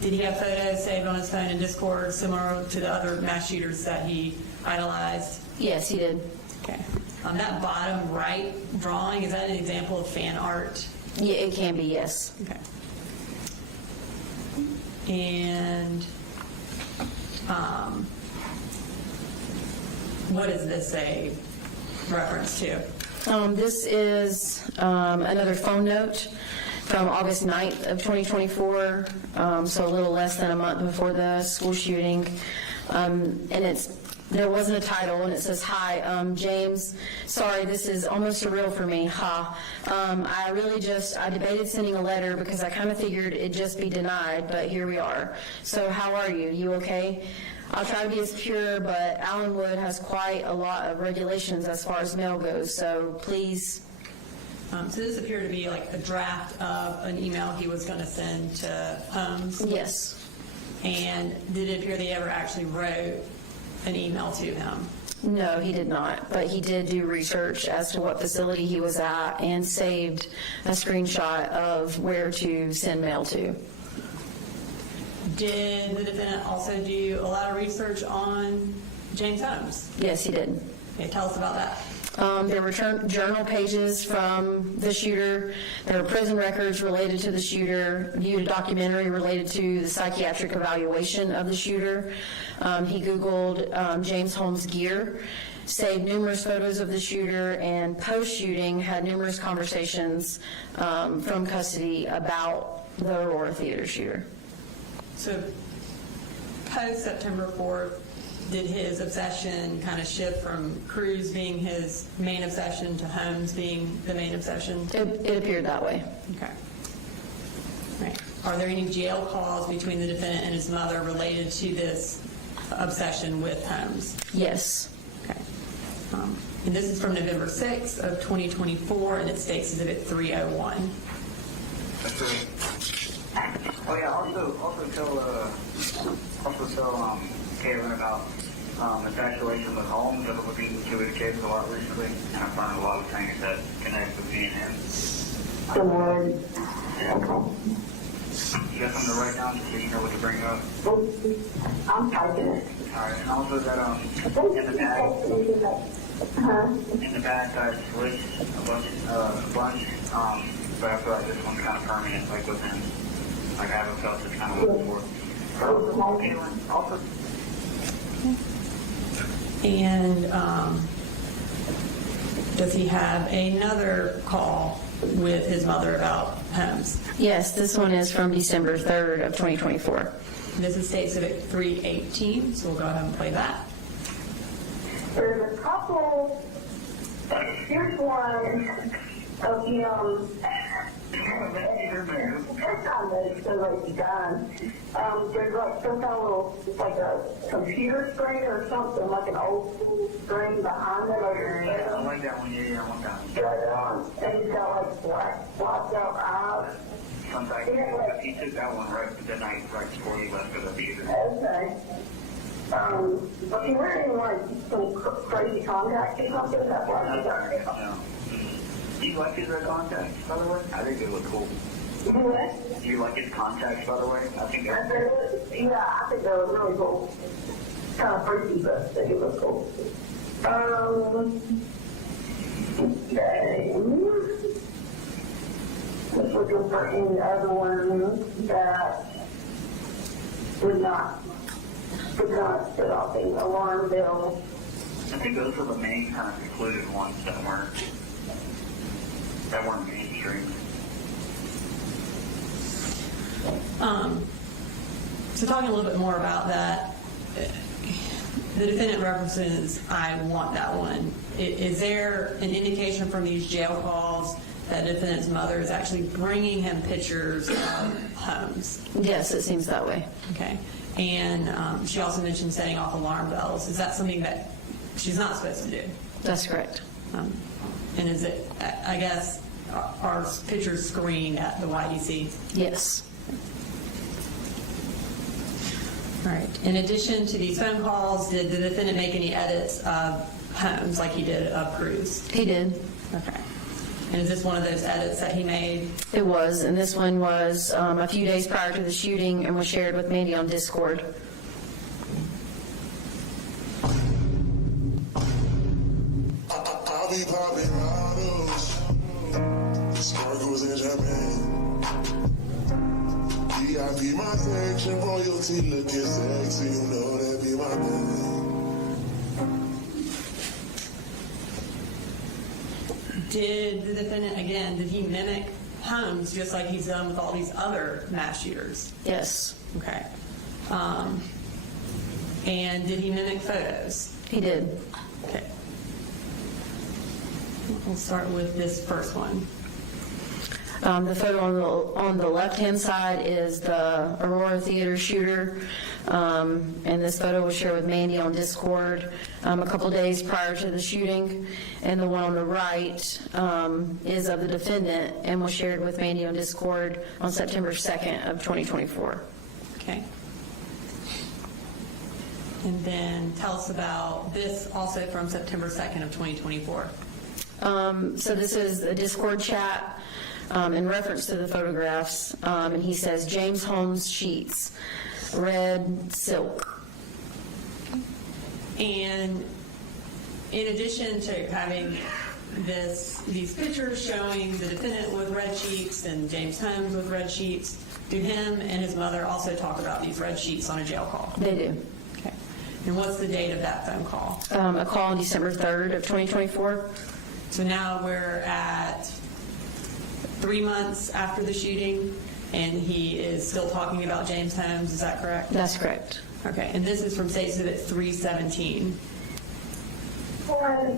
Did he have photos saved on his phone in Discord similar to the other mass shooters that he idolized? Yes, he did. Okay. On that bottom right drawing, is that an example of fan art? Yeah, it can be, yes. Okay. And what is this a reference to? This is another phone note from August 9th of 2024, so a little less than a month before the school shooting. And there wasn't a title, and it says, "Hi, James, sorry, this is almost surreal for me, ha. I debated sending a letter because I kind of figured it'd just be denied, but here we are. So how are you? You okay? I'll try to be as pure, but Allenwood has quite a lot of regulations as far as mail goes, so please." So this appeared to be like a draft of an email he was going to send to Holmes? Yes. And did it appear that he ever actually wrote an email to him? No, he did not, but he did do research as to what facility he was at and saved a screenshot of where to send mail to. Did the defendant also do a lot of research on James Holmes? Yes, he did. Okay, tell us about that. There were journal pages from the shooter. There were prison records related to the shooter. Viewed a documentary related to the psychiatric evaluation of the shooter. He Googled James Holmes gear, saved numerous photos of the shooter, and post-shooting had numerous conversations from custody about the Aurora Theater shooter. So post-September 4th, did his obsession kind of shift from Cruz being his main obsession to Holmes being the main obsession? It appeared that way. Okay. Right. Are there any jail calls between the defendant and his mother related to this obsession with Holmes? Yes. Okay. And this is from November 6th of 2024, and it states Exhibit 301. That's right. Oh yeah. Also tell Caitlin about infatuation with Holmes. I've been looking into his case a lot recently, and I found a lot of things that connect with me and him. You got something to write down so you know what to bring up? I'm typing it. Alright, and also that in the back I switched a bunch, but I feel like this one's kind of permanent, like with him. Like I haven't felt this kind of way before. Caitlin, also. And does he have another call with his mother about Holmes? Yes, this one is from December 3rd of 2024. This is State Civic 318, so we'll go ahead and play that. There's a couple, here's one of him That's not that it's so like done. There's like some kind of little, like a computer screen or something, like an old school screen behind it. I like that one, yeah, I want that one. Right on. And he's got like blacked out eyes. Sometimes he took that one right the night right before he left for the theater. Okay. But he wearing like some crazy contacts or something. That's why he's got. No. Do you like his red contacts, by the way? I think they look cool. What? Do you like his contacts, by the way? I think Yeah, I think they were really cool. Kind of freaky, but I think it was cool. Okay. Just looking for any other ones that would not set off the alarm bell. I think those are the main kind of included ones that weren't mainstream. So talking a little bit more about that, the defendant references, I want that one. Is there an indication from these jail calls that the defendant's mother is actually bringing him pictures of homes? Yes, it seems that way. Okay. And she also mentioned setting off alarm bells. Is that something that she's not supposed to do? That's correct. And is it, I guess, are pictures screened at the YDC? Yes. All right. In addition to these phone calls, did the defendant make any edits of homes like he did of Cruz? He did. Okay. And is this one of those edits that he made? It was, and this one was a few days prior to the shooting and was shared with Mandy on Discord. I'll be popping bottles, sparkles and champagne. VIP my section, royalty looking sexy, you know that be my name. Did the defendant, again, did he mimic homes just like he's done with all these other mass shooters? Yes. Okay. And did he mimic photos? He did. Okay. We'll start with this first one. The photo on the left-hand side is the Aurora Theater shooter, and this photo was shared with Mandy on Discord a couple days prior to the shooting. And the one on the right is of the defendant and was shared with Mandy on Discord on September 2nd of 2024. Okay. And then tell us about this also from September 2nd of 2024. So this is a Discord chat in reference to the photographs, and he says, James Holmes sheets, red silk. And in addition to having these pictures showing the defendant with red sheets and James Holmes with red sheets, do him and his mother also talk about these red sheets on a jail call? They do. Okay. And what's the date of that phone call? A call on December 3rd of 2024. So now we're at 3 months after the shooting, and he is still talking about James Holmes. Is that correct? That's correct. Okay. And this is from State Exhibit 317.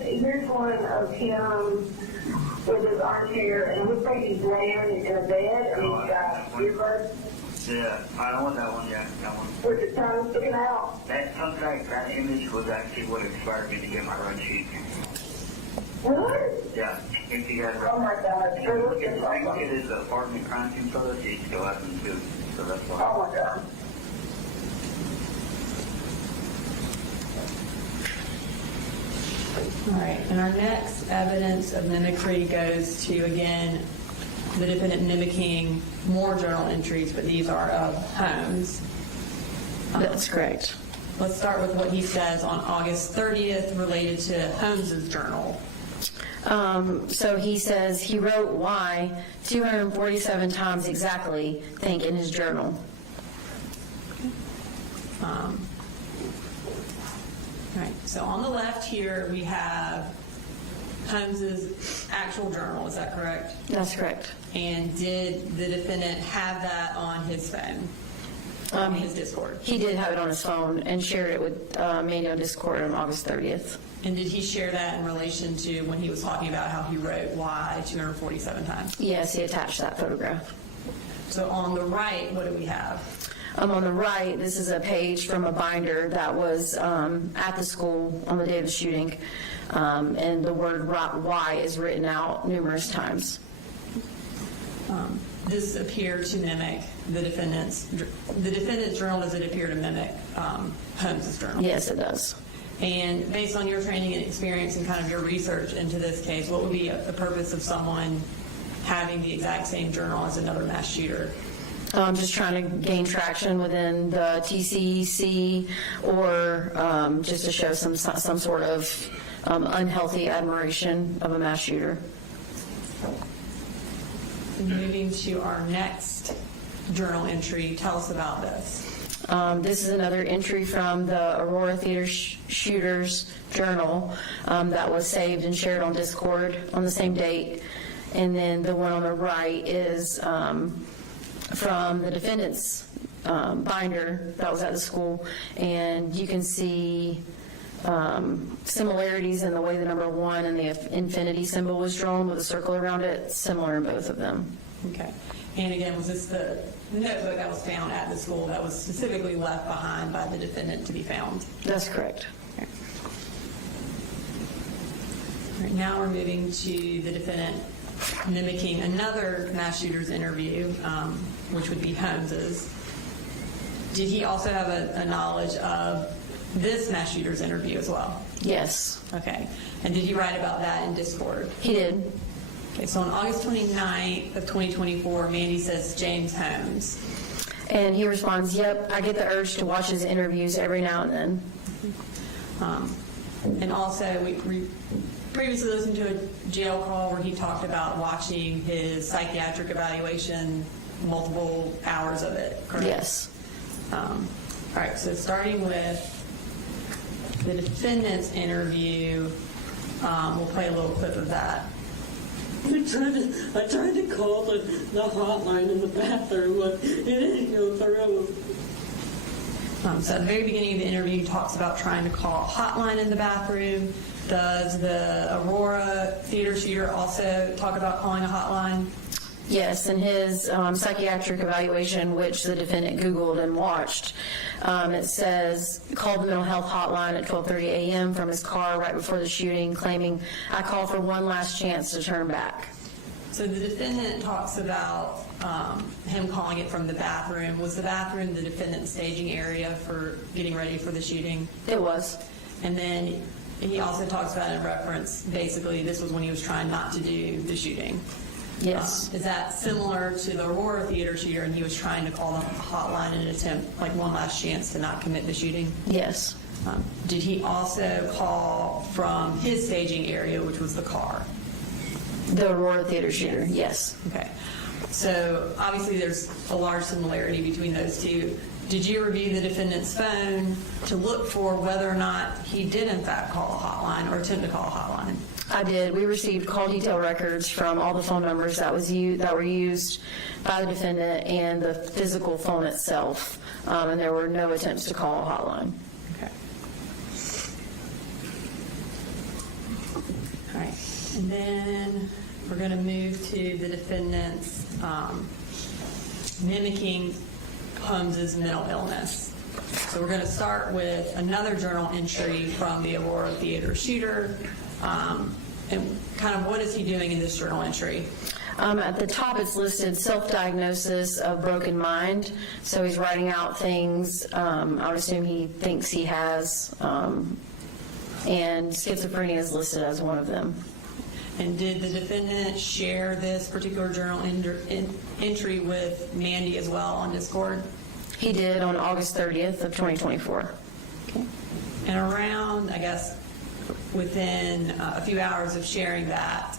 Here's one of him with his armchair, and it looks like he's laying in a bed, and he's got earbuds. Yeah, I want that one, yeah, that one. With the tongue sticking out. That image was actually what inspired me to get my red sheet. What? Yeah, if you guys Oh my God, you're looking I like think it is a partner crime scene photo, so you can go out and do, so that's why. Oh my God. All right. And our next evidence of mimicry goes to, again, the defendant mimicking more journal entries, but these are of Holmes. That's correct. Let's start with what he says on August 30th related to Holmes's journal. So he says he wrote why 247 times exactly, think, in his journal. Right. So on the left here we have Holmes's actual journal. Is that correct? That's correct. And did the defendant have that on his phone? On his Discord? He did have it on his phone and shared it with Mandy on Discord on August 30th. And did he share that in relation to when he was talking about how he wrote why 247 times? Yes, he attached that photograph. So on the right, what do we have? On the right, this is a page from a binder that was at the school on the day of the shooting, and the word "why" is written out numerous times. This appeared to mimic the defendant's journal. Does it appear to mimic Holmes's journal? Yes, it does. And based on your training and experience and kind of your research into this case, what would be the purpose of someone having the exact same journal as another mass shooter? Just trying to gain traction within the TCC, or just to show some sort of unhealthy admiration of a mass shooter. Moving to our next journal entry, tell us about this. This is another entry from the Aurora Theater Shooters Journal that was saved and shared on Discord on the same date. And then the one on the right is from the defendant's binder that was at the school. And you can see similarities in the way the number 1 and the infinity symbol was drawn with a circle around it, similar in both of them. Okay. And again, was this the notebook that was found at the school that was specifically left behind by the defendant to be found? That's correct. Okay. All right, now we're moving to the defendant mimicking another mass shooter's interview, which would be Holmes's. Did he also have a knowledge of this mass shooter's interview as well? Yes. Okay. And did he write about that in Discord? He did. Okay, so on August 29th of 2024, Mandy says James Holmes. And he responds, "Yep, I get the urge to watch his interviews every now and then." And also, we previously listened to a jail call where he talked about watching his psychiatric evaluation, multiple hours of it, correct? Yes. All right, so starting with the defendant's interview, we'll play a little clip of that. I tried to call the hotline in the bathroom, but it didn't go through. So at the very beginning of the interview, he talks about trying to call a hotline in the bathroom. Does the Aurora Theater shooter also talk about calling a hotline? Yes, in his psychiatric evaluation, which the defendant Googled and watched, it says, called the mental health hotline at 12:30 a.m. from his car right before the shooting, claiming, "I called for one last chance to turn back." So the defendant talks about him calling it from the bathroom. Was the bathroom the defendant's staging area for getting ready for the shooting? It was. And then he also talks about in reference, basically, this was when he was trying not to do the shooting. Yes. Is that similar to the Aurora Theater shooter, and he was trying to call the hotline in an attempt, like one last chance to not commit the shooting? Yes. Did he also call from his staging area, which was the car? The Aurora Theater shooter, yes. Okay. So obviously there's a large similarity between those two. Did you review the defendant's phone to look for whether or not he did in fact call a hotline or attempt to call a hotline? I did. We received call detail records from all the phone numbers that were used by the defendant and the physical phone itself, and there were no attempts to call a hotline. Okay. All right. And then we're going to move to the defendant's mimicking Holmes's mental illness. So we're going to start with another journal entry from the Aurora Theater shooter. And kind of what is he doing in this journal entry? At the top, it's listed self-diagnosis of broken mind. So he's writing out things I would assume he thinks he has, and schizophrenia is listed as one of them. And did the defendant share this particular journal entry with Mandy as well on Discord? He did on August 30th of 2024. Okay. And around, I guess, within a few hours of sharing that,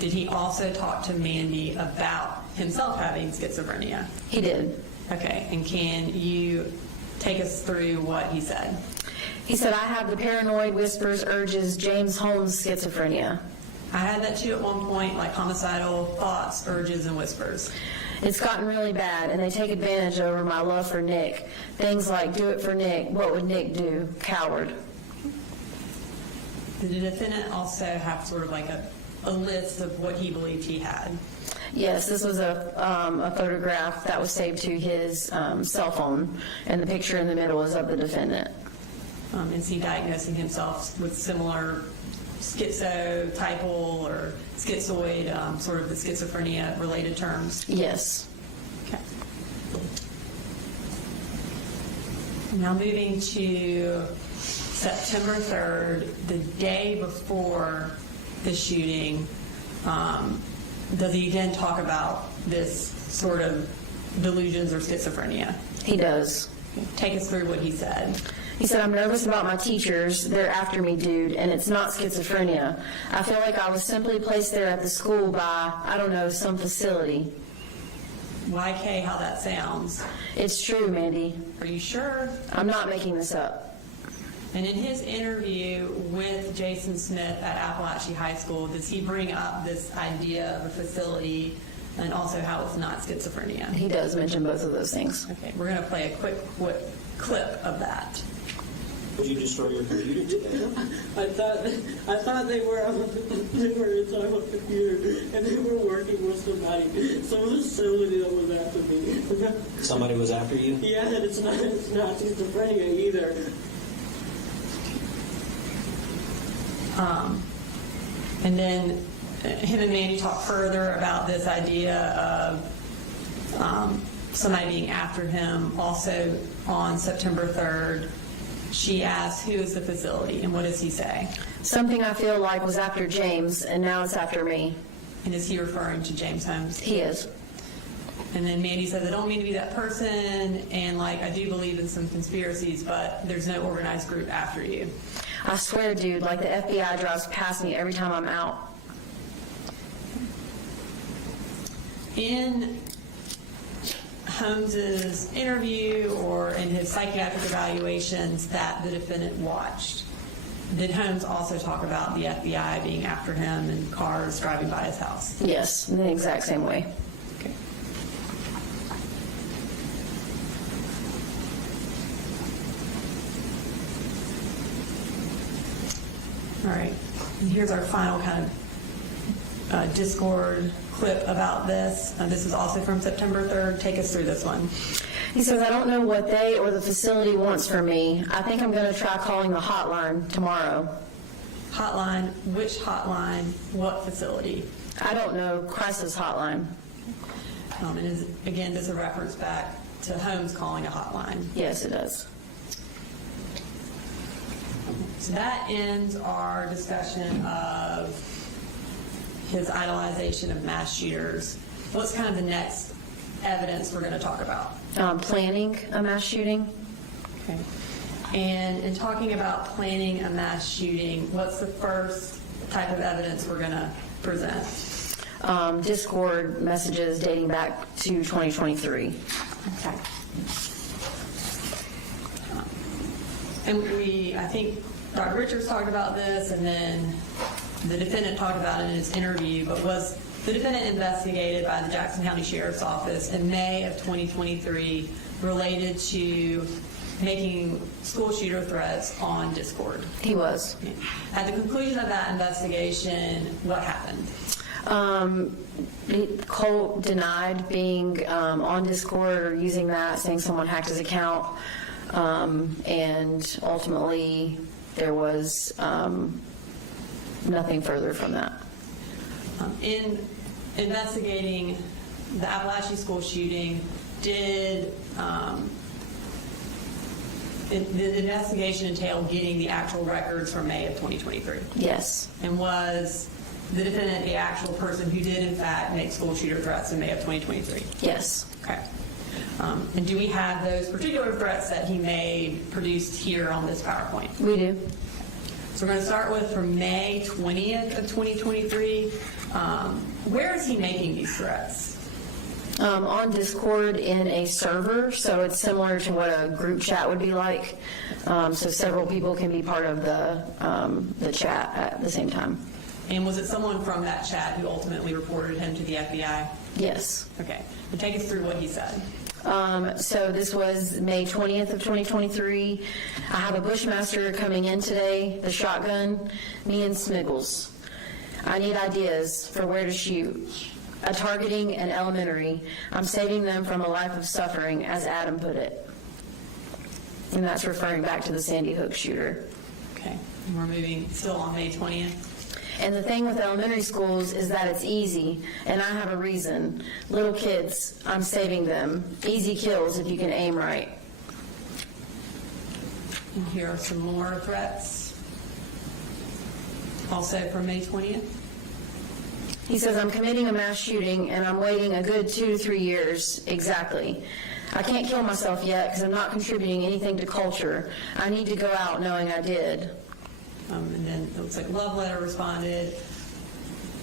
did he also talk to Mandy about himself having schizophrenia? He did. Okay, and can you take us through what he said? He said, "I have the paranoid whispers, urges, James Holmes schizophrenia. I had that too at one point, like homicidal thoughts, urges, and whispers. It's gotten really bad, and they take advantage over my love for Nick. Things like, do it for Nick, what would Nick do? Coward." Did the defendant also have sort of like a list of what he believed he had? Yes, this was a photograph that was saved to his cell phone, and the picture in the middle is of the defendant. Is he diagnosing himself with similar schizotypal or schizoid, sort of the schizophrenia-related terms? Yes. Okay. Now moving to September 3rd, the day before the shooting, does he again talk about this sort of delusions or schizophrenia? He does. Take us through what he said. He said, "I'm nervous about my teachers. They're after me, dude, and it's not schizophrenia. I feel like I was simply placed there at the school by, I don't know, some facility." YK, how that sounds. It's true, Mandy. Are you sure? I'm not making this up. And in his interview with Jason Smith at Apalachee High School, does he bring up this idea of a facility and also how it's not schizophrenia? He does mention both of those things. Okay, we're going to play a quick clip of that. Did you destroy your computer today? I thought they were inside my computer and they were working with somebody. Some facility that was after me. Somebody was after you? Yeah, and it's not schizophrenia either. And then him and Mandy talk further about this idea of somebody being after him. Also on September 3rd, she asks, who is the facility, and what does he say? Something I feel like was after James, and now it's after me. And is he referring to James Holmes? He is. And then Mandy says, I don't mean to be that person, and like I do believe in some conspiracies, but there's no organized group after you. I swear, dude, like the FBI drives past me every time I'm out. In Holmes's interview or in his psychiatric evaluations that the defendant watched, did Holmes also talk about the FBI being after him and cars driving by his house? Yes, in the exact same way. Okay. All right, and here's our final kind of Discord clip about this. This is also from September 3rd. Take us through this one. He says, I don't know what they or the facility wants from me. I think I'm going to try calling the hotline tomorrow. Hotline? Which hotline? What facility? I don't know. Crisis hotline. And again, does a reference back to Holmes calling a hotline? Yes, it does. So that ends our discussion of his idolization of mass shooters. What's kind of the next evidence we're going to talk about? Planning a mass shooting. Okay. And in talking about planning a mass shooting, what's the first type of evidence we're going to present? Discord messages dating back to 2023. Okay. And I think Dr. Richards talked about this, and then the defendant talked about it in his interview, but was the defendant investigated by the Jackson County Sheriff's Office in May of 2023 related to making school shooter threats on Discord? He was. At the conclusion of that investigation, what happened? Colt denied being on Discord or using that, saying someone hacked his account, and ultimately there was nothing further from that. In investigating the Apalachee school shooting, did the investigation entail getting the actual records from May of 2023? Yes. And was the defendant the actual person who did, in fact, make school shooter threats in May of 2023? Yes. Okay. And do we have those particular threats that he made produced here on this PowerPoint? We do. So we're going to start with from May 20th of 2023. Where is he making these threats? On Discord in a server, so it's similar to what a group chat would be like. So several people can be part of the chat at the same time. And was it someone from that chat who ultimately reported him to the FBI? Yes. Okay. And take us through what he said. So this was May 20th of 2023. I have a Bushmaster coming in today, the shotgun, me and Smiggles. I need ideas for where to shoot. A targeting and elementary. I'm saving them from a life of suffering, as Adam put it. And that's referring back to the Sandy Hook shooter. Okay, and we're moving still on May 20th. And the thing with elementary schools is that it's easy, and I have a reason. Little kids, I'm saving them. Easy kills if you can aim right. And here are some more threats. Also from May 20th. He says, I'm committing a mass shooting, and I'm waiting a good 2 to 3 years, exactly. I can't kill myself yet because I'm not contributing anything to culture. I need to go out knowing I did. And then it looks like Love Letter responded,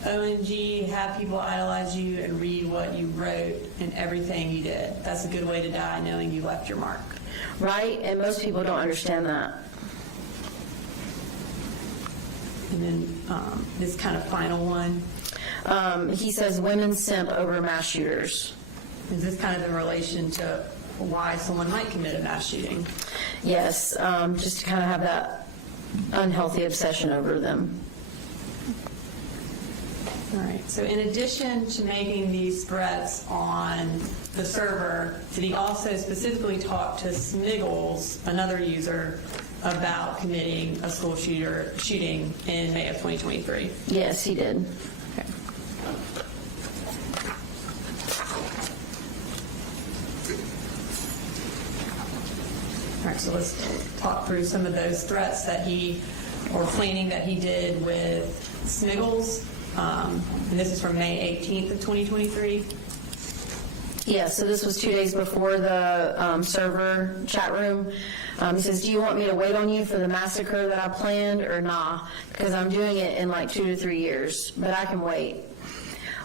OMG, have people idolize you and read what you wrote and everything you did. That's a good way to die, knowing you left your mark. Right? And most people don't understand that. And then this kind of final one. He says, women simp over mass shooters. Is this kind of in relation to why someone might commit a mass shooting? Yes, just to kind of have that unhealthy obsession over them. All right, so in addition to making these threats on the server, did he also specifically talk to Smiggles, another user, about committing a school shooting in May of 2023? Yes, he did. Okay. All right, so let's talk through some of those threats that or planning that he did with Smiggles. And this is from May 18th of 2023. Yeah, so this was 2 days before the server chat room. He says, do you want me to wait on you for the massacre that I planned or nah? Because I'm doing it in like 2 to 3 years, but I can wait.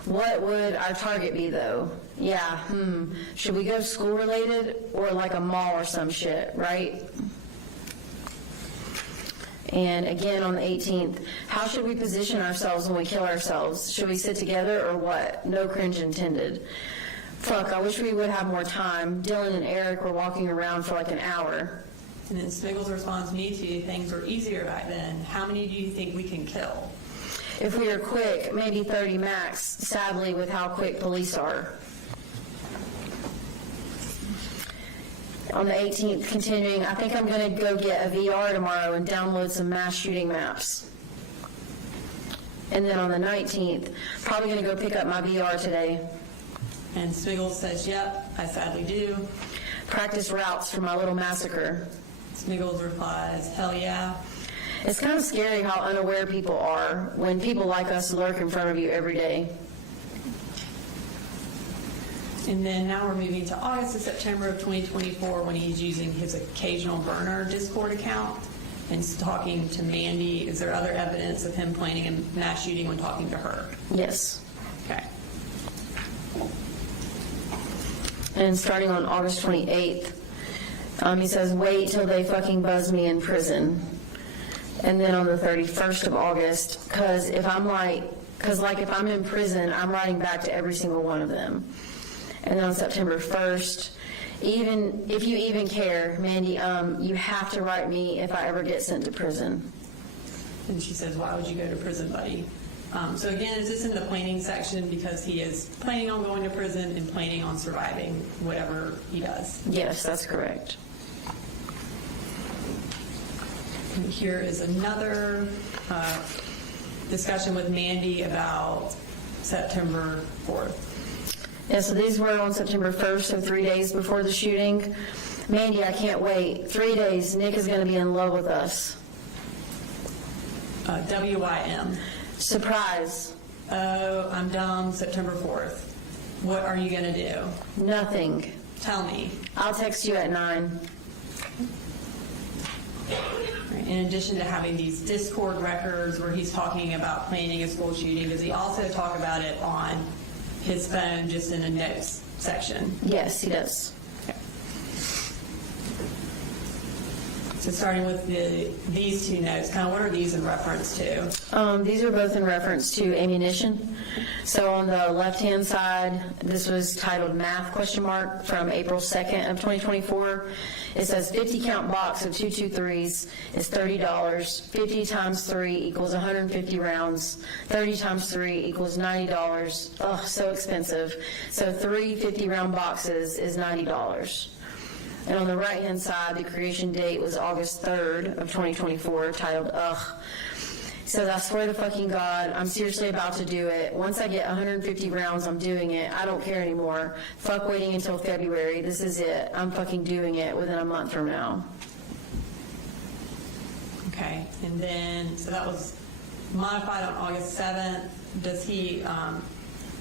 What would our target be though? Yeah, should we go school related or like a mall or some shit, right? And again on the 18th, how should we position ourselves when we kill ourselves? Should we sit together or what? No cringe intended. Fuck, I wish we would have more time. Dylan and Eric were walking around for like an hour. And then Smiggles responds me to, things were easier back then. How many do you think we can kill? If we are quick, maybe 30 max, sadly with how quick police are. On the 18th, continuing, I think I'm going to go get a VR tomorrow and download some mass shooting maps. And then on the 19th, probably going to go pick up my VR today. And Smiggles says, yep, I sadly do. Practice routes for my little massacre. Smiggles replies, hell yeah. It's kind of scary how unaware people are when people like us lurk in front of you every day. And then now we're moving to August to September of 2024 when he's using his occasional burner Discord account and talking to Mandy. Is there other evidence of him planning a mass shooting when talking to her? Yes. Okay. And starting on August 28th, he says, wait till they fucking buzz me in prison. And then on the 31st of August, because if I'm in prison, I'm writing back to every single one of them. And then on September 1st, even if you even care, Mandy, you have to write me if I ever get sent to prison. And she says, why would you go to prison, buddy? So again, is this in the planning section because he is planning on going to prison and planning on surviving whatever he does? Yes, that's correct. And here is another discussion with Mandy about September 4th. Yeah, so these were on September 1st, so 3 days before the shooting. Mandy, I can't wait. 3 days, Nick is going to be in love with us. WYM. Surprise. Oh, I'm dumb, September 4th. What are you going to do? Nothing. Tell me. I'll text you at 9. In addition to having these Discord records where he's talking about planning a school shooting, does he also talk about it on his phone just in a notes section? Yes, he does. Okay. So starting with these two notes, kind of what are these in reference to? These are both in reference to ammunition. So on the left-hand side, this was titled Math ? From April 2nd of 2024. It says 50 count box of 223s is $30. 50 times 3 equals 150 rounds. 30 times 3 equals $90. Ugh, so expensive. So 3 50 round boxes is $90. And on the right-hand side, the creation date was August 3rd of 2024, titled Ugh. It says, I swear to fucking God, I'm seriously about to do it. Once I get 150 rounds, I'm doing it. I don't care anymore. Fuck waiting until February. This is it. I'm fucking doing it within a month from now. Okay, and then, so that was modified on August 7th. Does he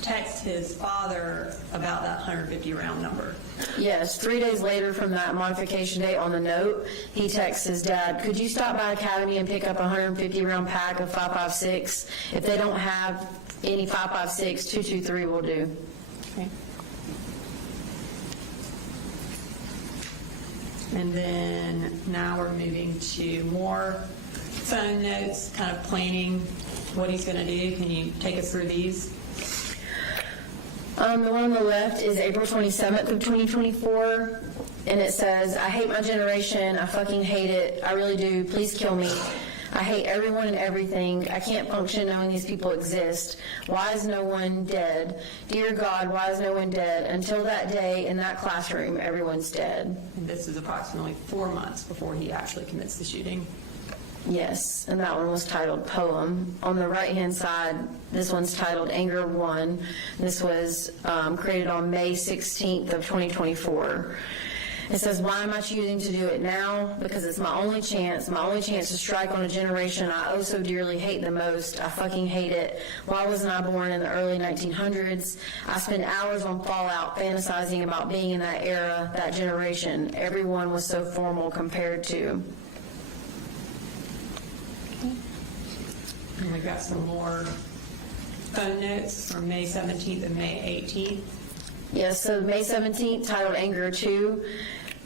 text his father about that 150 round number? Yes, 3 days later from that modification date on the note, he texts his dad, could you stop by Academy and pick up a 150 round pack of 5.56? If they don't have any 5.56, 223 will do. Okay. And then now we're moving to more phone notes, kind of planning what he's going to do. Can you take us through these? The one on the left is April 27th of 2024, and it says, I hate my generation. I fucking hate it. I really do. Please kill me. I hate everyone and everything. I can't function knowing these people exist. Why is no one dead? Dear God, why is no one dead? Until that day in that classroom, everyone's dead. And this is approximately 4 months before he actually commits the shooting. Yes, and that one was titled Poem. On the right-hand side, this one's titled Anger 1. This was created on May 16th of 2024. It says, why am I choosing to do it now? Because it's my only chance to strike on a generation I oh so dearly hate the most. I fucking hate it. Why wasn't I born in the early 1900s? I spend hours on Fallout fantasizing about being in that era, that generation. Everyone was so formal compared to. And we've got some more phone notes from May 17th and May 18th. Yes, so May 17th, titled Anger 2.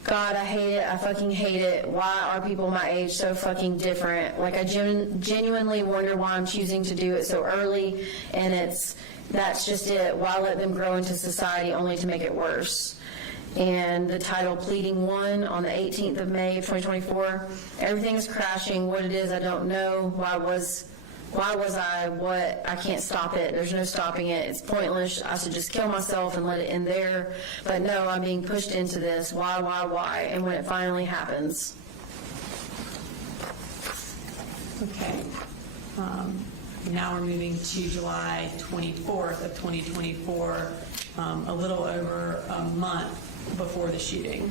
God, I hate it. I fucking hate it. Why are people my age so fucking different? Like, I genuinely wonder why I'm choosing to do it so early, and that's just it. Why let them grow into society only to make it worse? And the title Pleading 1 on the 18th of May of 2024. Everything is crashing. What it is, I don't know. Why was I what? I can't stop it. There's no stopping it. It's pointless. I should just kill myself and let it end there. But no, I'm being pushed into this. Why? And when it finally happens. Okay. Now we're moving to July 24th of 2024, a little over a month before the shooting.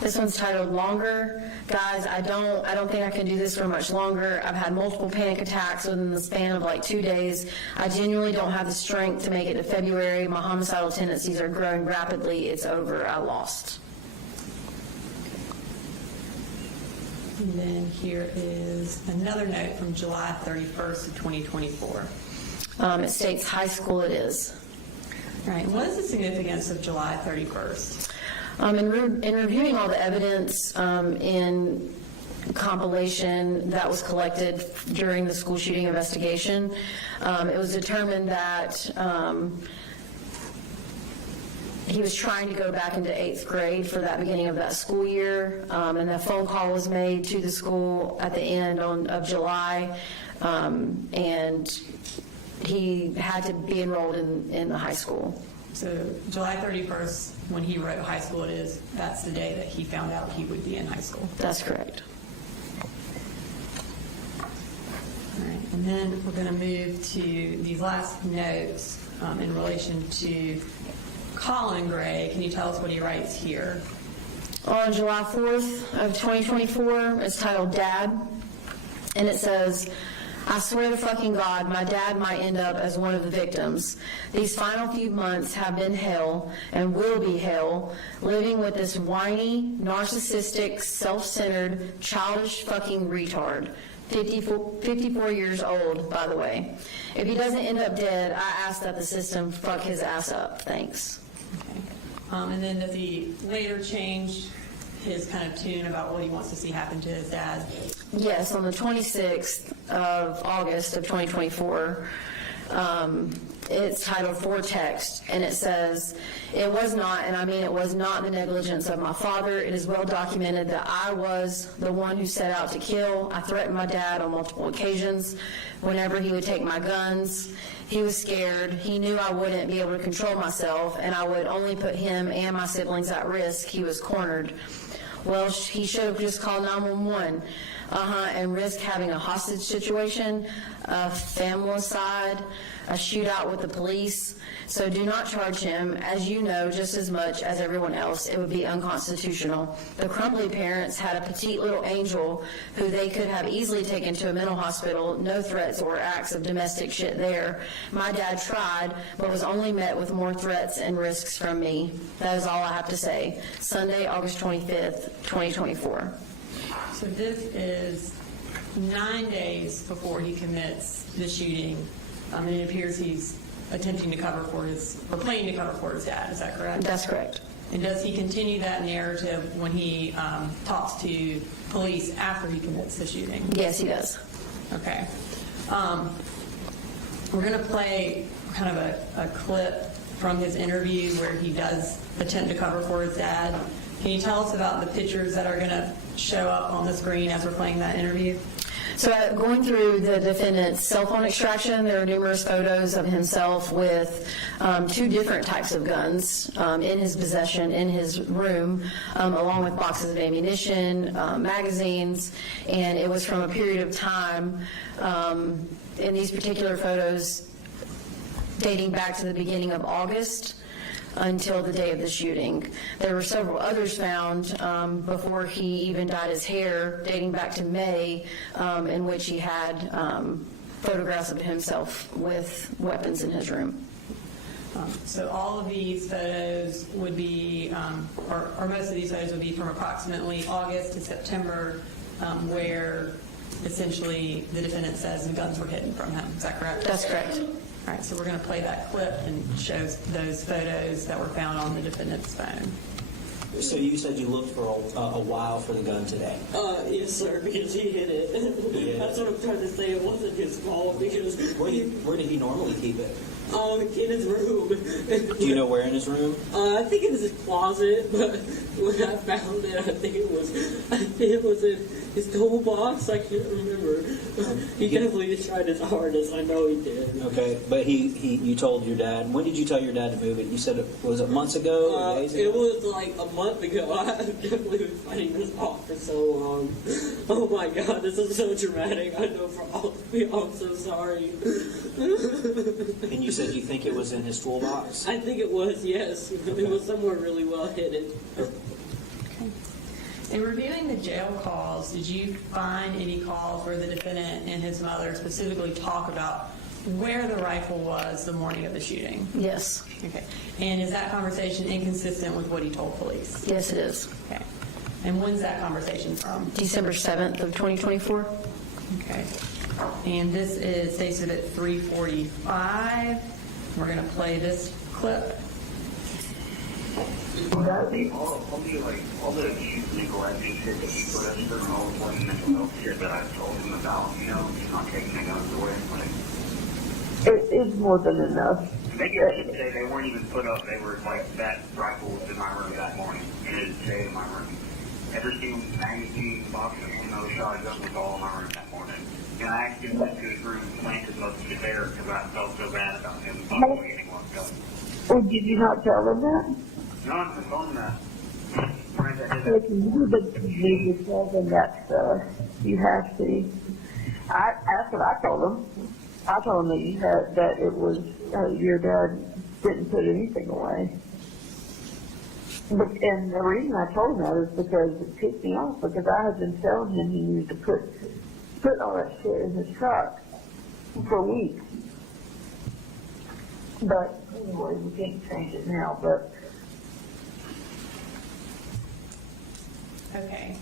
This one's titled Longer. Guys, I don't think I can do this for much longer. I've had multiple panic attacks within the span of like 2 days. I genuinely don't have the strength to make it to February. My homicidal tendencies are growing rapidly. It's over. I lost. And then here is another note from July 31st of 2024. It states high school it is. All right. What is the significance of July 31st? In reviewing all the evidence in compilation that was collected during the school shooting investigation, it was determined that he was trying to go back into 8th grade for that beginning of that school year, and a phone call was made to the school at the end of July, and he had to be enrolled in the high school. So July 31st, when he wrote high school it is, that's the day that he found out he would be in high school. That's correct. All right, and then we're going to move to these last notes in relation to Colt Gray. Can you tell us what he writes here? On July 4th of 2024, it's titled Dad, and it says, I swear to fucking God, my dad might end up as one of the victims. These final few months have been hell and will be hell, living with this whiny, narcissistic, self-centered, childish fucking retard. 54 years old, by the way. If he doesn't end up dead, I ask that the system fuck his ass up. Thanks. Okay. And then does he later change his kind of tune about what he wants to see happen to his dad? Yes, on the 26th of August of 2024, it's titled For Text, and it says, "It was not, and I mean it was not the negligence of my father. It is well documented that I was the one who set out to kill. I threatened my dad on multiple occasions whenever he would take my guns. He was scared. He knew I wouldn't be able to control myself, and I would only put him and my siblings at risk. He was cornered. Well, he should have just called 911. And risk having a hostage situation, a familicide, a shootout with the police. So do not charge him, as you know, just as much as everyone else. It would be unconstitutional. The Crumbly parents had a petite little angel who they could have easily taken to a mental hospital. No threats or acts of domestic shit there. My dad tried, but was only met with more threats and risks from me. That is all I have to say." Sunday, August 25th, 2024. So this is 9 days before he commits the shooting, and it appears he's attempting to cover for his, or planning to cover for his dad. Is that correct? That's correct. And does he continue that narrative when he talks to police after he commits the shooting? Yes, he does. Okay. We're going to play kind of a clip from his interview where he does attempt to cover for his dad. Can you tell us about the pictures that are going to show up on the screen as we're playing that interview? So going through the defendant's cell phone extraction, there are numerous photos of himself with 2 different types of guns in his possession in his room, along with boxes of ammunition, magazines, and it was from a period of time in these particular photos dating back to the beginning of August until the day of the shooting. There were several others found before he even dyed his hair, dating back to May, in which he had photographs of himself with weapons in his room. So all of these photos would be, or most of these photos would be from approximately August to September, where essentially the defendant says the guns were hidden from him. Is that correct? That's correct. All right, so we're going to play that clip and shows those photos that were found on the defendant's phone. So you said you looked for a while for the gun today? Yes, sir, because he hid it. Yeah. That's what I'm trying to say. It wasn't his fault because Where did he normally keep it? in his room. Do you know where in his room? I think it was his closet, but when I found it, I think it was in his toolbox. I can't remember. He definitely tried his hardest. I know he did. Okay, but you told your dad. When did you tell your dad to move it? You said was it months ago or days ago? It was like a month ago. I've definitely been fighting this off for so long. Oh my God, this is so dramatic. I know for all of you, I'm so sorry. And you said you think it was in his toolbox? I think it was, yes. It was somewhere really well hidden. In reviewing the jail calls, did you find any calls where the defendant and his mother specifically talk about where the rifle was the morning of the shooting? Yes. Okay. And is that conversation inconsistent with what he told police? Yes, it is. Okay. And when's that conversation from? December 7th of 2024. Okay. And this is stated at 3:45. We're going to play this clip. All the legal evidence that he put us through and all the mental health shit that I told him about, he's not taking the guns away. It's more than enough. Maybe I should say they weren't even put up. They were like, that rifle was in my room that morning. It didn't stay in my room. Every single magazine, box, and shotgun was all in my room that morning. And I actually went to his room and planted most of it there because I felt so bad about him possibly getting locked up. Or did you not tell him that? No, I'm telling that. Frank, I did that. If you need to tell them that stuff, you have to. That's what I told him. I told him that it was your dad didn't put anything away. And the reason I told him that is because it pissed me off, because I had been telling him he needed to put all that shit in his truck for weeks. But anyway, we can't change it now, but. Okay.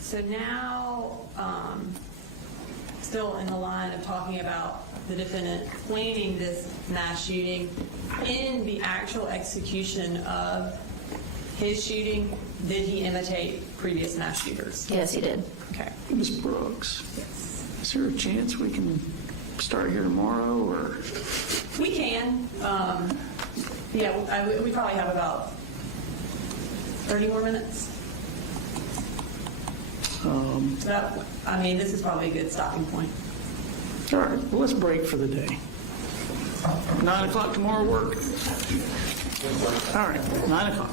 So now, still in the line of talking about the defendant planning this mass shooting, in the actual execution of his shooting, did he imitate previous mass shooters? Yes, he did. Okay. Ms. Brooks, is there a chance we can start here tomorrow, or? We can. We probably have about 30 more minutes. This is probably a good stopping point. All right, well, let's break for the day. 9 o'clock tomorrow work? All right, 9 o'clock.